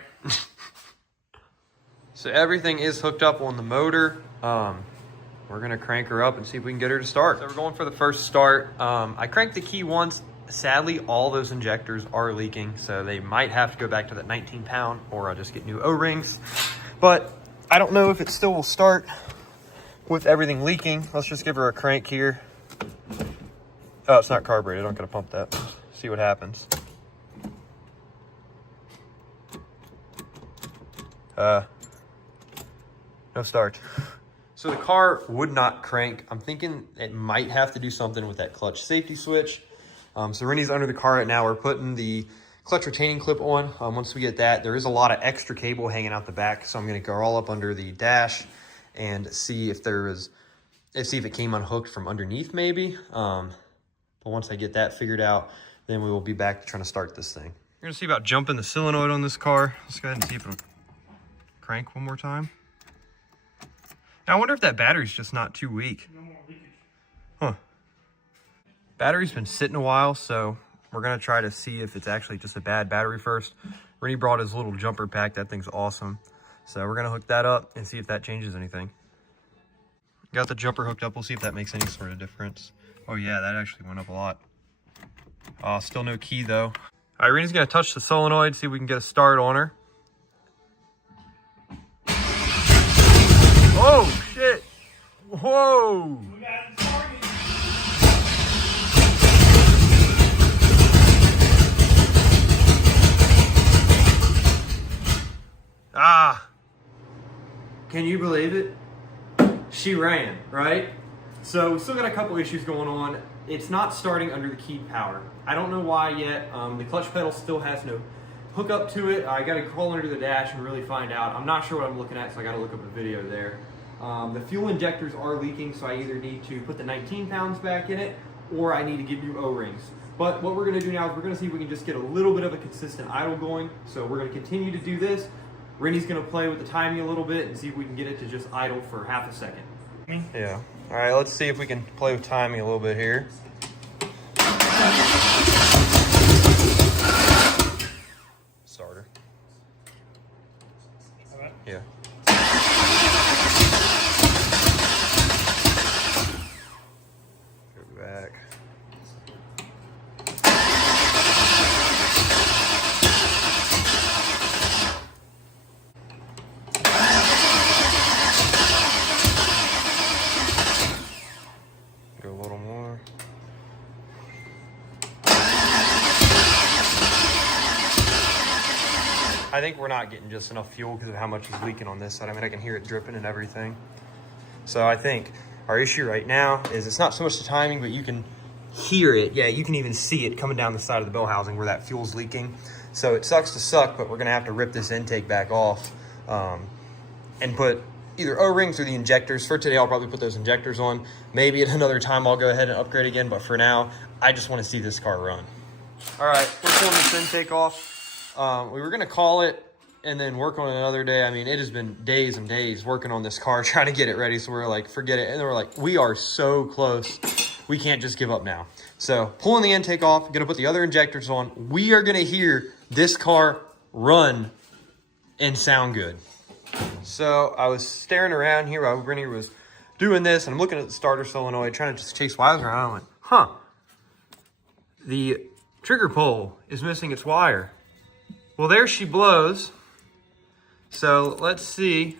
So everything is hooked up on the motor. We're gonna crank her up and see if we can get her to start. So we're going for the first start. I cranked the key once. Sadly, all those injectors are leaking, so they might have to go back to that 19-pound, or I'll just get new O-rings. But I don't know if it still will start with everything leaking. Let's just give her a crank here. Oh, it's not carbureted. I'm not gonna pump that. See what happens. No start. So the car would not crank. I'm thinking it might have to do something with that clutch safety switch. So Rennie's under the car right now. We're putting the clutch retaining clip on. Once we get that, there is a lot of extra cable hanging out the back. So I'm gonna go all up under the dash and see if see if it came unhooked from underneath maybe. But once I get that figured out, then we will be back to trying to start this thing. We're gonna see about jumping the solenoid on this car. Let's go ahead and see if it'll crank one more time. Now, I wonder if that battery's just not too weak. No more leakage. Huh. Battery's been sitting a while, so we're gonna try to see if it's actually just a bad battery first. Rennie brought his little jumper pack. That thing's awesome. So we're gonna hook that up and see if that changes anything. Got the jumper hooked up. We'll see if that makes any sort of difference. Oh yeah, that actually went up a lot. Still no key though. All right, Rennie's gonna touch the solenoid, see if we can get a start on her. Oh shit! Whoa! We got it started. Can you believe it? She ran, right? So we still got a couple issues going on. It's not starting under the keyed power. I don't know why yet. The clutch pedal still has no hook up to it. I gotta crawl under the dash and really find out. I'm not sure what I'm looking at, so I gotta look up a video there. The fuel injectors are leaking, so I either need to put the 19 pounds back in it, or I need to get new O-rings. But what we're gonna do now is we're gonna see if we can just get a little bit of a consistent idle going. So we're gonna continue to do this. Rennie's gonna play with the timing a little bit and see if we can get it to just idle for half a second. Yeah. All right, let's see if we can play with timing a little bit here. Starter. Yeah. Go back. Go a little more. I think we're not getting just enough fuel because of how much is leaking on this side. I mean, I can hear it dripping and everything. So I think our issue right now is it's not so much the timing, but you can hear it. Yeah, you can even see it coming down the side of the bell housing where that fuel's leaking. So it sucks to suck, but we're gonna have to rip this intake back off and put either O-rings or the injectors. For today, I'll probably put those injectors on. Maybe at another time, I'll go ahead and upgrade again, but for now, I just wanna see this car run. All right, we're pulling this intake off. We were gonna call it and then work on it another day. I mean, it has been days and days working on this car, trying to get it ready. So we're like, forget it. And then we're like, we are so close. We can't just give up now. So pulling the intake off, gonna put the other injectors on. We are gonna hear this car run and sound good. So I was staring around here while Rennie was doing this, and I'm looking at the starter solenoid, trying to just chase wires around. I went, huh, the trigger pull is missing its wire. Well, there she blows. So let's see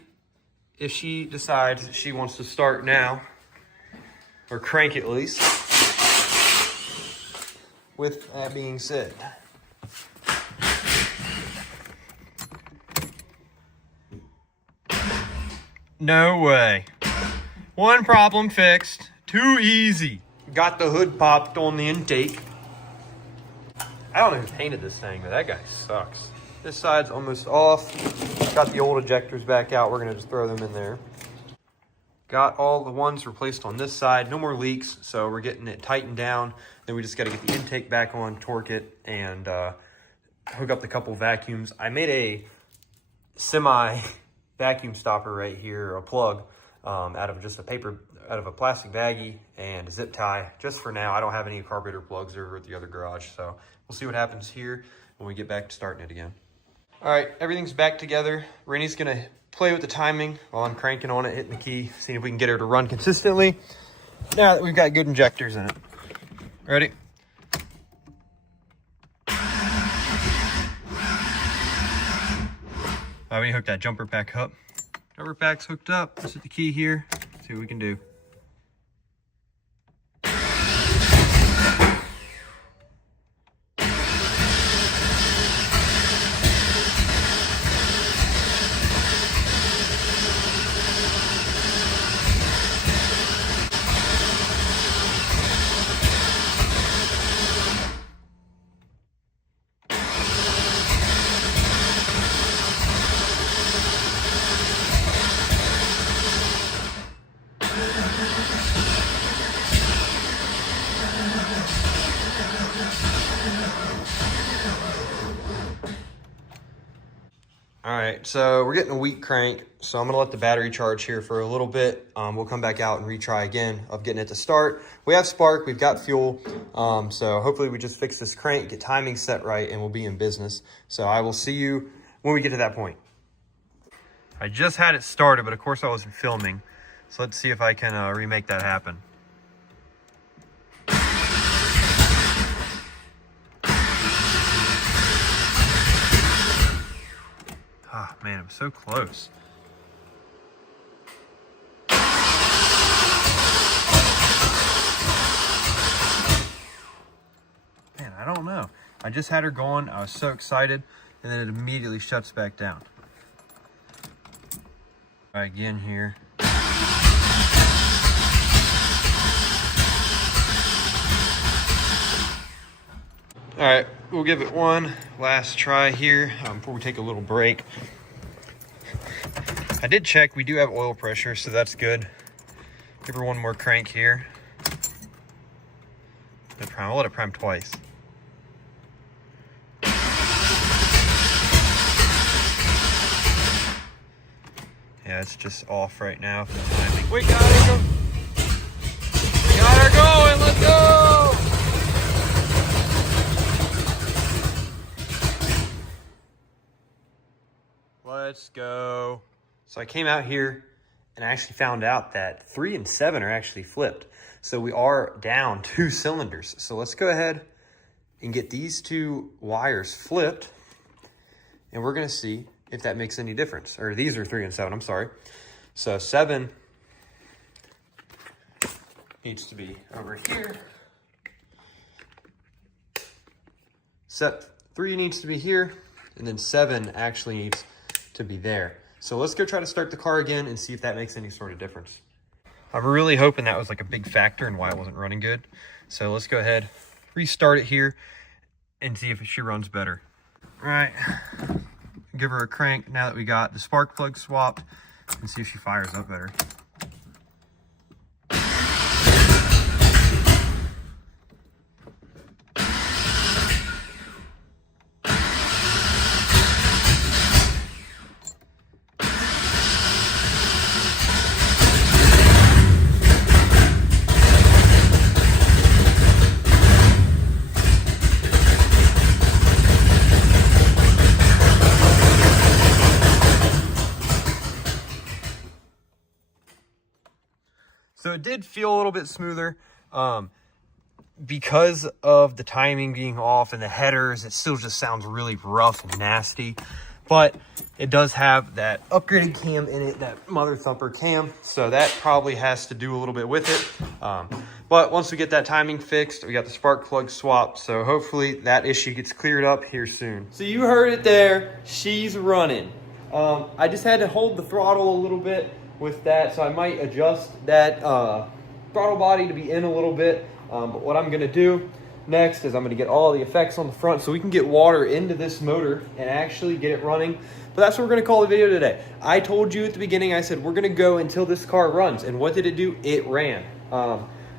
if she decides that she wants to start now, or crank at least. With that being said, no way. One problem fixed. Too easy. Got the hood popped on the intake. I don't know who painted this thing, but that guy sucks. This side's almost off. Got the old ejectors back out. We're gonna just throw them in there. Got all the ones replaced on this side. No more leaks, so we're getting it tightened down. Then we just gotta get the intake back on, torque it, and hook up the couple vacuums. I made a semi vacuum stopper right here, a plug, out of just out of a plastic baggie and a zip tie. Just for now, I don't have any carburetor plugs over at the other garage. So we'll see what happens here when we get back to starting it again. All right, everything's back together. Rainey's gonna play with the timing while I'm cranking on it, hitting the key, seeing if we can get her to run consistently now that we've got good injectors in it. Ready? We hooked that jumper pack up. Jumper pack's hooked up. Let's hit the key here, see what we can do. All right, so we're getting a weak crank, so I'm gonna let the battery charge here for a little bit. We'll come back out and retry again of getting it to start. We have spark, we've got fuel, so hopefully we just fix this crank, get timing set right, and we'll be in business. So I will see you when we get to that point. I just had it started, but of course I wasn't filming. So let's see if I can remake that happen. Ah, man, it was so close. Man, I don't know. I just had her going. I was so excited, and then it immediately shuts back down. Try again here. All right, we'll give it one last try here before we take a little break. I did check, we do have oil pressure, so that's good. Give her one more crank here. I'll let it prime twice. Yeah, it's just off right now for the timing. We got her going. We got her going, let's go! Let's go. So I came out here and I actually found out that 3 and 7 are actually flipped. So we are down 2 cylinders. So let's go ahead and get these 2 wires flipped, and we're gonna see if that makes any difference. Or these are 3 and 7, I'm sorry. So 7 needs to be over here. Set 3 needs to be here, and then 7 actually needs to be there. So let's go try to start the car again and see if that makes any sort of difference. I'm really hoping that was like a big factor in why it wasn't running good. So let's go ahead, restart it here and see if she runs better. All right, give her a crank now that we got the spark plug swapped and see if she fires up better. So it did feel a little bit smoother. Because of the timing being off and the headers, it still just sounds really rough and nasty. But it does have that upgraded cam in it, that mother thumper cam. So that probably has to do a little bit with it. But once we get that timing fixed, we got the spark plug swapped. So hopefully that issue gets cleared up here soon. So you heard it there, she's running. I just had to hold the throttle a little bit with that, so I might adjust that throttle body to be in a little bit. But what I'm gonna do next is I'm gonna get all the effects on the front so we can get water into this motor and actually get it running. But that's what we're gonna call the video today. I told you at the beginning, I said, we're gonna go until this car runs. And what did it do? It ran.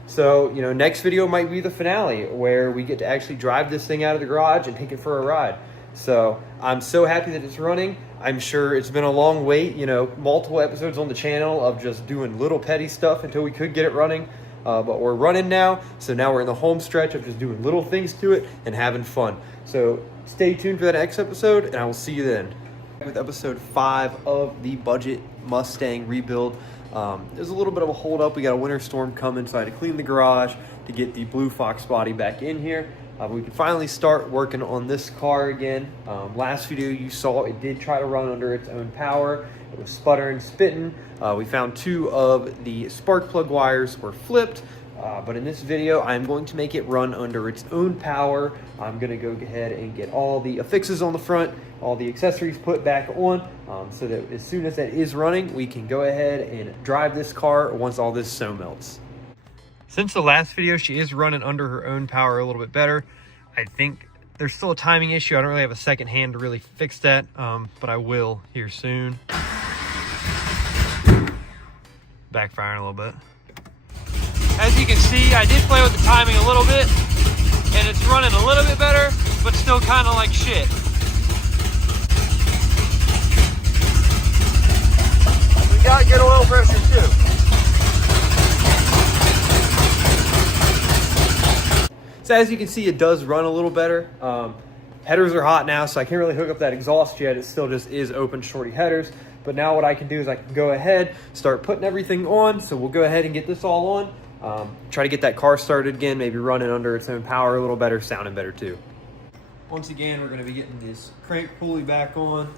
So, you know, next video might be the finale where we get to actually drive this thing out of the garage and take it for a ride. So I'm so happy that it's running. I'm sure it's been a long wait, you know, multiple episodes on the channel of just doing little petty stuff until we could get it running. But we're running now, so now we're in the home stretch of just doing little things to it and having fun. So stay tuned for that next episode, and I will see you then. With episode 5 of the Budget Mustang rebuild. There's a little bit of a hold up. We got a winter storm coming, so I had to clean the garage to get the blue Fox body back in here. We can finally start working on this car again. Last video you saw, it did try to run under its own power. It was sputtering, spitting. We found 2 of the spark plug wires were flipped. But in this video, I'm going to make it run under its own power. I'm going to go ahead and get all the affixes on the front, all the accessories put back on, so that as soon as that is running, we can go ahead and drive this car once all this snow melts. Since the last video, she is running under her own power a little bit better. I think there's still a timing issue. I don't really have a second hand to really fix that, but I will here soon. Backfiring a little bit. As you can see, I did play with the timing a little bit, and it's running a little bit better, but still kind of like shit. We got good oil pressure too. So as you can see, it does run a little better. Headers are hot now, so I can't really hook up that exhaust yet. It still just is open shorty headers. But now what I can do is I can go ahead, start putting everything on. So we'll go ahead and get this all on. Try to get that car started again, maybe running under its own power a little better, sounding better too. Once again, we're gonna be getting this crank pulley back on.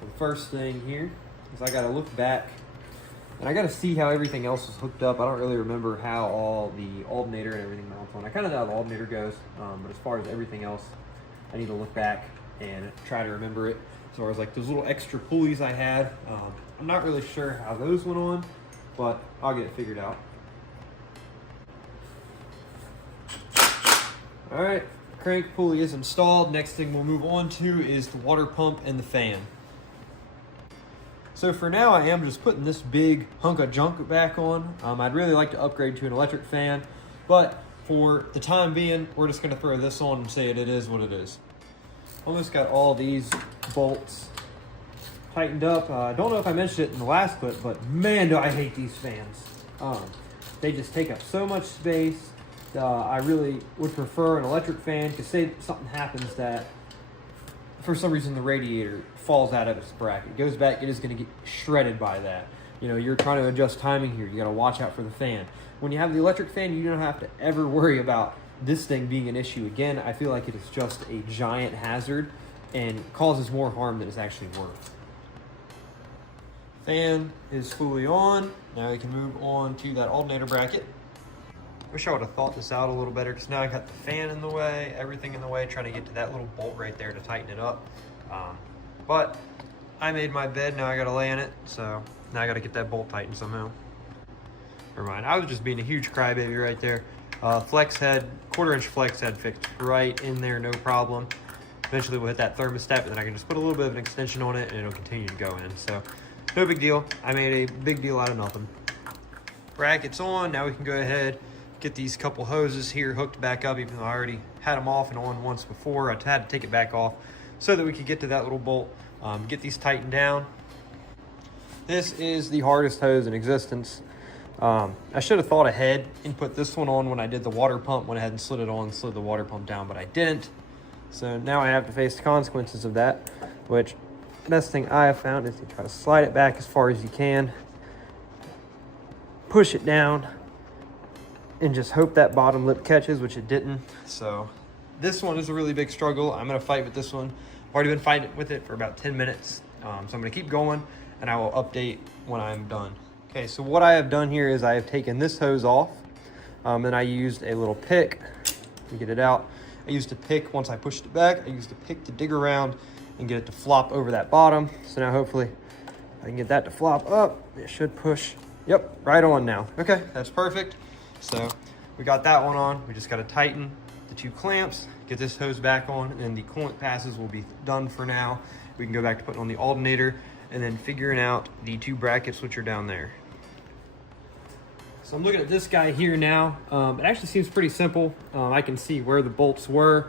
The first thing here is I gotta look back and I gotta see how everything else is hooked up. I don't really remember how all the alternator and everything mounts on. I kind of know how the alternator goes, but as far as everything else, I need to look back and try to remember it. As far as like those little extra pulleys I had, I'm not really sure how those went on, but I'll get it figured out. All right, crank pulley is installed. Next thing we'll move on to is the water pump and the fan. So for now, I am just putting this big hunk of junk back on. I'd really like to upgrade to an electric fan, but for the time being, we're just gonna throw this on and say it is what it is. Almost got all these bolts tightened up. I don't know if I mentioned it in the last clip, but man, do I hate these fans. They just take up so much space. I really would prefer an electric fan, because say something happens that for some reason the radiator falls out of its bracket, goes back, it is going to get shredded by that. You know, you're trying to adjust timing here. You got to watch out for the fan. When you have the electric fan, you don't have to ever worry about this thing being an issue. Again, I feel like it is just a giant hazard and causes more harm than it's actually worth. Fan is fully on. Now we can move on to that alternator bracket. Wish I would have thought this out a little better, because now I got the fan in the way, everything in the way, trying to get to that little bolt right there to tighten it up. But I made my bed, now I gotta lay in it, so now I gotta get that bolt tightened somehow. Never mind, I was just being a huge crybaby right there. Flex head, 1/4-inch flex head fixed right in there, no problem. Eventually we'll hit that thermostat, but then I can just put a little bit of an extension on it and it'll continue to go in. So no big deal. I made a big deal out of nothing. Bracket's on, now we can go ahead, get these couple hoses here hooked back up, even though I already had them off and on once before. I had to take it back off so that we could get to that little bolt, get these tightened down. This is the hardest hose in existence. I should have thought ahead and put this one on when I did the water pump, went ahead and slid it on, slid the water pump down, but I didn't. So now I have to face the consequences of that, which the best thing I have found is to try to slide it back as far as you can, push it down, and just hope that bottom lip catches, which it didn't. So this one is a really big struggle. I'm gonna fight with this one. I've already been fighting with it for about 10 minutes. So I'm gonna keep going and I will update when I'm done. Okay, so what I have done here is I have taken this hose off, and I used a little pick to get it out. I used a pick once I pushed it back. I used a pick to dig around and get it to flop over that bottom. So now hopefully I can get that to flop up. It should push, yep, right on now. Okay, that's perfect. So we got that one on. We just got to tighten the 2 clamps, get this hose back on, and the coolant passes will be done for now. We can go back to putting on the alternator and then figuring out the 2 brackets which are down there. So I'm looking at this guy here now. It actually seems pretty simple. I can see where the bolts were.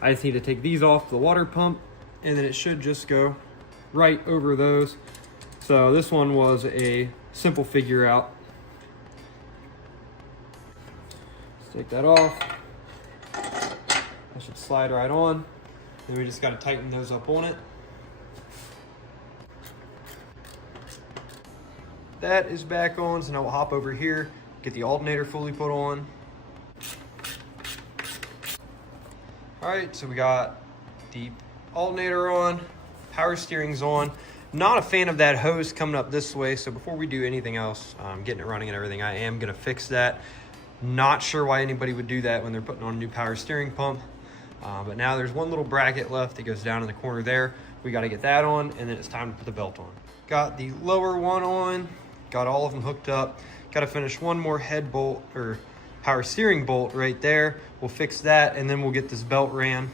I just need to take these off the water pump, and then it should just go right over those. So this one was a simple figure out. Let's take that off. That should slide right on. Then we just got to tighten those up on it. That is back on, so now we'll hop over here, get the alternator fully put on. All right, so we got the alternator on, power steering's on. Not a fan of that hose coming up this way, so before we do anything else, getting it running and everything, I am gonna fix that. Not sure why anybody would do that when they're putting on a new power steering pump, but now there's one little bracket left that goes down in the corner there. We gotta get that on, and then it's time to put the belt on. Got the lower one on, got all of them hooked up. Gotta finish one more head bolt or power steering bolt right there. We'll fix that, and then we'll get this belt ran,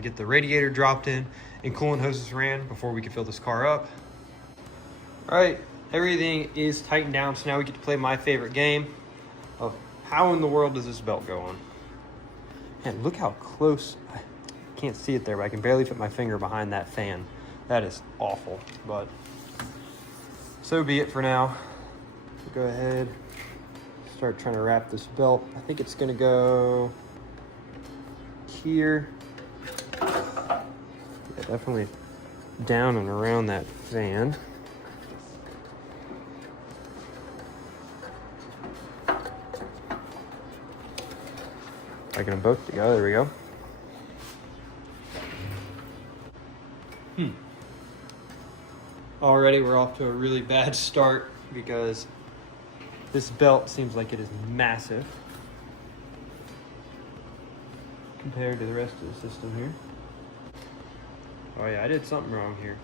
get the radiator dropped in, and coolant hoses ran before we can fill this car up. All right, everything is tightened down, so now we get to play my favorite game of how in the world does this belt go on? And look how close, I can't see it there, but I can barely fit my finger behind that fan. That is awful, but so be it for now. Go ahead, start trying to wrap this belt. I think it's gonna go here. Yeah, definitely down and around that fan. I can both together, there we go. Already we're off to a really bad start because this belt seems like it is massive compared to the rest of the system here. Oh yeah, I did something wrong here.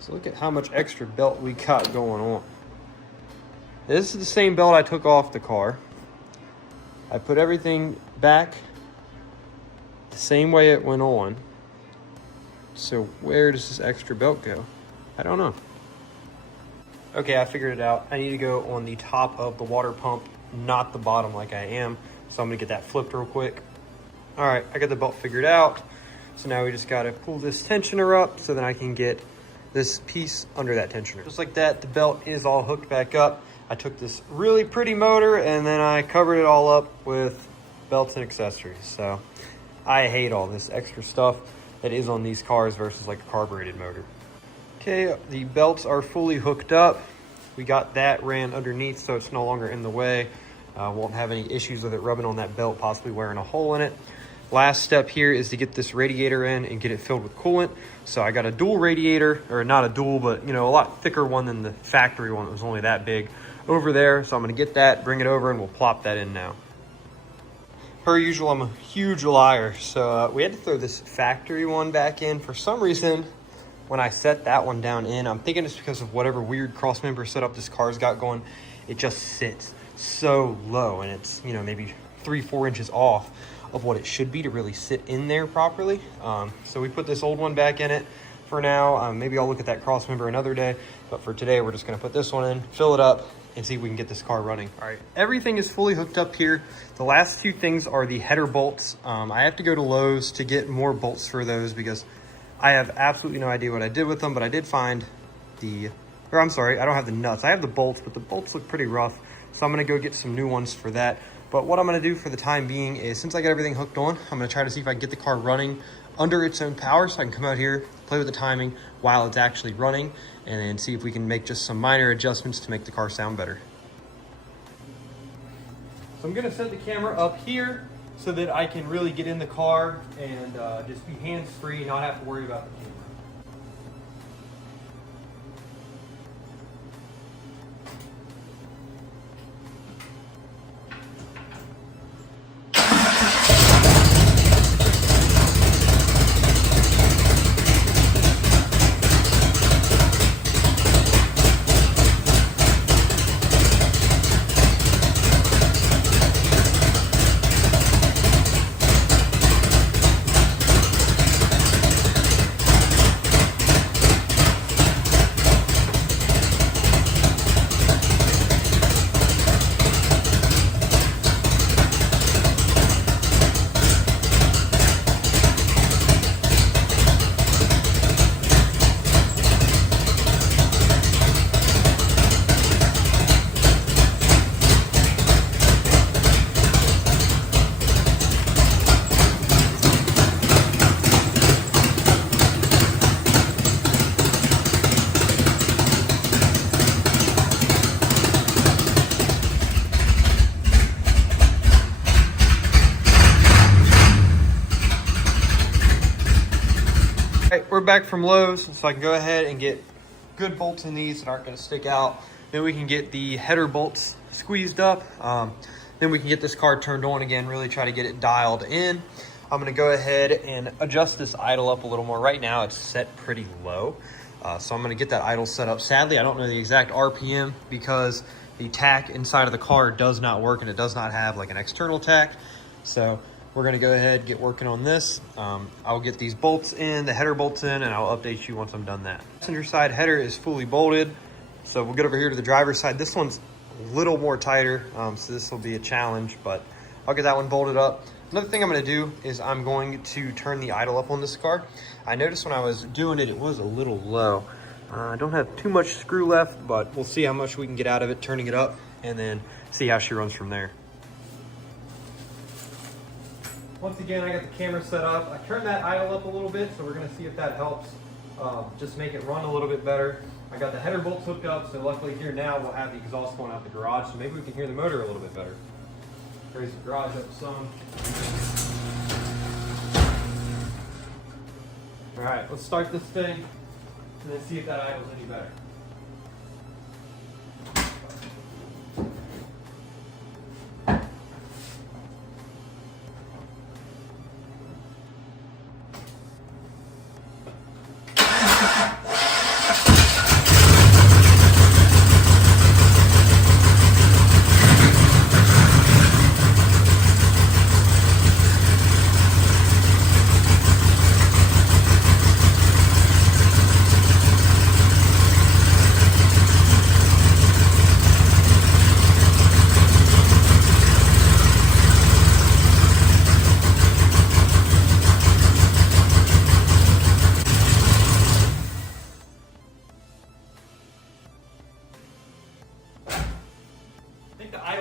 So look at how much extra belt we got going on. This is the same belt I took off the car. I put everything back the same way it went on. So where does this extra belt go? I don't know. Okay, I figured it out. I need to go on the top of the water pump, not the bottom like I am. So I'm gonna get that flipped real quick. All right, I got the belt figured out. So now we just gotta pull this tensioner up so that I can get this piece under that tensioner. Just like that, the belt is all hooked back up. I took this really pretty motor and then I covered it all up with belts and accessories. So I hate all this extra stuff that is on these cars versus like a carbureted motor. Okay, the belts are fully hooked up. We got that ran underneath so it's no longer in the way. Won't have any issues with it rubbing on that belt, possibly wearing a hole in it. Last step here is to get this radiator in and get it filled with coolant. So I got a dual radiator, or not a dual, but you know, a lot thicker one than the factory one that was only that big over there. So I'm gonna get that, bring it over, and we'll plop that in now. Per usual, I'm a huge liar. So we had to throw this factory one back in. For some reason, when I set that one down in, I'm thinking it's because of whatever weird cross member setup this car's got going. It just sits so low, and it's, you know, maybe 3-4 inches off of what it should be to really sit in there properly. So we put this old one back in it for now. Maybe I'll look at that cross member another day, but for today we're just gonna put this one in, fill it up, and see if we can get this car running. All right, everything is fully hooked up here. The last two things are the header bolts. I have to go to Lowe's to get more bolts for those because I have absolutely no idea what I did with them, but I did find I don't have the nuts. I have the bolts, but the bolts look pretty rough. So I'm gonna go get some new ones for that. But what I'm gonna do for the time being is, since I got everything hooked on, I'm gonna try to see if I can get the car running under its own power so I can come out here, play with the timing while it's actually running, and then see if we can make just some minor adjustments to make the car sound better. So I'm gonna set the camera up here so that I can really get in the car and just be hands-free, not have to worry about the camera. back from Lowe's, so I can go ahead and get good bolts in these that aren't going to stick out. Then we can get the header bolts squeezed up. Then we can get this car turned on again, really try to get it dialed in. I'm going to go ahead and adjust this idle up a little more. Right now it's set pretty low, so I'm going to get that idle set up. Sadly, I don't know the exact RPM because the tack inside of the car does not work, and it does not have like an external tack. So we're going to go ahead and get working on this. I'll get these bolts in, the header bolts in, and I'll update you once I'm done that. Passenger side header is fully bolted. So we'll get over here to the driver's side. This one's a little more tighter, so this will be a challenge, but I'll get that one bolted up. Another thing I'm going to do is I'm going to turn the idle up on this car. I noticed when I was doing it, it was a little low. I don't have too much screw left, but we'll see how much we can get out of it turning it up, and then see how she runs from there. Once again, I got the camera set up. I turned that idle up a little bit, so we're going to see if that helps just make it run a little bit better. I got the header bolts hooked up, so luckily here now we'll have the exhaust going out the garage, so maybe we can hear the motor a little bit better. Raise the garage up some. All right, let's start this thing and then see if that idle's any better.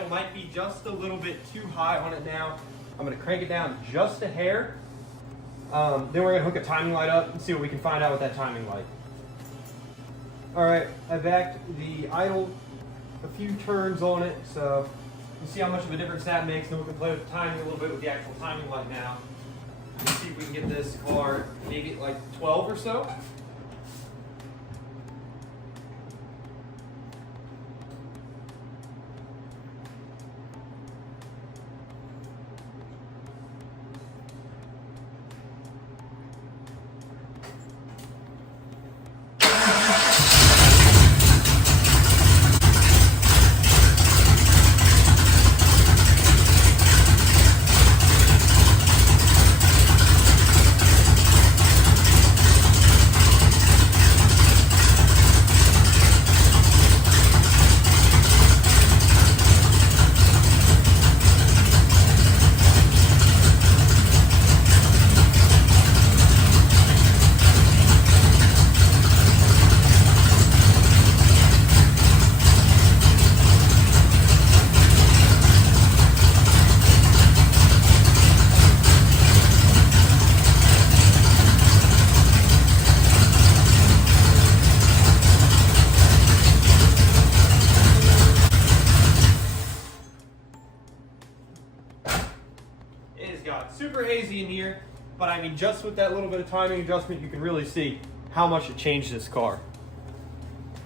Might be just a little bit too high on it now. I'm going to crank it down just a hair. Then we're going to hook a timing light up and see what we can find out with that timing light. Alright, I backed the idle a few turns on it, so we'll see how much of a difference that makes. Then we can play with the timing a little bit with the actual timing light now. Let's see if we can get this car maybe at like 12 or so. Super hazy in here, but I mean, just with that little bit of timing adjustment, you can really see how much it changed this car.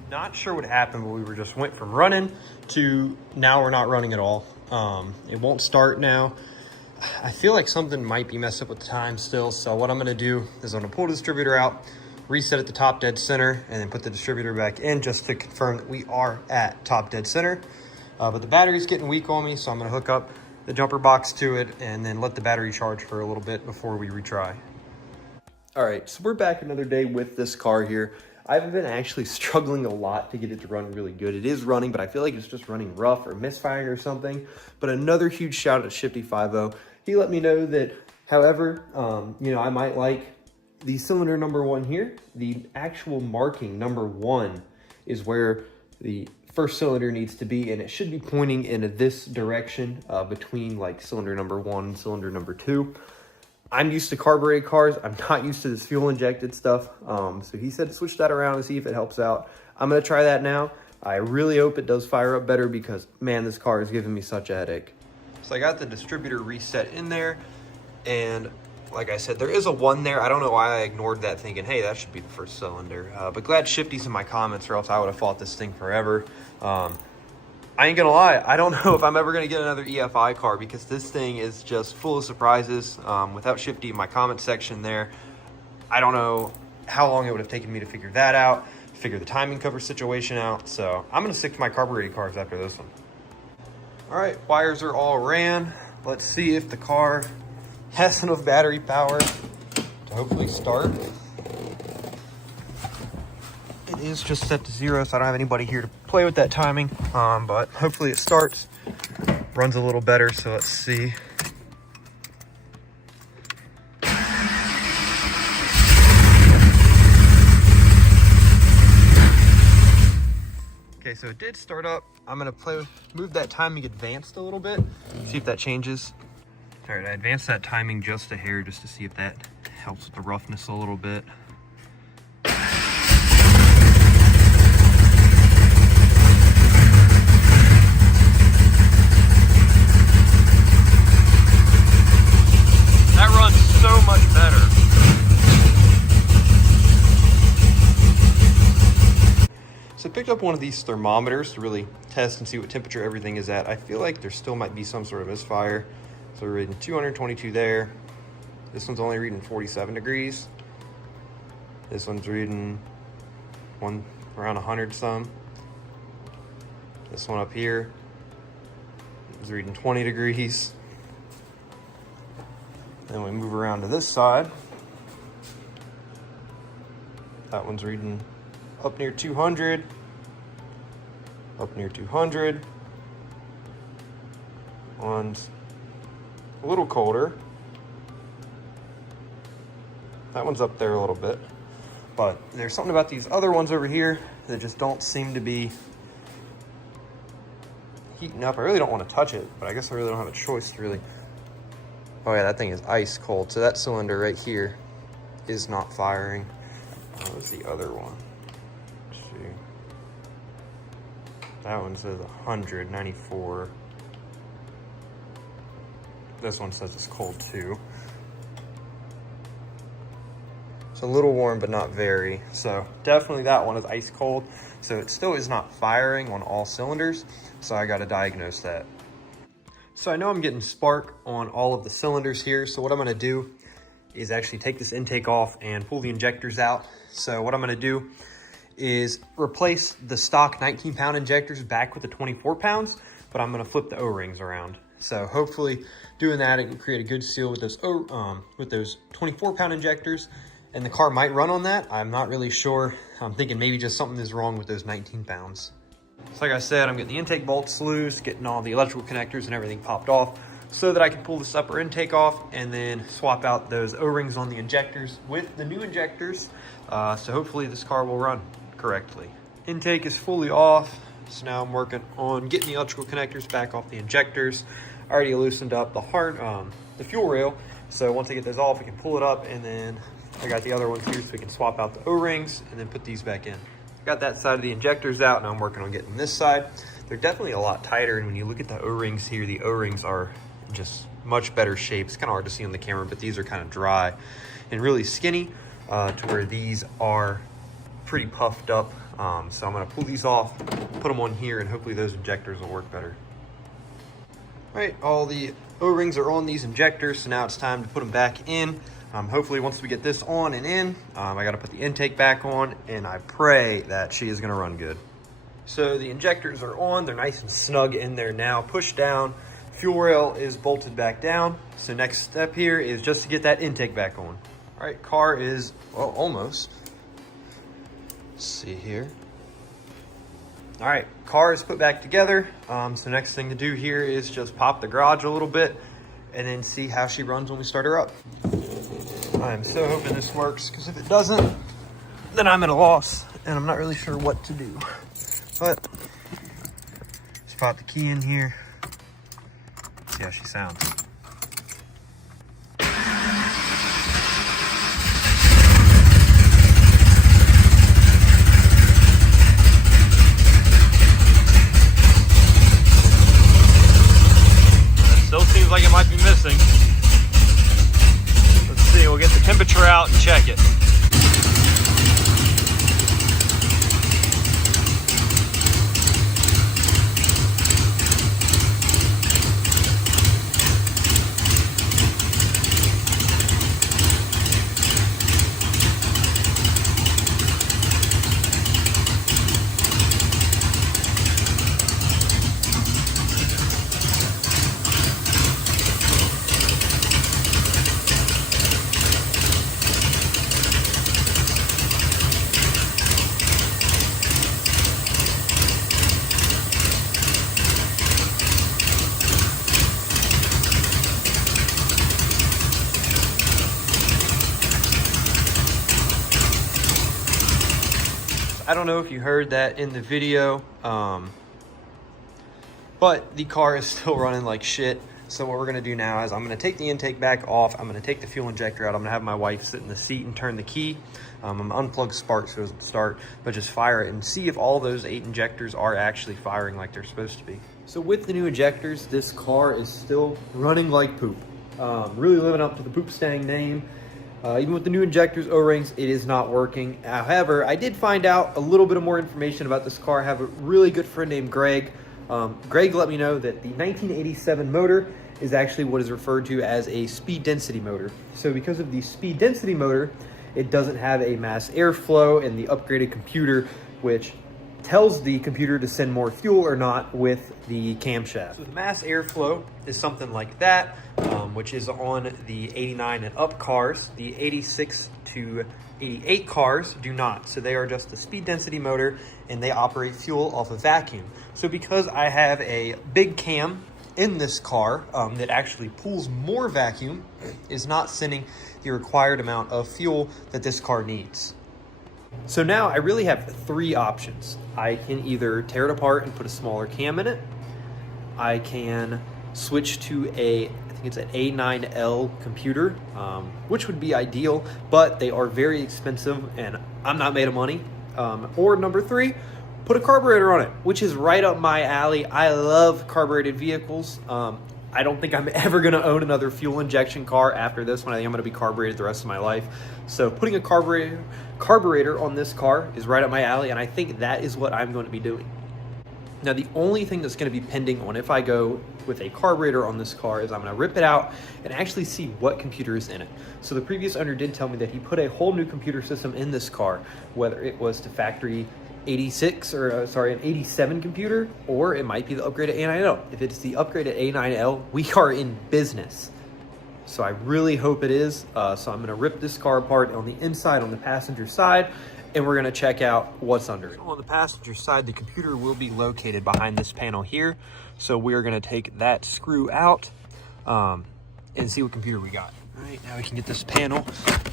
Not sure what happened, but we just went from running to now we're not running at all. It won't start now. I feel like something might be messed up with the time still, so what I'm going to do is I'm going to pull the distributor out, reset at the top dead center, and then put the distributor back in just to confirm that we are at top dead center. But the battery's getting weak on me, so I'm going to hook up the jumper box to it and then let the battery charge for a little bit before we retry. All right, so we're back another day with this car here. I've been actually struggling a lot to get it to run really good. It is running, but I feel like it's just running rough or misfiring or something. But another huge shout out to Shifty50. He let me know that, however, you know, I might like the cylinder number 1 here. The actual marking number 1 is where the first cylinder needs to be, and it should be pointing in this direction between like cylinder number 1 and cylinder number 2. I'm used to carbureted cars. I'm not used to this fuel injected stuff. So he said to switch that around and see if it helps out. I'm going to try that now. I really hope it does fire up better because, man, this car is giving me such a headache. So I got the distributor reset in there, and like I said, there is a 1 there. I don't know why I ignored that, thinking, hey, that should be the first cylinder. But glad Shifty's in my comments, or else I would have fought this thing forever. I ain't gonna lie, I don't know if I'm ever gonna get another EFI car, because this thing is just full of surprises. Without Shifty in my comment section there, I don't know how long it would have taken me to figure that out, figure the timing cover situation out. So I'm gonna stick to my carbureted cars after this one. All right, wires are all ran. Let's see if the car has enough battery power to hopefully start. It is just set to 0, so I don't have anybody here to play with that timing, but hopefully it starts, runs a little better. So let's see. Okay, so it did start up. I'm gonna move that timing advanced a little bit, see if that changes. All right, I advanced that timing just a hair, just to see if that helps with the roughness a little bit. That runs so much better. So I picked up one of these thermometers to really test and see what temperature everything is at. I feel like there still might be some sort of misfire. So we're reading 222 there. This one's only reading 47 degrees. This one's reading around 100 some. This one up here is reading 20 degrees. Then we move around to this side. That one's reading up near 200, up near 200. One's a little colder. That one's up there a little bit. But there's something about these other ones over here that just don't seem to be heating up. I really don't want to touch it, but I guess I really don't have a choice to really. Oh yeah, that thing is ice cold. So that cylinder right here is not firing. What was the other one? Let's see. That one says 194. This one says it's cold too. It's a little warm, but not very. So definitely that one is ice cold. So it still is not firing on all cylinders. So I got to diagnose that. So I know I'm getting spark on all of the cylinders here. So what I'm going to do is actually take this intake off and pull the injectors out. So what I'm going to do is replace the stock 19-pound injectors back with the 24 pounds, but I'm going to flip the O-rings around. So hopefully doing that, it can create a good seal with those 24-pound injectors, and the car might run on that. I'm not really sure. I'm thinking maybe just something is wrong with those 19 pounds. So like I said, I'm getting the intake bolts loose, getting all the electrical connectors and everything popped off so that I can pull this upper intake off and then swap out those O-rings on the injectors with the new injectors. So hopefully this car will run correctly. Intake is fully off. So now I'm working on getting the electrical connectors back off the injectors. I already loosened up the fuel rail. So once I get those off, I can pull it up, and then I got the other ones here so we can swap out the O-rings and then put these back in. Got that side of the injectors out. Now I'm working on getting this side. They're definitely a lot tighter, and when you look at the O-rings here, the O-rings are just much better shape. It's kind of hard to see on the camera, but these are kind of dry and really skinny to where these are pretty puffed up. So I'm going to pull these off, put them on here, and hopefully those injectors will work better. All right, all the O-rings are on these injectors, so now it's time to put them back in. Hopefully once we get this on and in, I got to put the intake back on, and I pray that she is going to run good. So the injectors are on. They're nice and snug in there now. Push down. Fuel rail is bolted back down. So next step here is just to get that intake back on. All right, car is, well, almost. Let's see here. All right, car is put back together. So next thing to do here is just pop the garage a little bit and then see how she runs when we start her up. I'm so hoping this works, because if it doesn't, then I'm at a loss and I'm not really sure what to do. But just pop the key in here. See how she sounds. That still seems like it might be missing. Let's I don't know if you heard that in the video, but the car is still running like shit. So what we're gonna do now is I'm gonna take the intake back off. I'm gonna take the fuel injector out. I'm gonna have my wife sit in the seat and turn the key. I'm gonna unplug spark so it doesn't start, but just fire it and see if all those 8 injectors are actually firing like they're supposed to be. So with the new injectors, this car is still running like poop. Really living up to the poop stang name. Even with the new injectors, O-rings, it is not working. However, I did find out a little bit of more information about this car. I have a really good friend named Greg. Greg let me know that the 1987 motor is actually what is referred to as a speed density motor. So because of the speed density motor, it doesn't have a mass airflow in the upgraded computer, which tells the computer to send more fuel or not with the camshaft. So the mass airflow is something like that, which is on the 89 and up cars. The 86 to 88 cars do not. So they are just a speed density motor and they operate fuel off of vacuum. So because I have a big cam in this car that actually pulls more vacuum, is not sending the required amount of fuel that this car needs. So now I really have 3 options. I can either tear it apart and put a smaller cam in it. I can switch to I think it's an A9L computer, which would be ideal, but they are very expensive and I'm not made of money. Or number 3, put a carburetor on it, which is right up my alley. I love carbureted vehicles. I don't think I'm ever gonna own another fuel injection car after this one. I think I'm gonna be carbureted the rest of my life. So putting a carburetor on this car is right up my alley, and I think that is what I'm going to be doing. Now, the only thing that's gonna be pending on if I go with a carburetor on this car is I'm gonna rip it out and actually see what computer is in it. So the previous owner did tell me that he put a whole new computer system in this car, whether it was to factory 86 or an 87 computer, or it might be the upgraded A9L. If it's the upgraded A9L, we are in business. So I really hope it is. So I'm gonna rip this car apart on the inside, on the passenger side, and we're gonna check out what's under it. On the passenger side, the computer will be located behind this panel here. So we're gonna take that screw out and see what computer we got. All right, now we can get this panel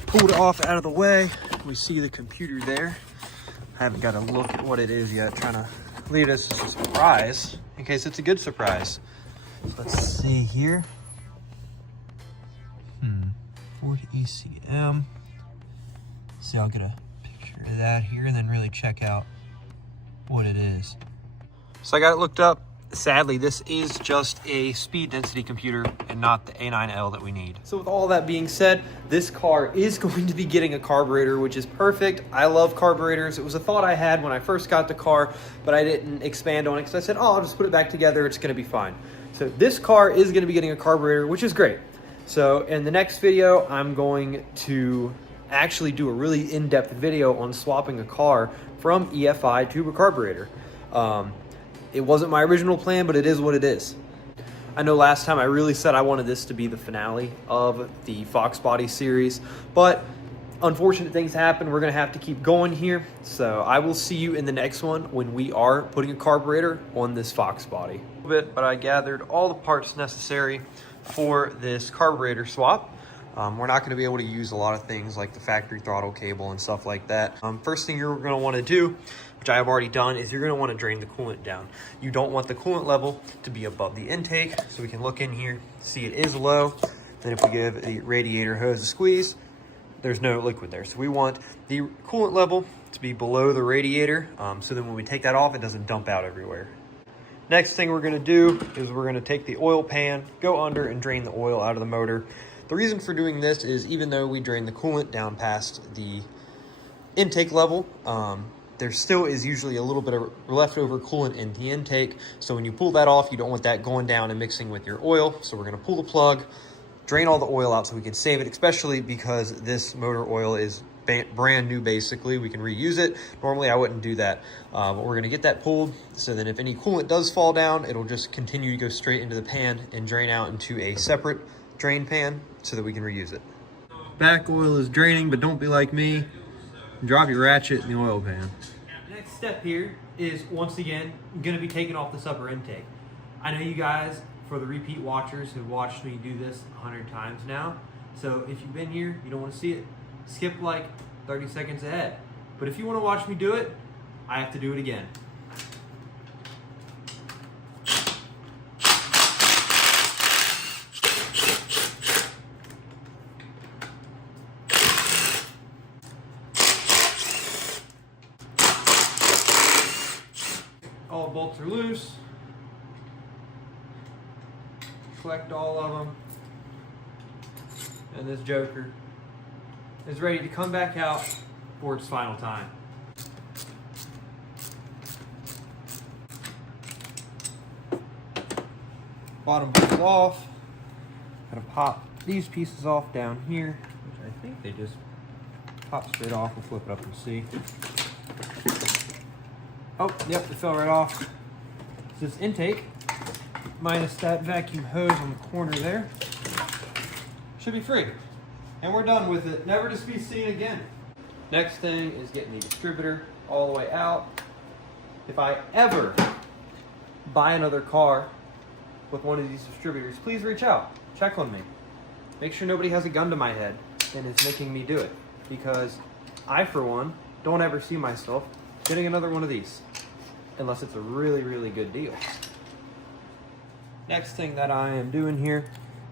pulled off out of the way. We see the computer there. I haven't got a look at what it is yet, trying to lead us as a surprise in case it's a good surprise. Let's see here. Ford ECM. See, I'll get a picture of that here and then really check out what it is. So I got it looked up. Sadly, this is just a speed density computer and not the A9L that we need. So with all that being said, this car is going to be getting a carburetor, which is perfect. I love carburetors. It was a thought I had when I first got the car, but I didn't expand on it because I said, oh, I'll just put it back together. It's going to be fine. So this car is going to be getting a carburetor, which is great. So in the next video, I'm going to actually do a really in-depth video on swapping a car from EFI to a carburetor. It wasn't my original plan, but it is what it is. I know last time I really said I wanted this to be the finale of the FoxBody series, but unfortunate things happen. We're gonna have to keep going here. So I will see you in the next one when we are putting a carburetor on this FoxBody. But I gathered all the parts necessary for this carburetor swap. We're not gonna be able to use a lot of things like the factory throttle cable and stuff like that. First thing you're gonna wanna do, which I have already done, is you're gonna wanna drain the coolant down. You don't want the coolant level to be above the intake, so we can look in here, see it is low. Then if we give the radiator hose a squeeze, there's no liquid there. So we want the coolant level to be below the radiator, so then when we take that off, it doesn't dump out everywhere. Next thing we're gonna do is we're gonna take the oil pan, go under and drain the oil out of the motor. The reason for doing this is even though we drain the coolant down past the intake level, there still is usually a little bit of leftover coolant in the intake. So when you pull that off, you don't want that going down and mixing with your oil. So we're gonna pull the plug, drain all the oil out so we can save it, especially because this motor oil is brand new basically. We can reuse it. Normally I wouldn't do that, but we're gonna get that pulled. So then if any coolant does fall down, it'll just continue to go straight into the pan and drain out into a separate drain pan so that we can reuse it. Back oil is draining, but don't be like me. Drop your ratchet in the oil pan. Next step here is, once again, I'm gonna be taking off this upper intake. I know you guys, for the repeat watchers, have watched me do this 100 times now. So if you've been here, you don't wanna see it, skip like 30 seconds ahead. But if you wanna watch me do it, I have to do it again. All bolts are loose. Collect all of them. And this joker is ready to come back out for its final time. Bottom bolts off. Gotta pop these pieces off down here, which I think they just pop straight off. We'll flip it up and see. Oh, yep, it fell right off. This intake, minus that vacuum hose on the corner there, should be free. And we're done with it, never to be seen again. Next thing is getting the distributor all the way out. If I ever buy another car with one of these distributors, please reach out, check on me. Make sure nobody has a gun to my head and is making me do it. Because I, for one, don't ever see myself getting another one of these, unless it's a really, really good deal. Next thing that I am doing here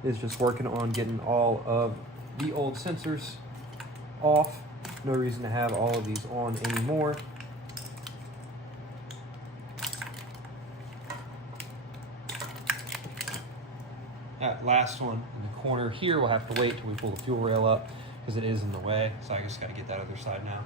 is just working on getting all of the old sensors off. No reason to have all of these on anymore. That last one in the corner here will have to wait till we pull the fuel rail up because it is in the way. So I just got to get that other side now.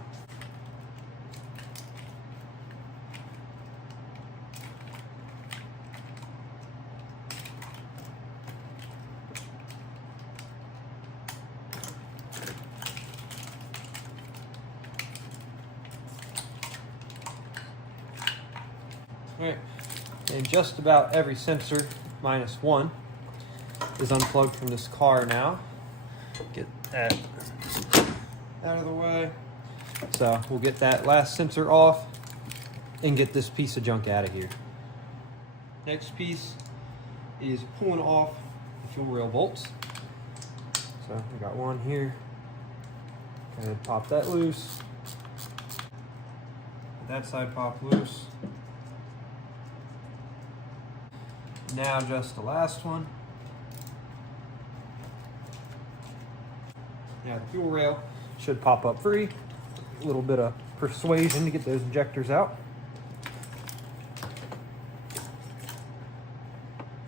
Alright, and just about every sensor, minus one, is unplugged from this car now. Get that out of the way. So we'll get that last sensor off and get this piece of junk out of here. Next piece is pulling off the fuel rail bolts. So we got one here. Go ahead and pop that loose. That side pop loose. Now just the last one. Now the fuel rail should pop up free. A little bit of persuasion to get those injectors out.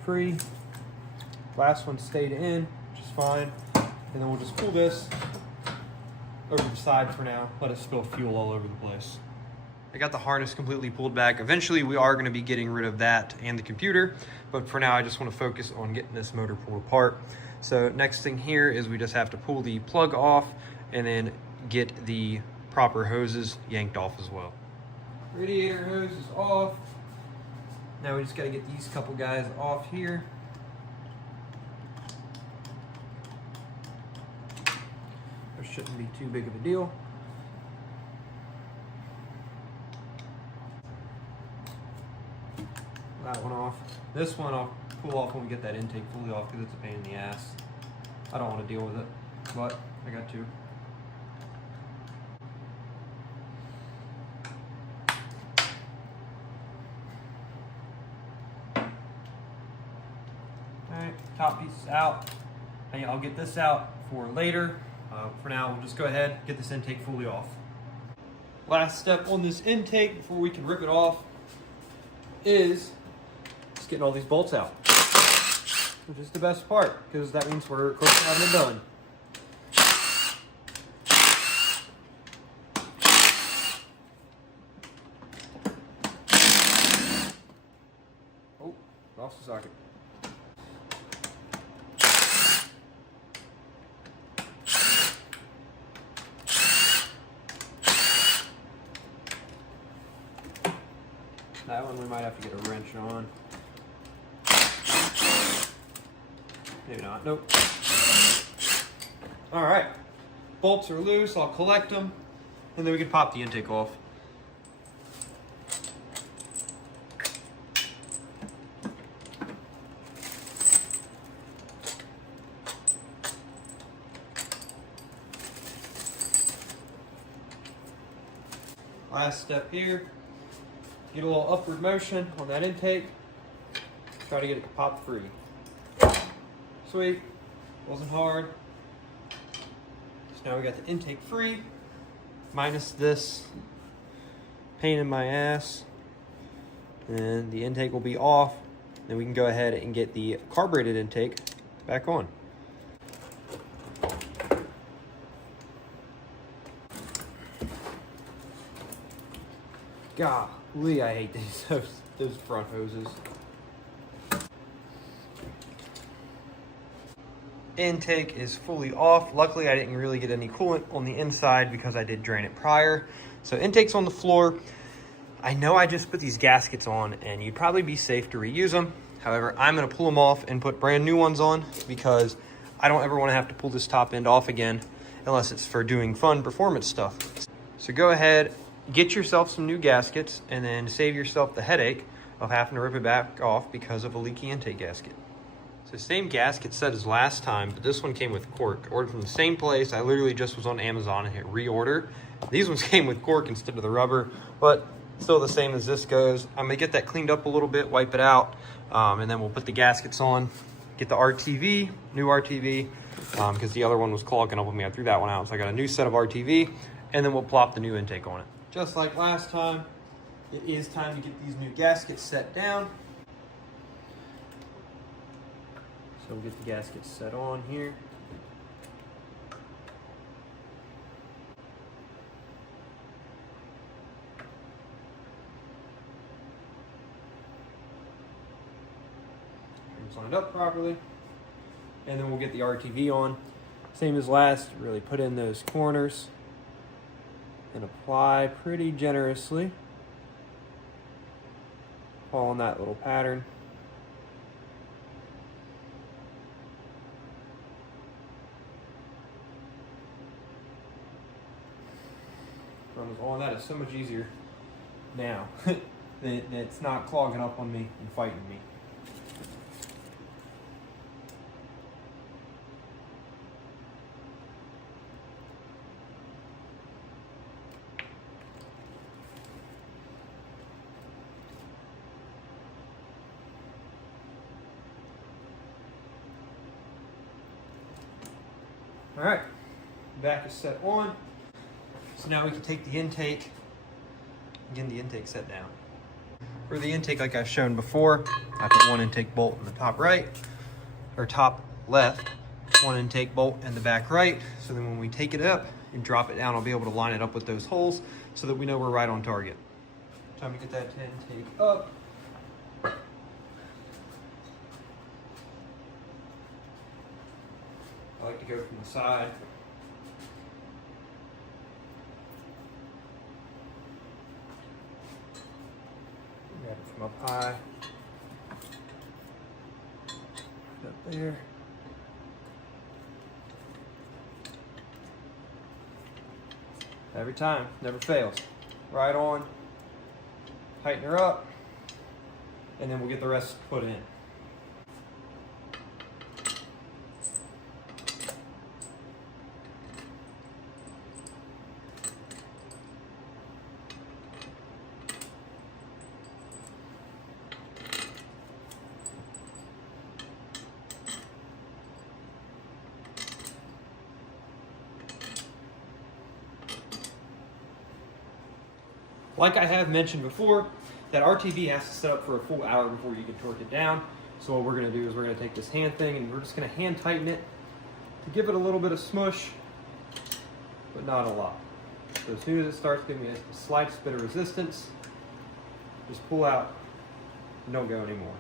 Free. Last one stayed in, which is fine. And then we'll just pull this over the side for now. Let it spill fuel all over the place. I got the harness completely pulled back. Eventually we are going to be getting rid of that and the computer, but for now I just want to focus on getting this motor pulled apart. So next thing here is we just have to pull the plug off and then get the proper hoses yanked off as well. Radiator hose is off. Now we just got to get these couple guys off here. There shouldn't be too big of a deal. That one off. This one I'll pull off when we get that intake fully off because it's a pain in the ass. I don't want to deal with it, but I got to. Alright, top piece is out. And I'll get this out for later. For now, we'll just go ahead and get this intake fully off. Last step on this intake before we can rip it off is just getting all these bolts out, which is the best part because that means we're close to having it done. Oh, lost the socket. That one we might have to get a wrench on. Maybe not. Nope. All right. Bolts are loose. I'll collect them, and then we can pop the intake off. Last step here Get a little upward motion on that intake. Try to get it pop free. Sweet. Wasn't hard. So now we got the intake free, minus this pain in my ass. And the intake will be off. Then we can go ahead and get the carbureted intake back on. Golly, I hate those front hoses. Intake is fully off. Luckily, I didn't really get any coolant on the inside because I did drain it prior. So intake's on the floor. I know I just put these gaskets on and you'd probably be safe to reuse them. However, I'm gonna pull them off and put brand new ones on because I don't ever wanna have to pull this top end off again unless it's for doing fun performance stuff. So go ahead, get yourself some new gaskets and then save yourself the headache of having to rip it back off because of a leaky intake gasket. So same gasket set as last time, but this one came with cork. Ordered from the same place. I literally just was on Amazon and hit reorder. These ones came with cork instead of the rubber, but still the same as this goes. I'm gonna get that cleaned up a little bit, wipe it out, and then we'll put the gaskets on, get the RTV, new RTV, because the other one was clogging up with me. I threw that one out, so I got a new set of RTV, and then we'll plop the new intake on it. Just like last time, it is time to get these new gaskets set down. So we'll get the gaskets set on here. Lined up properly, and then we'll get the RTV on. Same as last, really put in those corners and apply pretty generously. Following that little pattern. Oh, that is so much easier now. It's not clogging up on me and fighting me. All right, back is set on. So now we can take the intake, again, the intake set down. For the intake, like I've shown before, I put one intake bolt in the top right, or top left, one intake bolt in the back right. So then when we take it up and drop it down, I'll be able to line it up with those holes so that we know we're right on target. Time to get that intake up. I like to go from the side. Grab it from up high. Up there. Every time, never fails. Right on. Tighten her up. And then we'll get the rest put in. Like I have mentioned before, that RTV has to set up for a full hour before you can torque it down. So what we're going to do is we're going to take this hand thing and we're just going to hand tighten it to give it a little bit of smush, but not a lot. So as soon as it starts giving me a slight bit of resistance, just pull out and don't go anymore.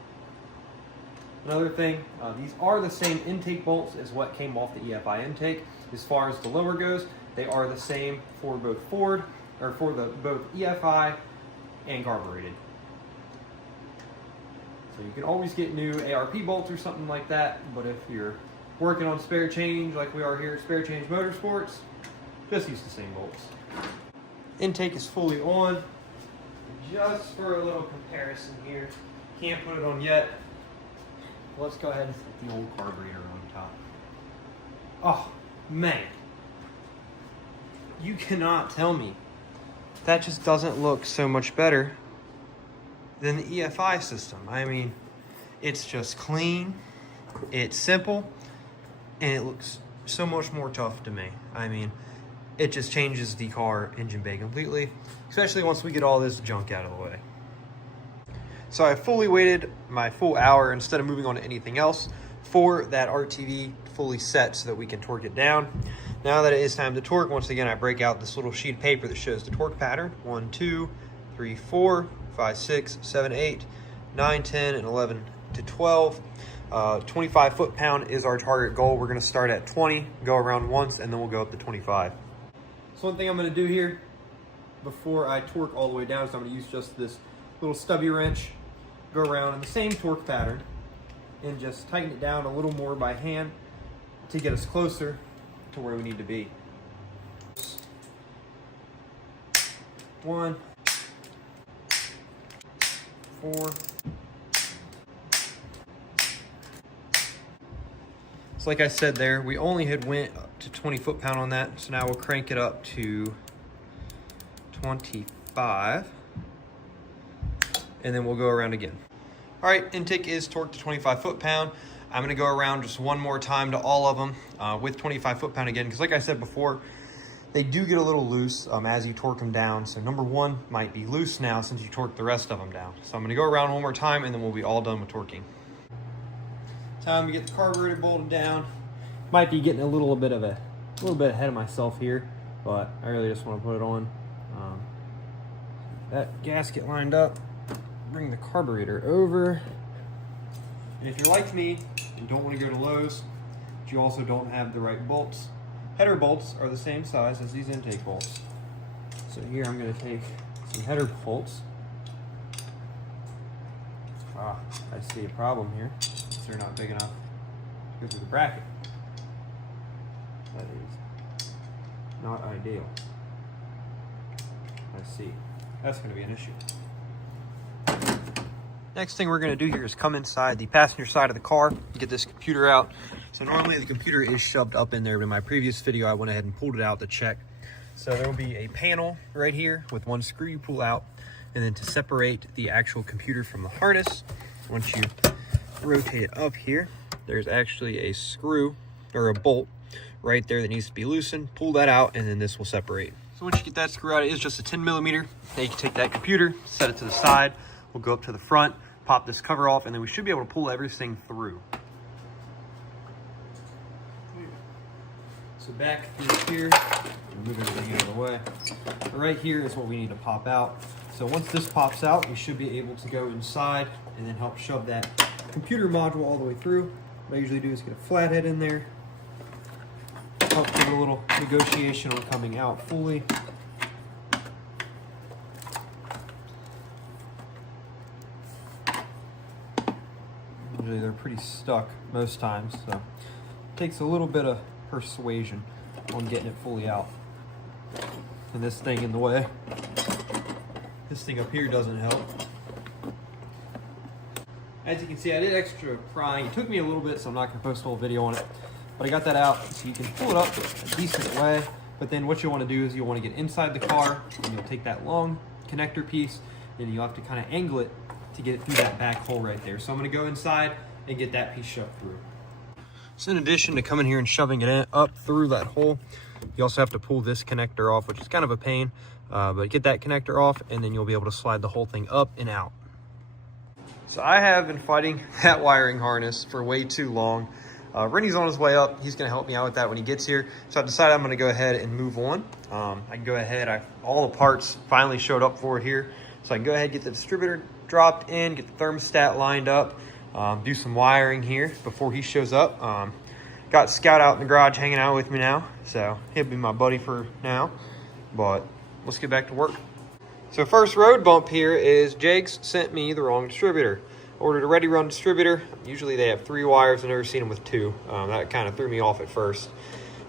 Another thing, these are the same intake bolts as what came off the EFI intake. As far as the lower goes, they are the same for both Ford, or for both EFI and carbureted. So you can always get new ARP bolts or something like that, but if you're working on spare change like we are here at Spare Change Motorsports, just use the same bolts. Intake is fully on. Just for a little comparison here, can't put it on yet. Let's go ahead and put the old carburetor on top. Oh, man. You cannot tell me that just doesn't look so much better than the EFI system. I mean, it's just clean, it's simple, and it looks so much more tough to me. I mean, it just changes the car engine bay completely, especially once we get all this junk out of the way. So I fully waited my full hour instead of moving on to anything else for that RTV fully set so that we can torque it down. Now that it is time to torque, once again, I break out this little sheet of paper that shows the torque pattern. 1, 2, 3, 4, 5, 6, 7, 8, 9, 10, and 11 to 12. 25 foot-pound is our target goal. We're gonna start at 20, go around once, and then we'll go up to 25. So one thing I'm gonna do here before I torque all the way down is I'm gonna use just this little stubby wrench, go around in the same torque pattern, and just tighten it down a little more by hand to get us closer to where we need to be. 1, 4. So like I said there, we only had went up to 20 foot-pound on that, so now we'll crank it up to 25, and then we'll go around again. All right, intake is torqued to 25 foot-pound. I'm gonna go around just one more time to all of them with 25 foot-pound again, because like I said before, they do get a little loose as you torque them down. So number 1 might be loose now since you torque the rest of them down. So I'm gonna go around one more time and then we'll be all done with torquing. Time to get the carburetor bolted down. Might be getting a little bit ahead of myself here, but I really just want to put it on. That gasket lined up. Bring the carburetor over. And if you're like me and don't want to go to Lowe's, but you also don't have the right bolts, header bolts are the same size as these intake bolts. So here I'm going to take some header bolts. I see a problem here. They're not big enough to go through the bracket. That is not ideal. I see. That's going to be an issue. Next thing we're going to do here is come inside the passenger side of the car, get this computer out. So normally the computer is shoved up in there, but in my previous video I went ahead and pulled it out to check. So there will be a panel right here with one screw you pull out, and then to separate the actual computer from the harness, once you rotate it up here, there's actually a screw or a bolt right there that needs to be loosened. Pull that out and then this will separate. So once you get that screw out, it is just a 10 millimeter. Now you can take that computer, set it to the side. We'll go up to the front, pop this cover off, and then we should be able to pull everything through. So back through here, move everything out of the way. But right here is what we need to pop out. So once this pops out, we should be able to go inside and then help shove that computer module all the way through. What I usually do is get a flathead in there, help give it a little negotiation on coming out fully. Usually they're pretty stuck most times, so it takes a little bit of persuasion on getting it fully out. And this thing in the way, this thing up here doesn't help. As you can see, I did extra prying. It took me a little bit, so I'm not going to post a whole video on it. But I got that out, so you can pull it up a decent way. But then what you want to do is you want to get inside the car, and you'll take that long connector piece, and you'll have to kind of angle it to get it through that back hole right there. So I'm going to go inside and get that piece shoved through. So in addition to coming here and shoving it in, up through that hole, you also have to pull this connector off, which is kind of a pain. But get that connector off, and then you'll be able to slide the whole thing up and out. So I have been fighting that wiring harness for way too long. Rennie's on his way up. He's going to help me out with that when he gets here. So I decided I'm going to go ahead and move on. I can go ahead. All the parts finally showed up for it here. So I can go ahead and get the distributor dropped in, get the thermostat lined up, do some wiring here before he shows up. Got Scout out in the garage hanging out with me now. So he'll be my buddy for now. But let's get back to work. So first road bump here is Jake's sent me the wrong distributor. Ordered a ready run distributor. Usually they have 3 wires. I've never seen them with 2. That kind of threw me off at first.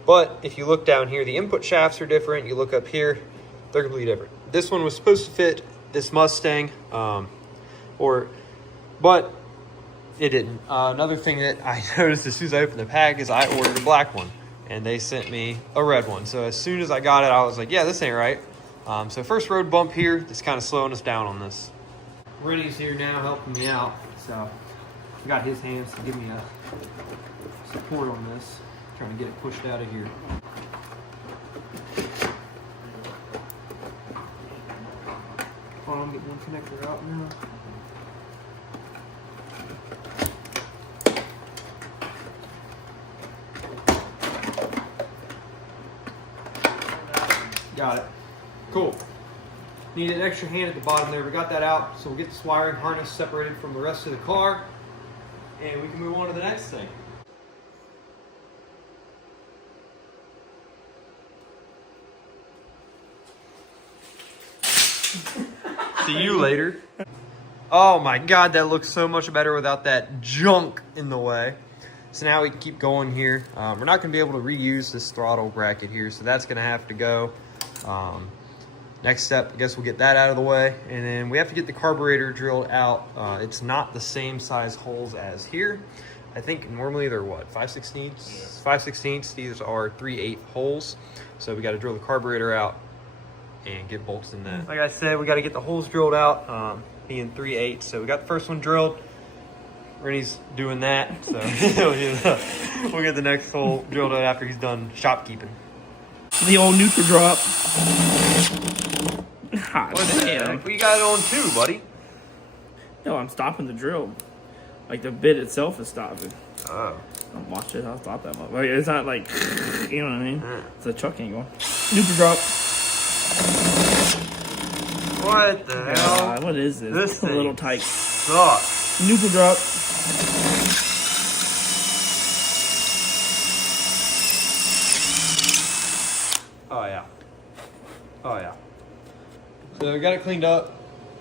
But if you look down here, the input shafts are different. You look up here, they're completely different. This one was supposed to fit this Mustang, but it didn't. Another thing that I noticed as soon as I opened the pack is I ordered a black one, and they sent me a red one. So as soon as I got it, I was like, yeah, this ain't right. So first road bump here, that's kind of slowing us down on this. Rennie's here now helping me out, so I got his hands to give me a support on this. Trying to get it pushed out of here. Hold on, get one connector out now. Got it. Cool. Need an extra hand at the bottom there. We got that out, so we'll get this wiring harness separated from the rest of the car, and we can move on to the next thing. See you later. Oh my God, that looks so much better without that junk in the way. So now we can keep going here. We're not gonna be able to reuse this throttle bracket here, so that's gonna have to go. Next step, I guess we'll get that out of the way, and then we have to get the carburetor drilled out. It's not the same size holes as here. I think normally they're what, 5/16? 5/16. These are 3/8 holes. So we got to drill the carburetor out and get bolts in that. Like I said, we got to get the holes drilled out, being 3/8. So we got the first one drilled. Rennie's doing that, so we'll get the next hole drilled out after he's done shopkeeping. The old neutral drop. Hot damn. We got it on too, buddy. No, I'm stopping the drill. Like the bit itself is stopping. Oh. Don't watch it. I'll stop that much. Like, it's not like, you know what I mean? It's a chuck angle. Neutral drop. What the hell? What is this? This It's a little tight. Sucks. Neutral drop. Oh yeah. Oh yeah. So we got it cleaned up.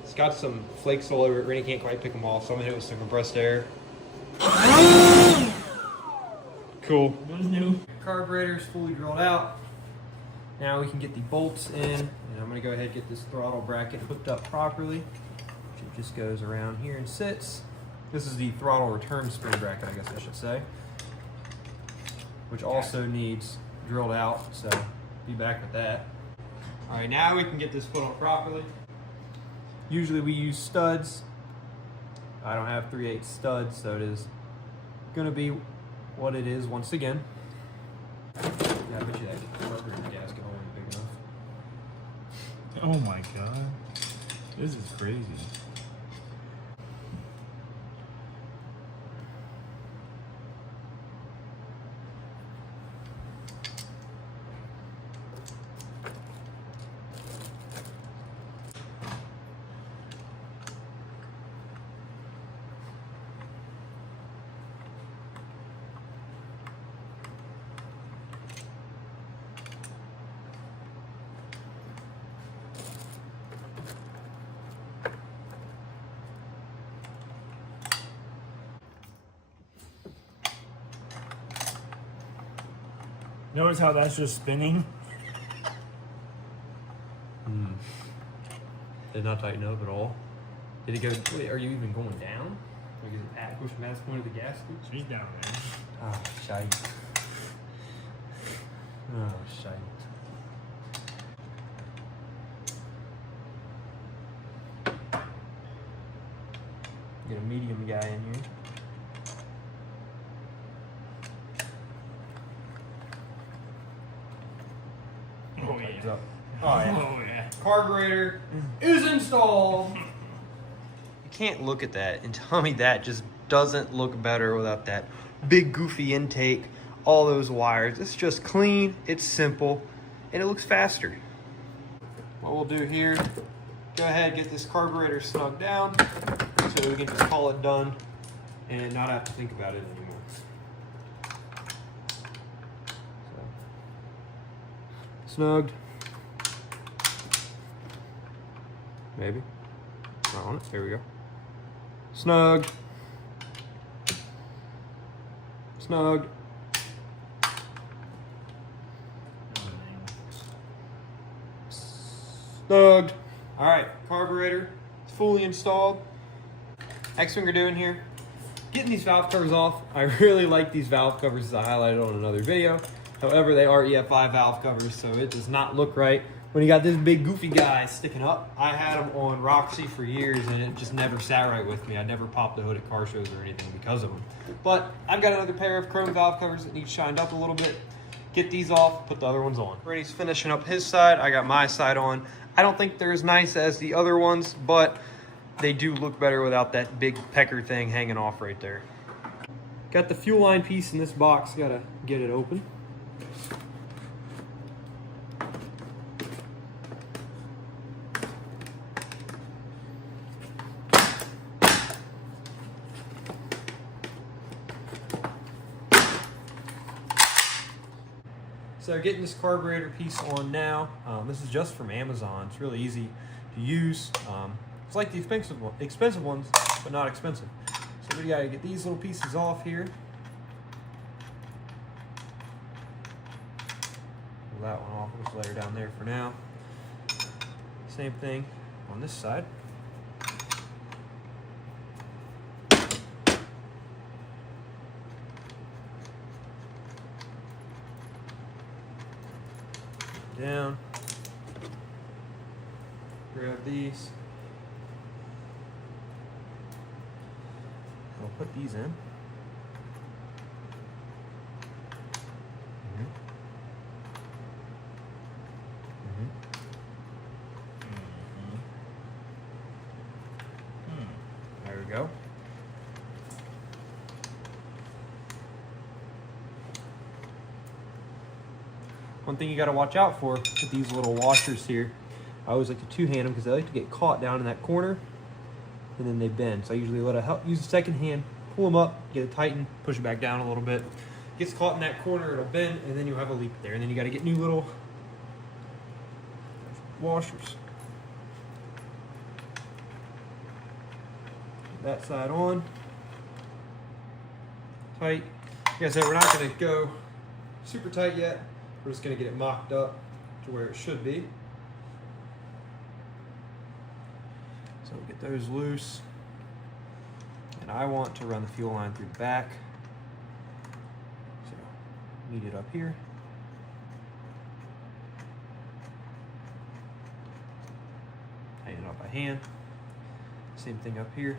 It's got some flakes all over it. Rennie can't quite pick them off, so I'm gonna hit it with some compressed air. Cool. What's new? Carburetor's fully drilled out. Now we can get the bolts in, and I'm gonna go ahead and get this throttle bracket hooked up properly. It just goes around here and sits. This is the throttle return spring bracket, I guess I should say, which also needs drilled out, so be back with that. All right, now we can get this put on properly. Usually we use studs. I don't have 3/8 studs, so it is gonna be what it is once again. Yeah, I bet you that carburetor gasket hole ain't big enough. Oh my God. This is crazy. Notice how that's just spinning? Did not tighten up at all. Did it go, wait, are you even going down? Like, is it at push mass point of the gasket? She's down, man. Oh, shite. Oh, shite. Get a medium guy in here. Oh yeah. Up. Oh, yeah. Oh yeah. Carburetor is installed. You can't look at that and tell me that just doesn't look better without that big goofy intake, all those wires. It's just clean, it's simple, and it looks faster. What we'll do here, go ahead, get this carburetor snugged down so we can just call it done and not have to think about it anymore. Snugged. Maybe. Not on it. There we go. Snugged. Snugged. Snugged. All right, carburetor is fully installed. Next thing we're doing here, getting these valve covers off. I really like these valve covers as I highlighted on another video. However, they are EFI valve covers, so it does not look right when you got this big goofy guy sticking up. I had him on Roxy for years and it just never sat right with me. I never popped the hood at car shows or anything because of them. But I've got another pair of chrome valve covers that need shined up a little bit. Get these off, put the other ones on. Rennie's finishing up his side. I got my side on. I don't think they're as nice as the other ones, but they do look better without that big pecker thing hanging off right there. Got the fuel line piece in this box. Gotta get it open. So getting this carburetor piece on now. This is just from Amazon. It's really easy to use. It's like the expensive ones, but not expensive. So we gotta get these little pieces off here. Pull that one off. We'll just let her down there for now. Same thing on this side. Down. Grab these. I'll put these in. There we go. One thing you got to watch out for with these little washers here, I always like to two-hand them because they like to get caught down in that corner and then they bend. So I usually use the second hand, pull them up, get it tightened, push it back down a little bit. Gets caught in that corner, it'll bend, and then you'll have a leak there. And then you got to get new little washers. Get that side on. Tight. Like I said, we're not going to go super tight yet. We're just going to get it mocked up to where it should be. So we'll get those loose. And I want to run the fuel line through the back. So meet it up here. Tighten it up by hand. Same thing up here.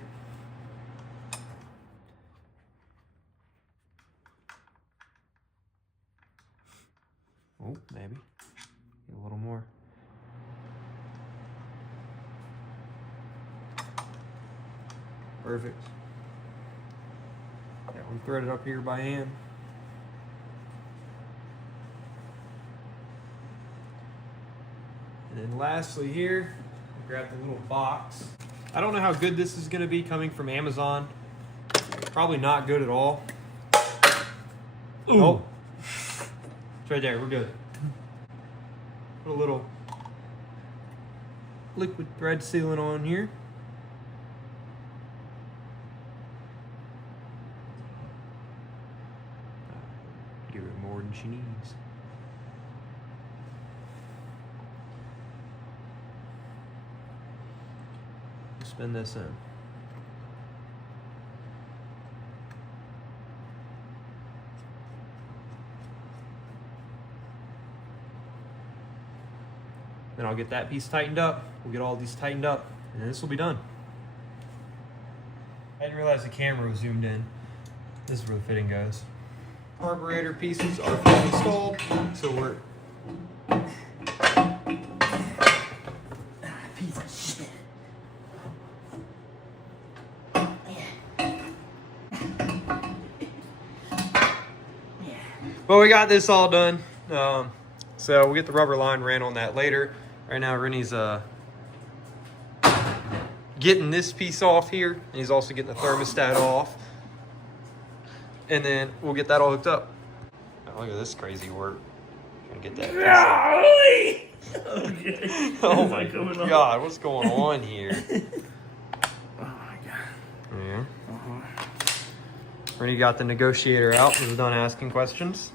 Oh, maybe. Get a little more. Perfect. That one threaded up here by hand. And then lastly here, grab the little box. I don't know how good this is going to be coming from Amazon. Probably not good at all. Ooh. Oh. It's right there, we're good. Put a little liquid thread sealant on here. Give her more than she needs. Spin this in. Then I'll get that piece tightened up. We'll get all these tightened up, and then this will be done. I didn't realize the camera was zoomed in. This is where the fitting goes. Carburetor pieces are fully installed, so we're... Piece of shit. Well, we got this all done. So we'll get the rubber line ran on that later. Right now, Rennie's getting this piece off here, and he's also getting the thermostat off. And then we'll get that all hooked up. Oh, look at this crazy work. Trying to get that piece off. Okay. Oh my God, what's going on here? Oh my God. Yeah. Rennie got the negotiator out. He was done asking questions.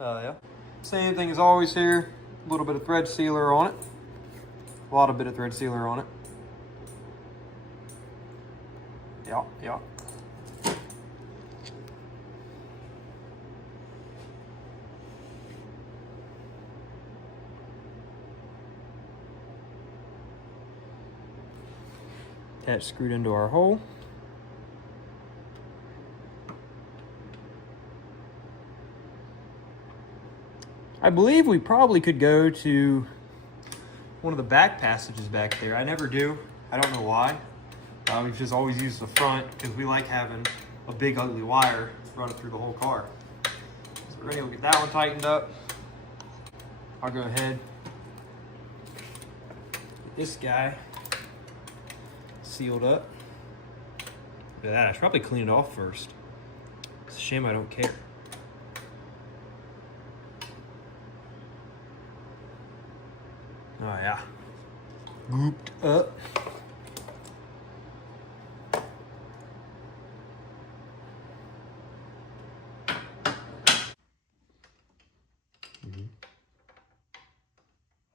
Yeah. Same thing as always here. A little bit of thread sealer on it. A lot of bit of thread sealer on it. Yeah. catch screwed into our hole. I believe we probably could go to one of the back passages back there. I never do. I don't know why. We've just always used the front because we like having a big ugly wire running through the whole car. So we're gonna go get that one tightened up. I'll go ahead. Get this guy sealed up. Look at that. I should probably clean it off first. It's a shame I don't care. Oh yeah. Gooped up.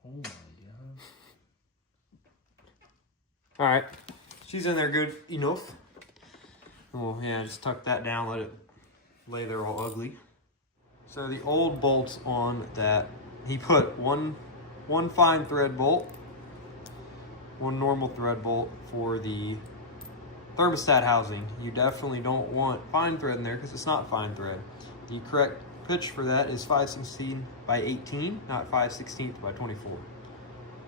Oh my god. All right, she's in there good enough. Well, yeah, just tuck that down, let it lay there all ugly. So the old bolts on that, he put one fine thread bolt, one normal thread bolt for the thermostat housing. You definitely don't want fine thread in there because it's not fine thread. The correct pitch for that is 5/16 by 18, not 5/16 by 24.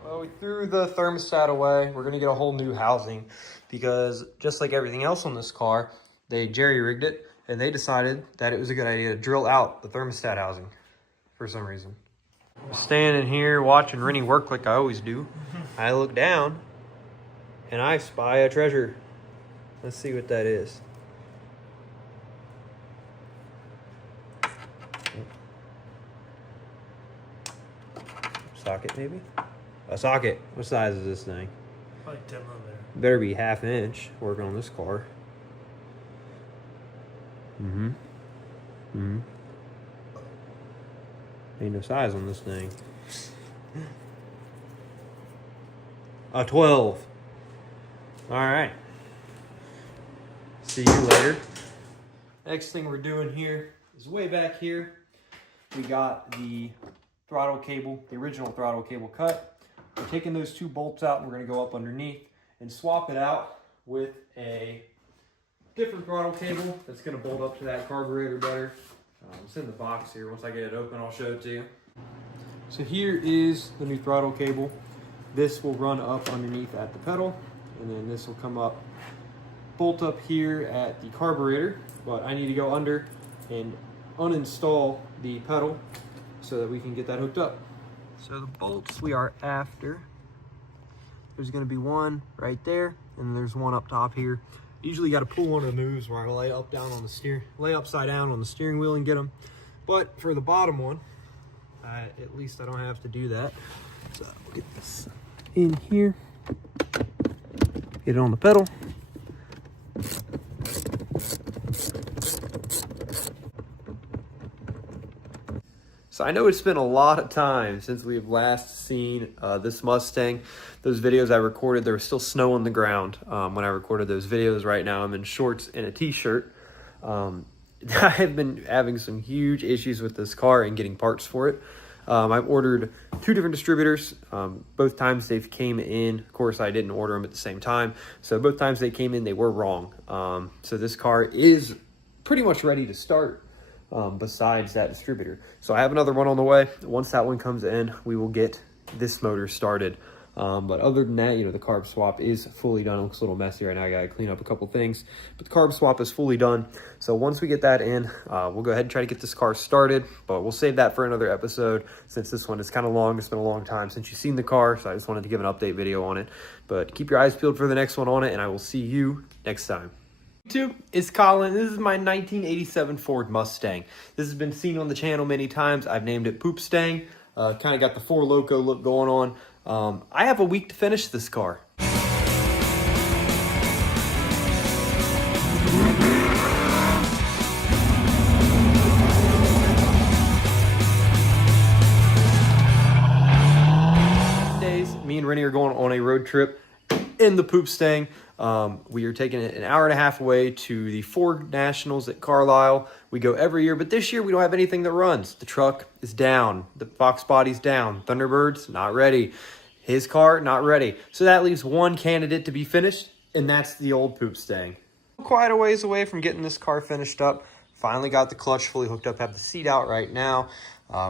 Well, we threw the thermostat away. We're gonna get a whole new housing because just like everything else on this car, they jerry-rigged it and they decided that it was a good idea to drill out the thermostat housing for some reason. I'm standing here watching Rennie work like I always do. I look down and I spy a treasure. Let's see what that is. Socket maybe? A socket. What size is this thing? Probably 10 on there. Better be 1/2 inch working on this car. Ain't no size on this thing. A 12. All right. See you later. Next thing we're doing here is way back here. We got the throttle cable, the original throttle cable cut. We're taking those 2 bolts out and we're gonna go up underneath and swap it out with a different throttle cable that's gonna bolt up to that carburetor better. It's in the box here. Once I get it open, I'll show it to you. So here is the new throttle cable. This will run up underneath at the pedal, and then this will come up, bolt up here at the carburetor, but I need to go under and uninstall the pedal so that we can get that hooked up. So the bolts we are after, there's gonna be one right there, and there's one up top here. Usually you gotta pull one of the moves where I lay upside down on the steering wheel and get them. But for the bottom one, at least I don't have to do that. So we'll get this in here, get it on the pedal. So I know it's been a lot of time since we've last seen this Mustang. Those videos I recorded, there was still snow on the ground when I recorded those videos. Right now I'm in shorts and a t-shirt. I have been having some huge issues with this car and getting parts for it. I've ordered 2 different distributors. Both times they've came in. Of course, I didn't order them at the same time. So both times they came in, they were wrong. So this car is pretty much ready to start besides that distributor. So I have another one on the way. Once that one comes in, we will get this motor started. But other than that, you know, the carb swap is fully done. It looks a little messy right now. I gotta clean up a couple things, but the carb swap is fully done. So once we get that in, we'll go ahead and try to get this car started, but we'll save that for another episode since this one is kind of long. It's been a long time since you've seen the car, so I just wanted to give an update video on it. But keep your eyes peeled for the next one on it, and I will see you next time. YouTube, it's Colin. This is my 1987 Ford Mustang. This has been seen on the channel many times. I've named it Poopstang. Kind of got the Four Loko look going on. I have a week to finish this car. Me and Rennie are going on a road trip in the Poopstang. We are taking it an hour and a half away to the Ford Nationals at Carlisle. We go every year, but this year we don't have anything that runs. The truck is down. The Fox body's down. Thunderbird's not ready. His car, not ready. So that leaves one candidate to be finished, And that's the old poop staying. Quite a ways away from getting this car finished up. Finally got the clutch fully hooked up, have the seat out right now.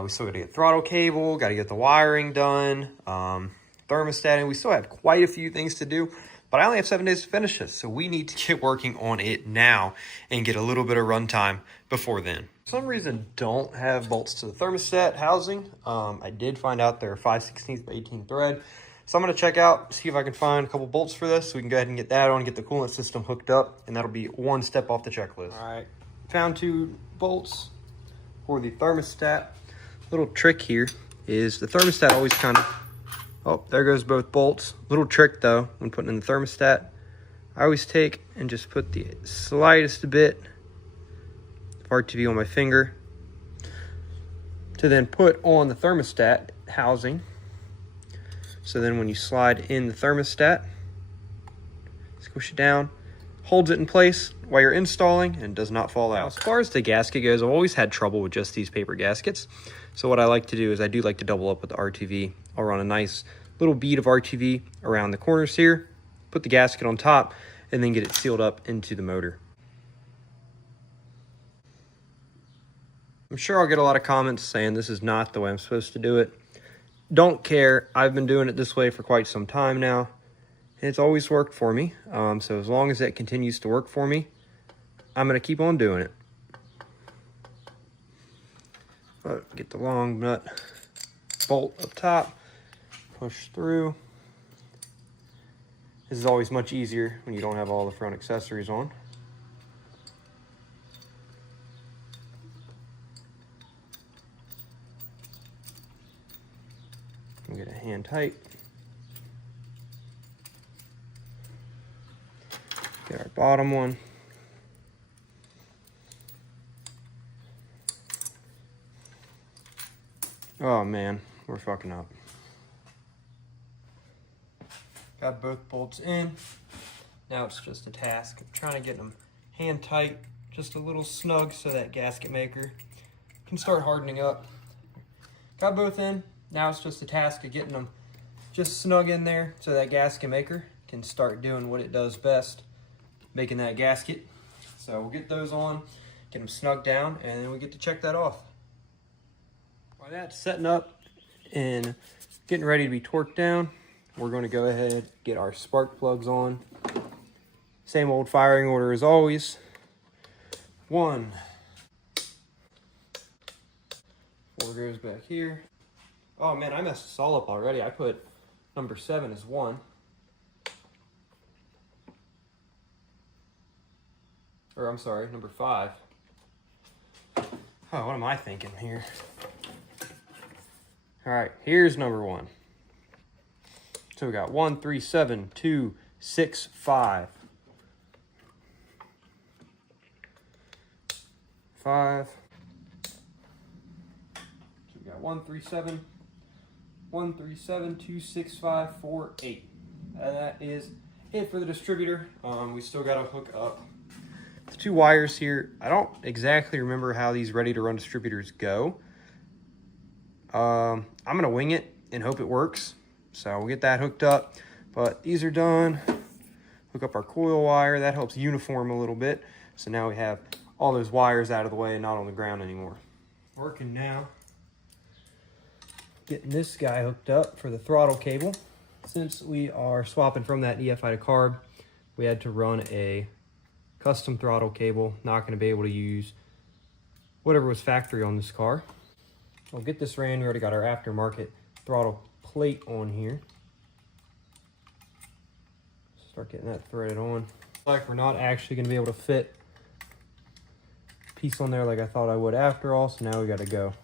We still got to get throttle cable, got to get the wiring done, thermostat, and we still have quite a few things to do. But I only have 7 days to finish this, so we need to get working on it now and get a little bit of runtime before then. For some reason, don't have bolts to the thermostat housing. I did find out they're 5/16 by 18 thread. So I'm going to check out, see if I can find a couple bolts for this so we can go ahead and get that on, get the coolant system hooked up, and that'll be one step off the checklist. All right, found 2 bolts for the thermostat. Little trick here is the thermostat always kind of, oh, there goes both bolts. Little trick though, when putting in the thermostat, I always take and just put the slightest bit of RTV on my finger to then put on the thermostat housing. So then when you slide in the thermostat, squish it down, holds it in place while you're installing and does not fall out. As far as the gasket goes, I've always had trouble with just these paper gaskets. So what I like to do is I do like to double up with the RTV. I'll run a nice little bead of RTV around the corners here, put the gasket on top, and then get it sealed up into the motor. I'm sure I'll get a lot of comments saying this is not the way I'm supposed to do it. Don't care. I've been doing it this way for quite some time now. It's always worked for me. So as long as it continues to work for me, I'm going to keep on doing it. But get the long nut bolt up top, push through. This is always much easier when you don't have all the front accessories on. Get it hand tight. Get our bottom one. Oh man, we're fucking up. Got both bolts in. Now it's just a task of trying to get them hand tight, just a little snug so that gasket maker can start hardening up. Got both in. Now it's just a task of getting them just snug in there so that gasket maker can start doing what it does best, making that gasket. So we'll get those on, get them snug down, and then we get to check that off. While that's setting up and getting ready to be torqued down, we're going to go ahead and get our spark plugs on. Same old firing order as always. 1. 4 goes back here. Oh man, I messed this all up already. I put number 7 as 1. Or I'm sorry, number 5. Oh, what am I thinking here? All right, here's number 1. So we got 1, 3, 7, 2, 6, 5. 5. So we got 1, 3, 7. 1, 3, 7, 2, 6, 5, 4, 8. And that is it for the distributor. We still got to hook up the 2 wires here. I don't exactly remember how these ready to run distributors go. I'm going to wing it and hope it works. So we'll get that hooked up. But these are done. Hook up our coil wire. That helps uniform a little bit. So now we have all those wires out of the way and not on the ground anymore. Working now. Getting this guy hooked up for the throttle cable. Since we are swapping from that EFI to carb, we had to run a custom throttle cable. Not going to be able to use whatever was factory on this car. We'll get this ran. We already got our aftermarket throttle plate on here. Start getting that threaded on. Like we're not actually going to be able to fit a piece on there like I thought I would after all, so now we got to go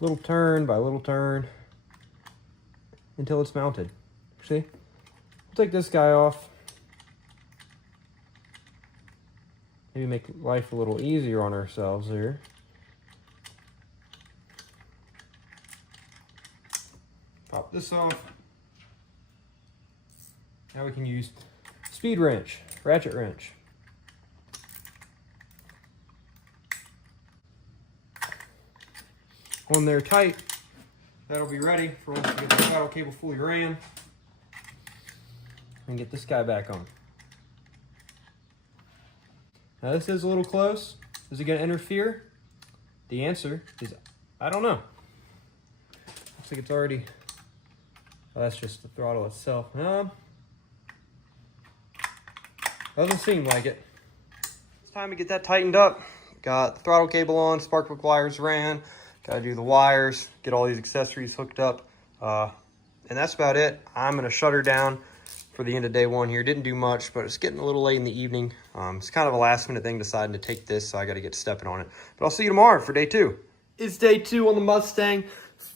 little turn by little turn until it's mounted. See? We'll take this guy off. Maybe make life a little easier on ourselves here. Pop this off. Now we can use speed wrench, ratchet wrench. On there tight. That'll be ready for once we get the throttle cable fully ran. And get this guy back on. Now this is a little close. Is it gonna interfere? The answer is, I don't know. Looks like it's already, oh, that's just the throttle itself. Doesn't seem like it. It's time to get that tightened up. Got the throttle cable on, spark plug wires ran. Gotta do the wires, get all these accessories hooked up. And that's about it. I'm gonna shut her down for the end of day one here. Didn't do much, but it's getting a little late in the evening. It's kind of a last minute thing deciding to take this, so I gotta get stepping on it. But I'll see you tomorrow for day two. It's day two on the Mustang.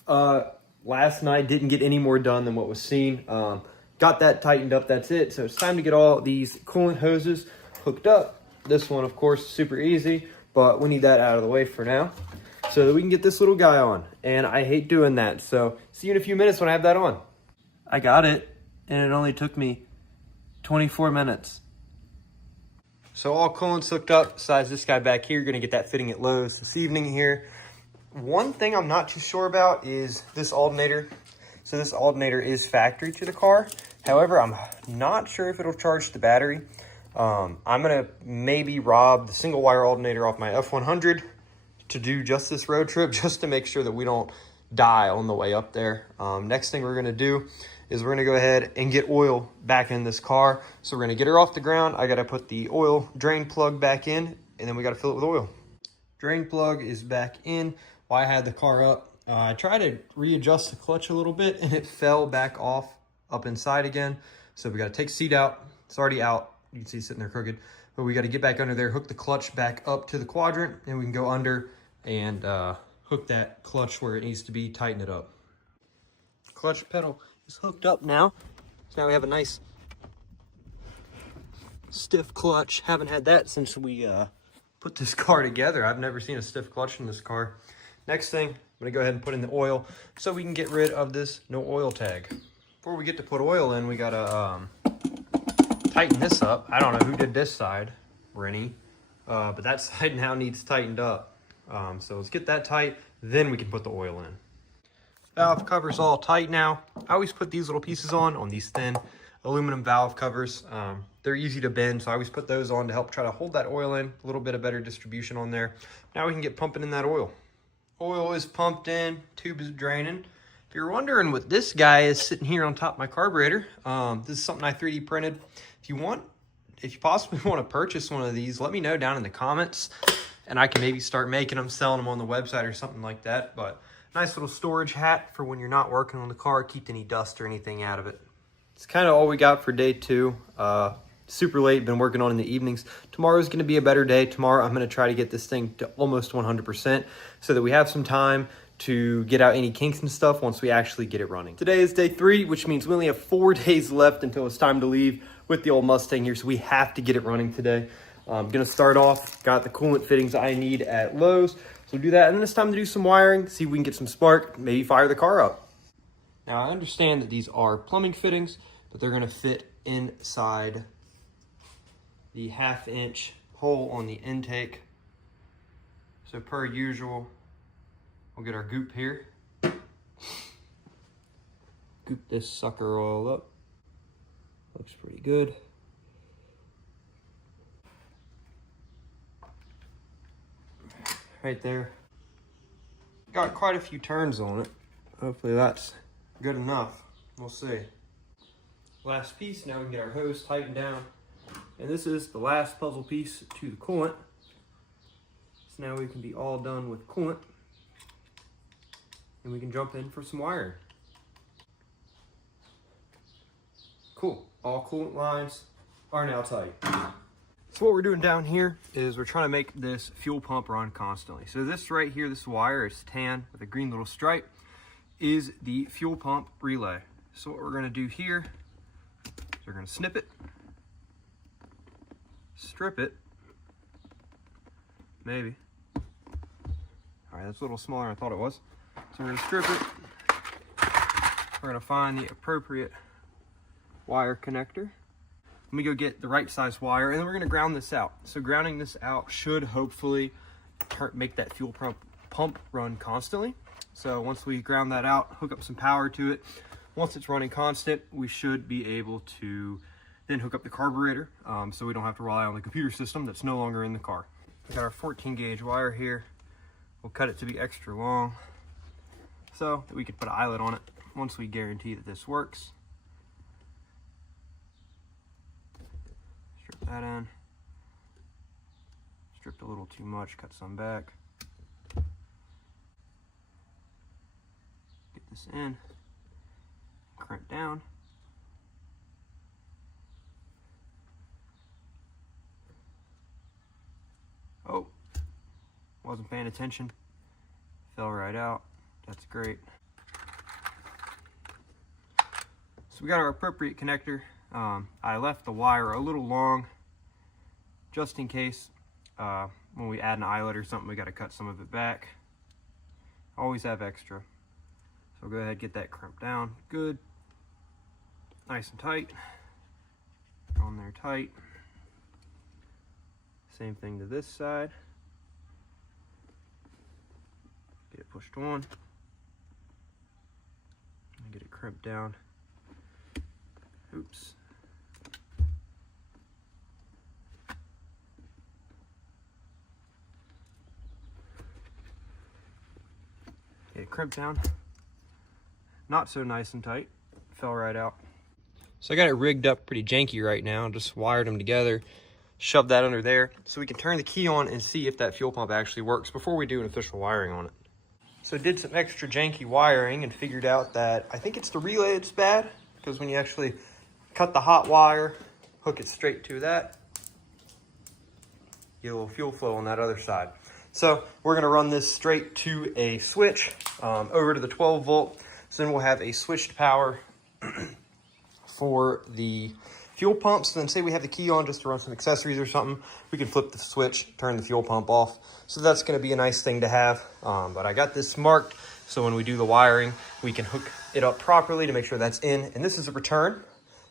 Last night didn't get any more done than what was seen. Got that tightened up, that's it. So it's time to get all these coolant hoses hooked up. This one, of course, is super easy, but we need that out of the way for now so that we can get this little guy on. And I hate doing that, so see you in a few minutes when I have that on. I got it, and it only took me 24 minutes. So all coolant's hooked up, besides this guy back here. You're gonna get that fitting at Lowe's this evening here. One thing I'm not too sure about is this alternator. So this alternator is factory to the car. However, I'm not sure if it'll charge the battery. I'm gonna maybe rob the single wire alternator off my F100 to do just this road trip, just to make sure that we don't die on the way up there. Next thing we're gonna do is we're gonna go ahead and get oil back in this car. So we're gonna get her off the ground. I gotta put the oil drain plug back in, and then we gotta fill it with oil. Drain plug is back in. While I had the car up, I tried to readjust the clutch a little bit, and it fell back off up inside again. So we gotta take the seat out. It's already out. You can see it sitting there crooked, but we gotta get back under there, hook the clutch back up to the quadrant, and we can go under and hook that clutch where it needs to be, tighten it up. Clutch pedal is hooked up now. So now we have a nice stiff clutch. Haven't had that since we put this car together. I've never seen a stiff clutch in this car. Next thing, I'm gonna go ahead and put in the oil so we can get rid of this no oil tag. Before we get to put oil in, we gotta tighten this up. I don't know who did this side, Rennie, but that side now needs tightened up. So let's get that tight, then we can put the oil in. Valve cover's all tight now. I always put these little pieces on these thin aluminum valve covers. They're easy to bend, so I always put those on to help try to hold that oil in, a little bit of better distribution on there. Now we can get pumping in that oil. Oil is pumped in, tube is draining. If you're wondering what this guy is sitting here on top of my carburetor, this is something I 3D printed. If you possibly want to purchase one of these, let me know down in the comments, and I can maybe start making them, selling them on the website or something like that. But nice little storage hat for when you're not working on the car, keep any dust or anything out of it. It's kind of all we got for day two. Super late, been working on in the evenings. Tomorrow's going to be a better day. Tomorrow I'm going to try to get this thing to almost 100% so that we have some time to get out any kinks and stuff once we actually get it running. Today is day three, which means we only have 4 days left until it's time to leave with the old Mustang here, so we have to get it running today. I'm going to start off, got the coolant fittings I need at Lowe's, so we'll do that, and then it's time to do some wiring, see if we can get some spark, maybe fire the car up. Now I understand that these are plumbing fittings, but they're going to fit inside the 1/2-inch hole on the intake. So per usual, we'll get our goop here. Goop this sucker all up. Looks pretty good. Right there. Got quite a few turns on it. Hopefully that's good enough. We'll see. Last piece, now we can get our hose tightened down. And this is the last puzzle piece to the coolant. So now we can be all done with coolant. And we can jump in for some wiring. Cool, all coolant lines are now tight. So what we're doing down here is we're trying to make this fuel pump run constantly. So this right here, this wire is tan with a green little stripe, is the fuel pump relay. So what we're gonna do here is we're gonna snip it, strip it, maybe. All right, that's a little smaller than I thought it was. So we're gonna strip it. We're gonna find the appropriate wire connector. Let me go get the right size wire, and then we're gonna ground this out. So grounding this out should hopefully make that fuel pump run constantly. So once we ground that out, hook up some power to it. Once it's running constant, we should be able to then hook up the carburetor so we don't have to rely on the computer system that's no longer in the car. We got our 14 gauge wire here. We'll cut it to be extra long so that we could put an eyelet on it once we guarantee that this works. Strip that in. Stripped a little too much, cut some back. Get this in, crimp down. Oh, wasn't paying attention, fell right out. That's great. So we got our appropriate connector. I left the wire a little long just in case when we add an eyelet or something we got to cut some of it back. Always have extra. So go ahead, get that crimped down good, nice and tight, on there tight. Same thing to this side. Get it pushed on and get it crimped down. Oops. Get it crimped down. Not so nice and tight. Fell right out. So I got it rigged up pretty janky right now. Just wired them together. Shove that under there so we can turn the key on and see if that fuel pump actually works before we do an official wiring on it. So I did some extra janky wiring and figured out that I think it's the relay that's bad, because when you actually cut the hot wire, hook it straight to that, get a little fuel flow on that other side. So we're gonna run this straight to a switch over to the 12 volt. So then we'll have a switched power for the fuel pumps. Then say we have the key on just to run some accessories or something, we can flip the switch, turn the fuel pump off. So that's going to be a nice thing to have. But I got this marked so when we do the wiring, we can hook it up properly to make sure that's in. And this is a return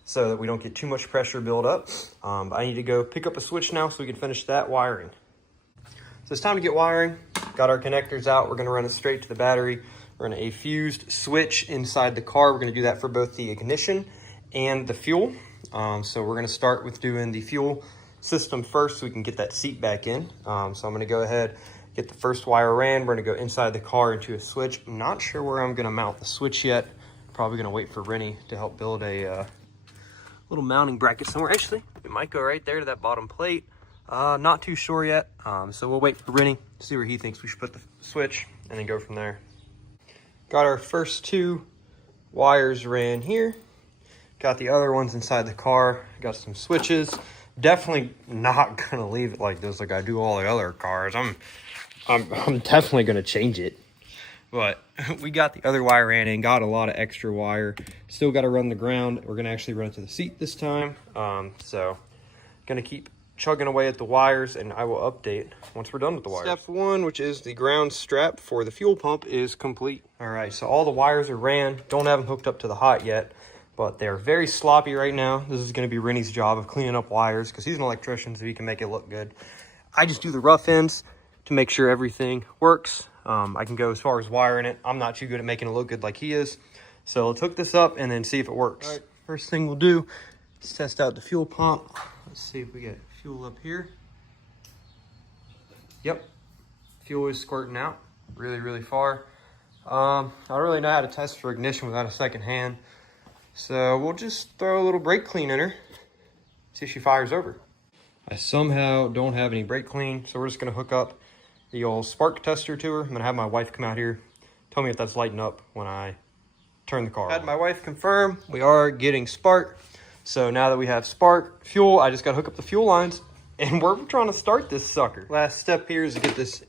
so that we don't get too much pressure build up. But I need to go pick up a switch now so we can finish that wiring. So it's time to get wiring. Got our connectors out. We're going to run it straight to the battery. We're going to a fused switch inside the car. We're going to do that for both the ignition and the fuel. So we're going to start with doing the fuel system first so we can get that seat back in. So I'm going to go ahead, get the first wire ran. We're going to go inside the car into a switch. I'm not sure where I'm going to mount the switch yet. Probably going to wait for Rennie to help build a little mounting bracket somewhere. Actually, it might go right there to that bottom plate. Not too sure yet. So we'll wait for Rennie, see where he thinks we should put the switch, and then go from there. Got our first two wires ran here. Got the other ones inside the car. Got some switches. Definitely not gonna leave it like this like I do all the other cars. I'm definitely gonna change it. But we got the other wire ran in, got a lot of extra wire. Still gotta run the ground. We're gonna actually run it to the seat this time. So gonna keep chugging away at the wires, and I will update once we're done with the wires. Step one, which is the ground strap for the fuel pump, is complete. All right, so all the wires are ran. Don't have them hooked up to the hot yet, but they're very sloppy right now. This is gonna be Rennie's job of cleaning up wires because he's an electrician, so he can make it look good. I just do the rough ends to make sure everything works. I can go as far as wiring it. I'm not too good at making it look good like he is. So let's hook this up and then see if it works. All right, first thing we'll do is test out the fuel pump. Let's see if we get fuel up here. Yep, fuel is squirting out really far. I don't really know how to test for ignition without a second hand. So we'll just throw a little brake clean in her, see if she fires over. I somehow don't have any brake clean, so we're just gonna hook up the old spark tester to her. I'm gonna have my wife come out here, tell me if that's lighting up when I turn the car on. Had my wife confirm we are getting spark. So now that we have spark fuel, I just gotta hook up the fuel lines and we're trying to start this sucker. Last step here is to get this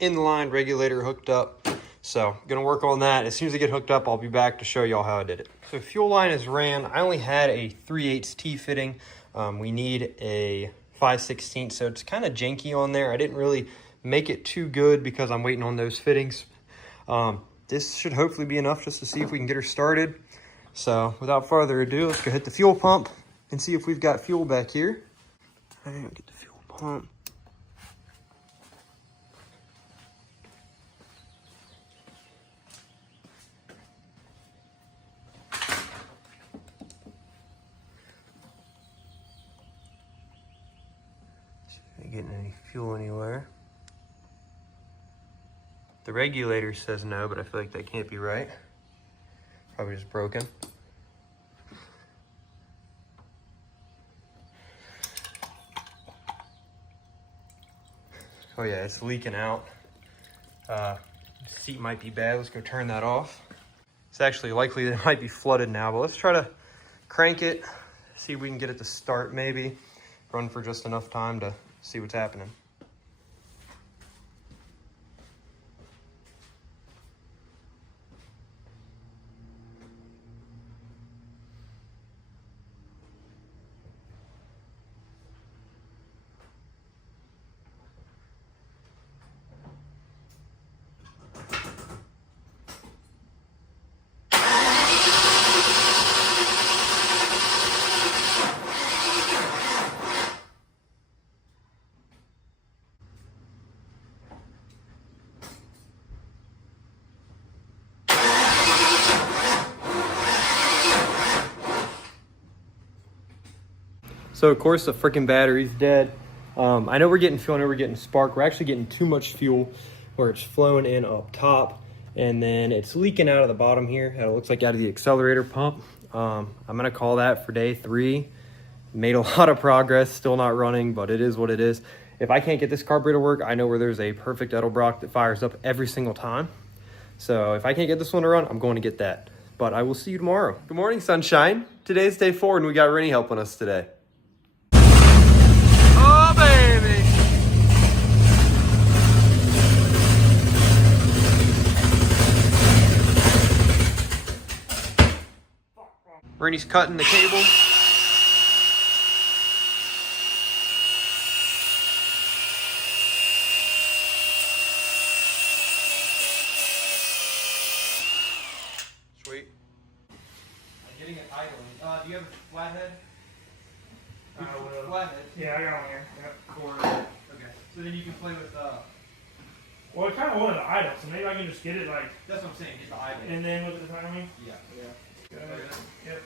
inline regulator hooked up. So gonna work on that. As soon as I get hooked up, I'll be back to show y'all how I did it. So fuel line is ran. I only had a 3/8 T fitting. We need a 5/16, so it's kind of janky on there. I didn't really make it too good because I'm waiting on those fittings. This should hopefully be enough just to see if we can get her started. So without further ado, let's go hit the fuel pump and see if we've got fuel back here. All right, get the fuel pump. getting any fuel anywhere. The regulator says no, but I feel like that can't be right. Probably just broken. Oh yeah, it's leaking out. Seat might be bad. Let's go turn that off. It's actually likely that it might be flooded now, but let's try to crank it, see if we can get it to start maybe. Run for just enough time to see what's happening. So of course the freaking battery's dead. I know we're getting fuel, I know we're getting spark. We're actually getting too much fuel where it's flowing in up top and then it's leaking out of the bottom here. It looks like out of the accelerator pump. I'm gonna call that for day 3. Made a lot of progress, still not running, but it is what it is. If I can't get this carburetor to work, I know where there's a perfect Edelbrock that fires up every single time. So if I can't get this one to run, I'm going to get that. But I will see you tomorrow. Good morning, sunshine. Today's day 4 and we got Rennie helping us today. Oh, baby. Rennie's cutting the cable. Sweet. I'm getting it idling. Do you have a flathead? Flathead. Yeah, I got one here. Yep. Okay. So then you can play with. Well, I kind of wanted to idle, so maybe I can just get it like. That's what I'm saying. Get the idle. And then with the timing. Yeah. Yeah. Yep.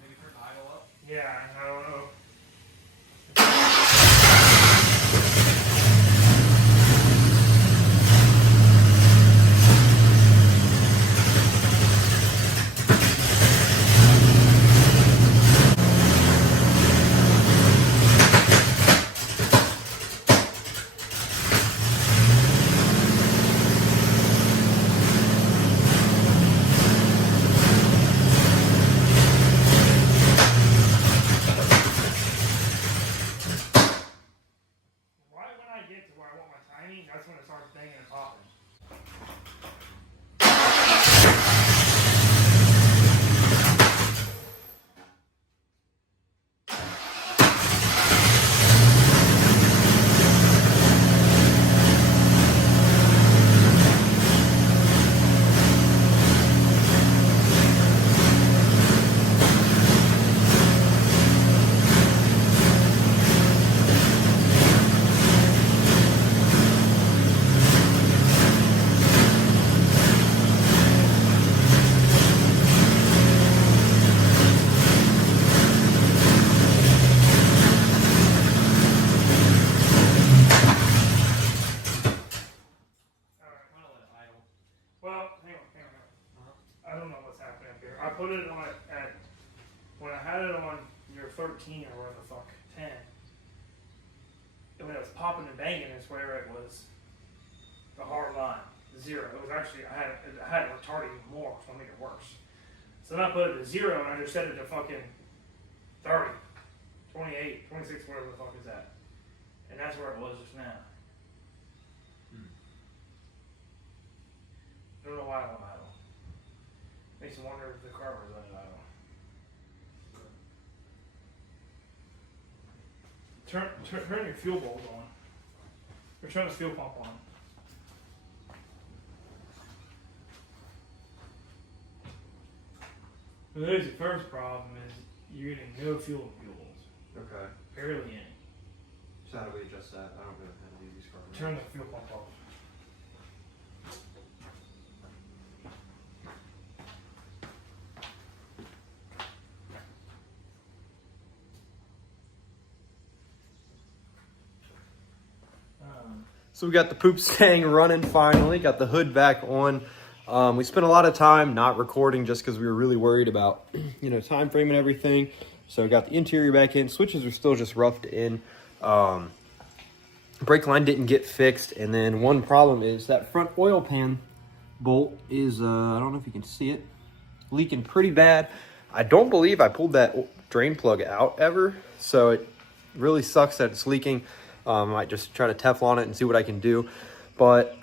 Maybe turn the idle up. Yeah, I don't know. That's when it starts banging and popping. I don't know what's happening up here. I put it on at when I had it on your 13 or whatever the fuck 10. And when it was popping and banging, is where it was the hard line, 0. It was actually I had it retarded even more, so I make it worse. So then I put it to 0 and I just set it to fucking 30, 28, 26, whatever the fuck is that. And that's where it was just now. I don't know why I don't idle. Makes me wonder if the carburetor's on idle. turn your fuel bulb on. Or turn the fuel pump on. Well, there's the first problem is you're getting no fuel fuels. Okay. Barely any. So how do we adjust that? I don't know how to use these cars. Turn the fuel pump off. So we got the poop stang running finally, got the hood back on. We spent a lot of time not recording just because we were really worried about, you know, time frame and everything. So we got the interior back in. Switches are still just roughed in. Brake line didn't get fixed. And then one problem is that front oil pan bolt is, I don't know if you can see it, leaking pretty bad. I don't believe I pulled that drain plug out ever. So it really sucks that it's leaking. I might just try to Teflon it and see what I can do. But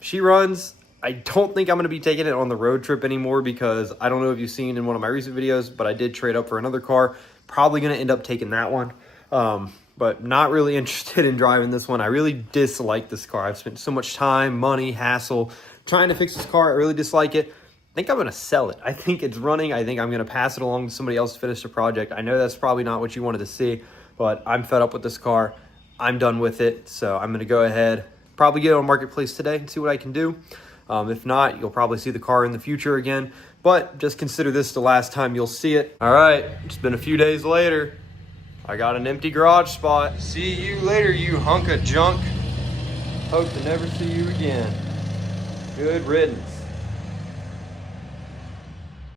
she runs. I don't think I'm going to be taking it on the road trip anymore because I don't know if you've seen in one of my recent videos, but I did trade up for another car. Probably going to end up taking that one. But not really interested in driving this one. I really dislike this car. I've spent so much time, money, hassle trying to fix this car. I really dislike it. I think I'm going to sell it. I think it's running. I think I'm going to pass it along to somebody else to finish the project. I know that's probably not what you wanted to see, but I'm fed up with this car. I'm done with it, so I'm going to go ahead, probably get it on Marketplace today and see what I can do. If not, you'll probably see the car in the future again, but just consider this the last time you'll see it. All right, it's been a few days later. I got an empty garage spot. See you later, you hunk of junk. Hope to never see you again. Good riddance.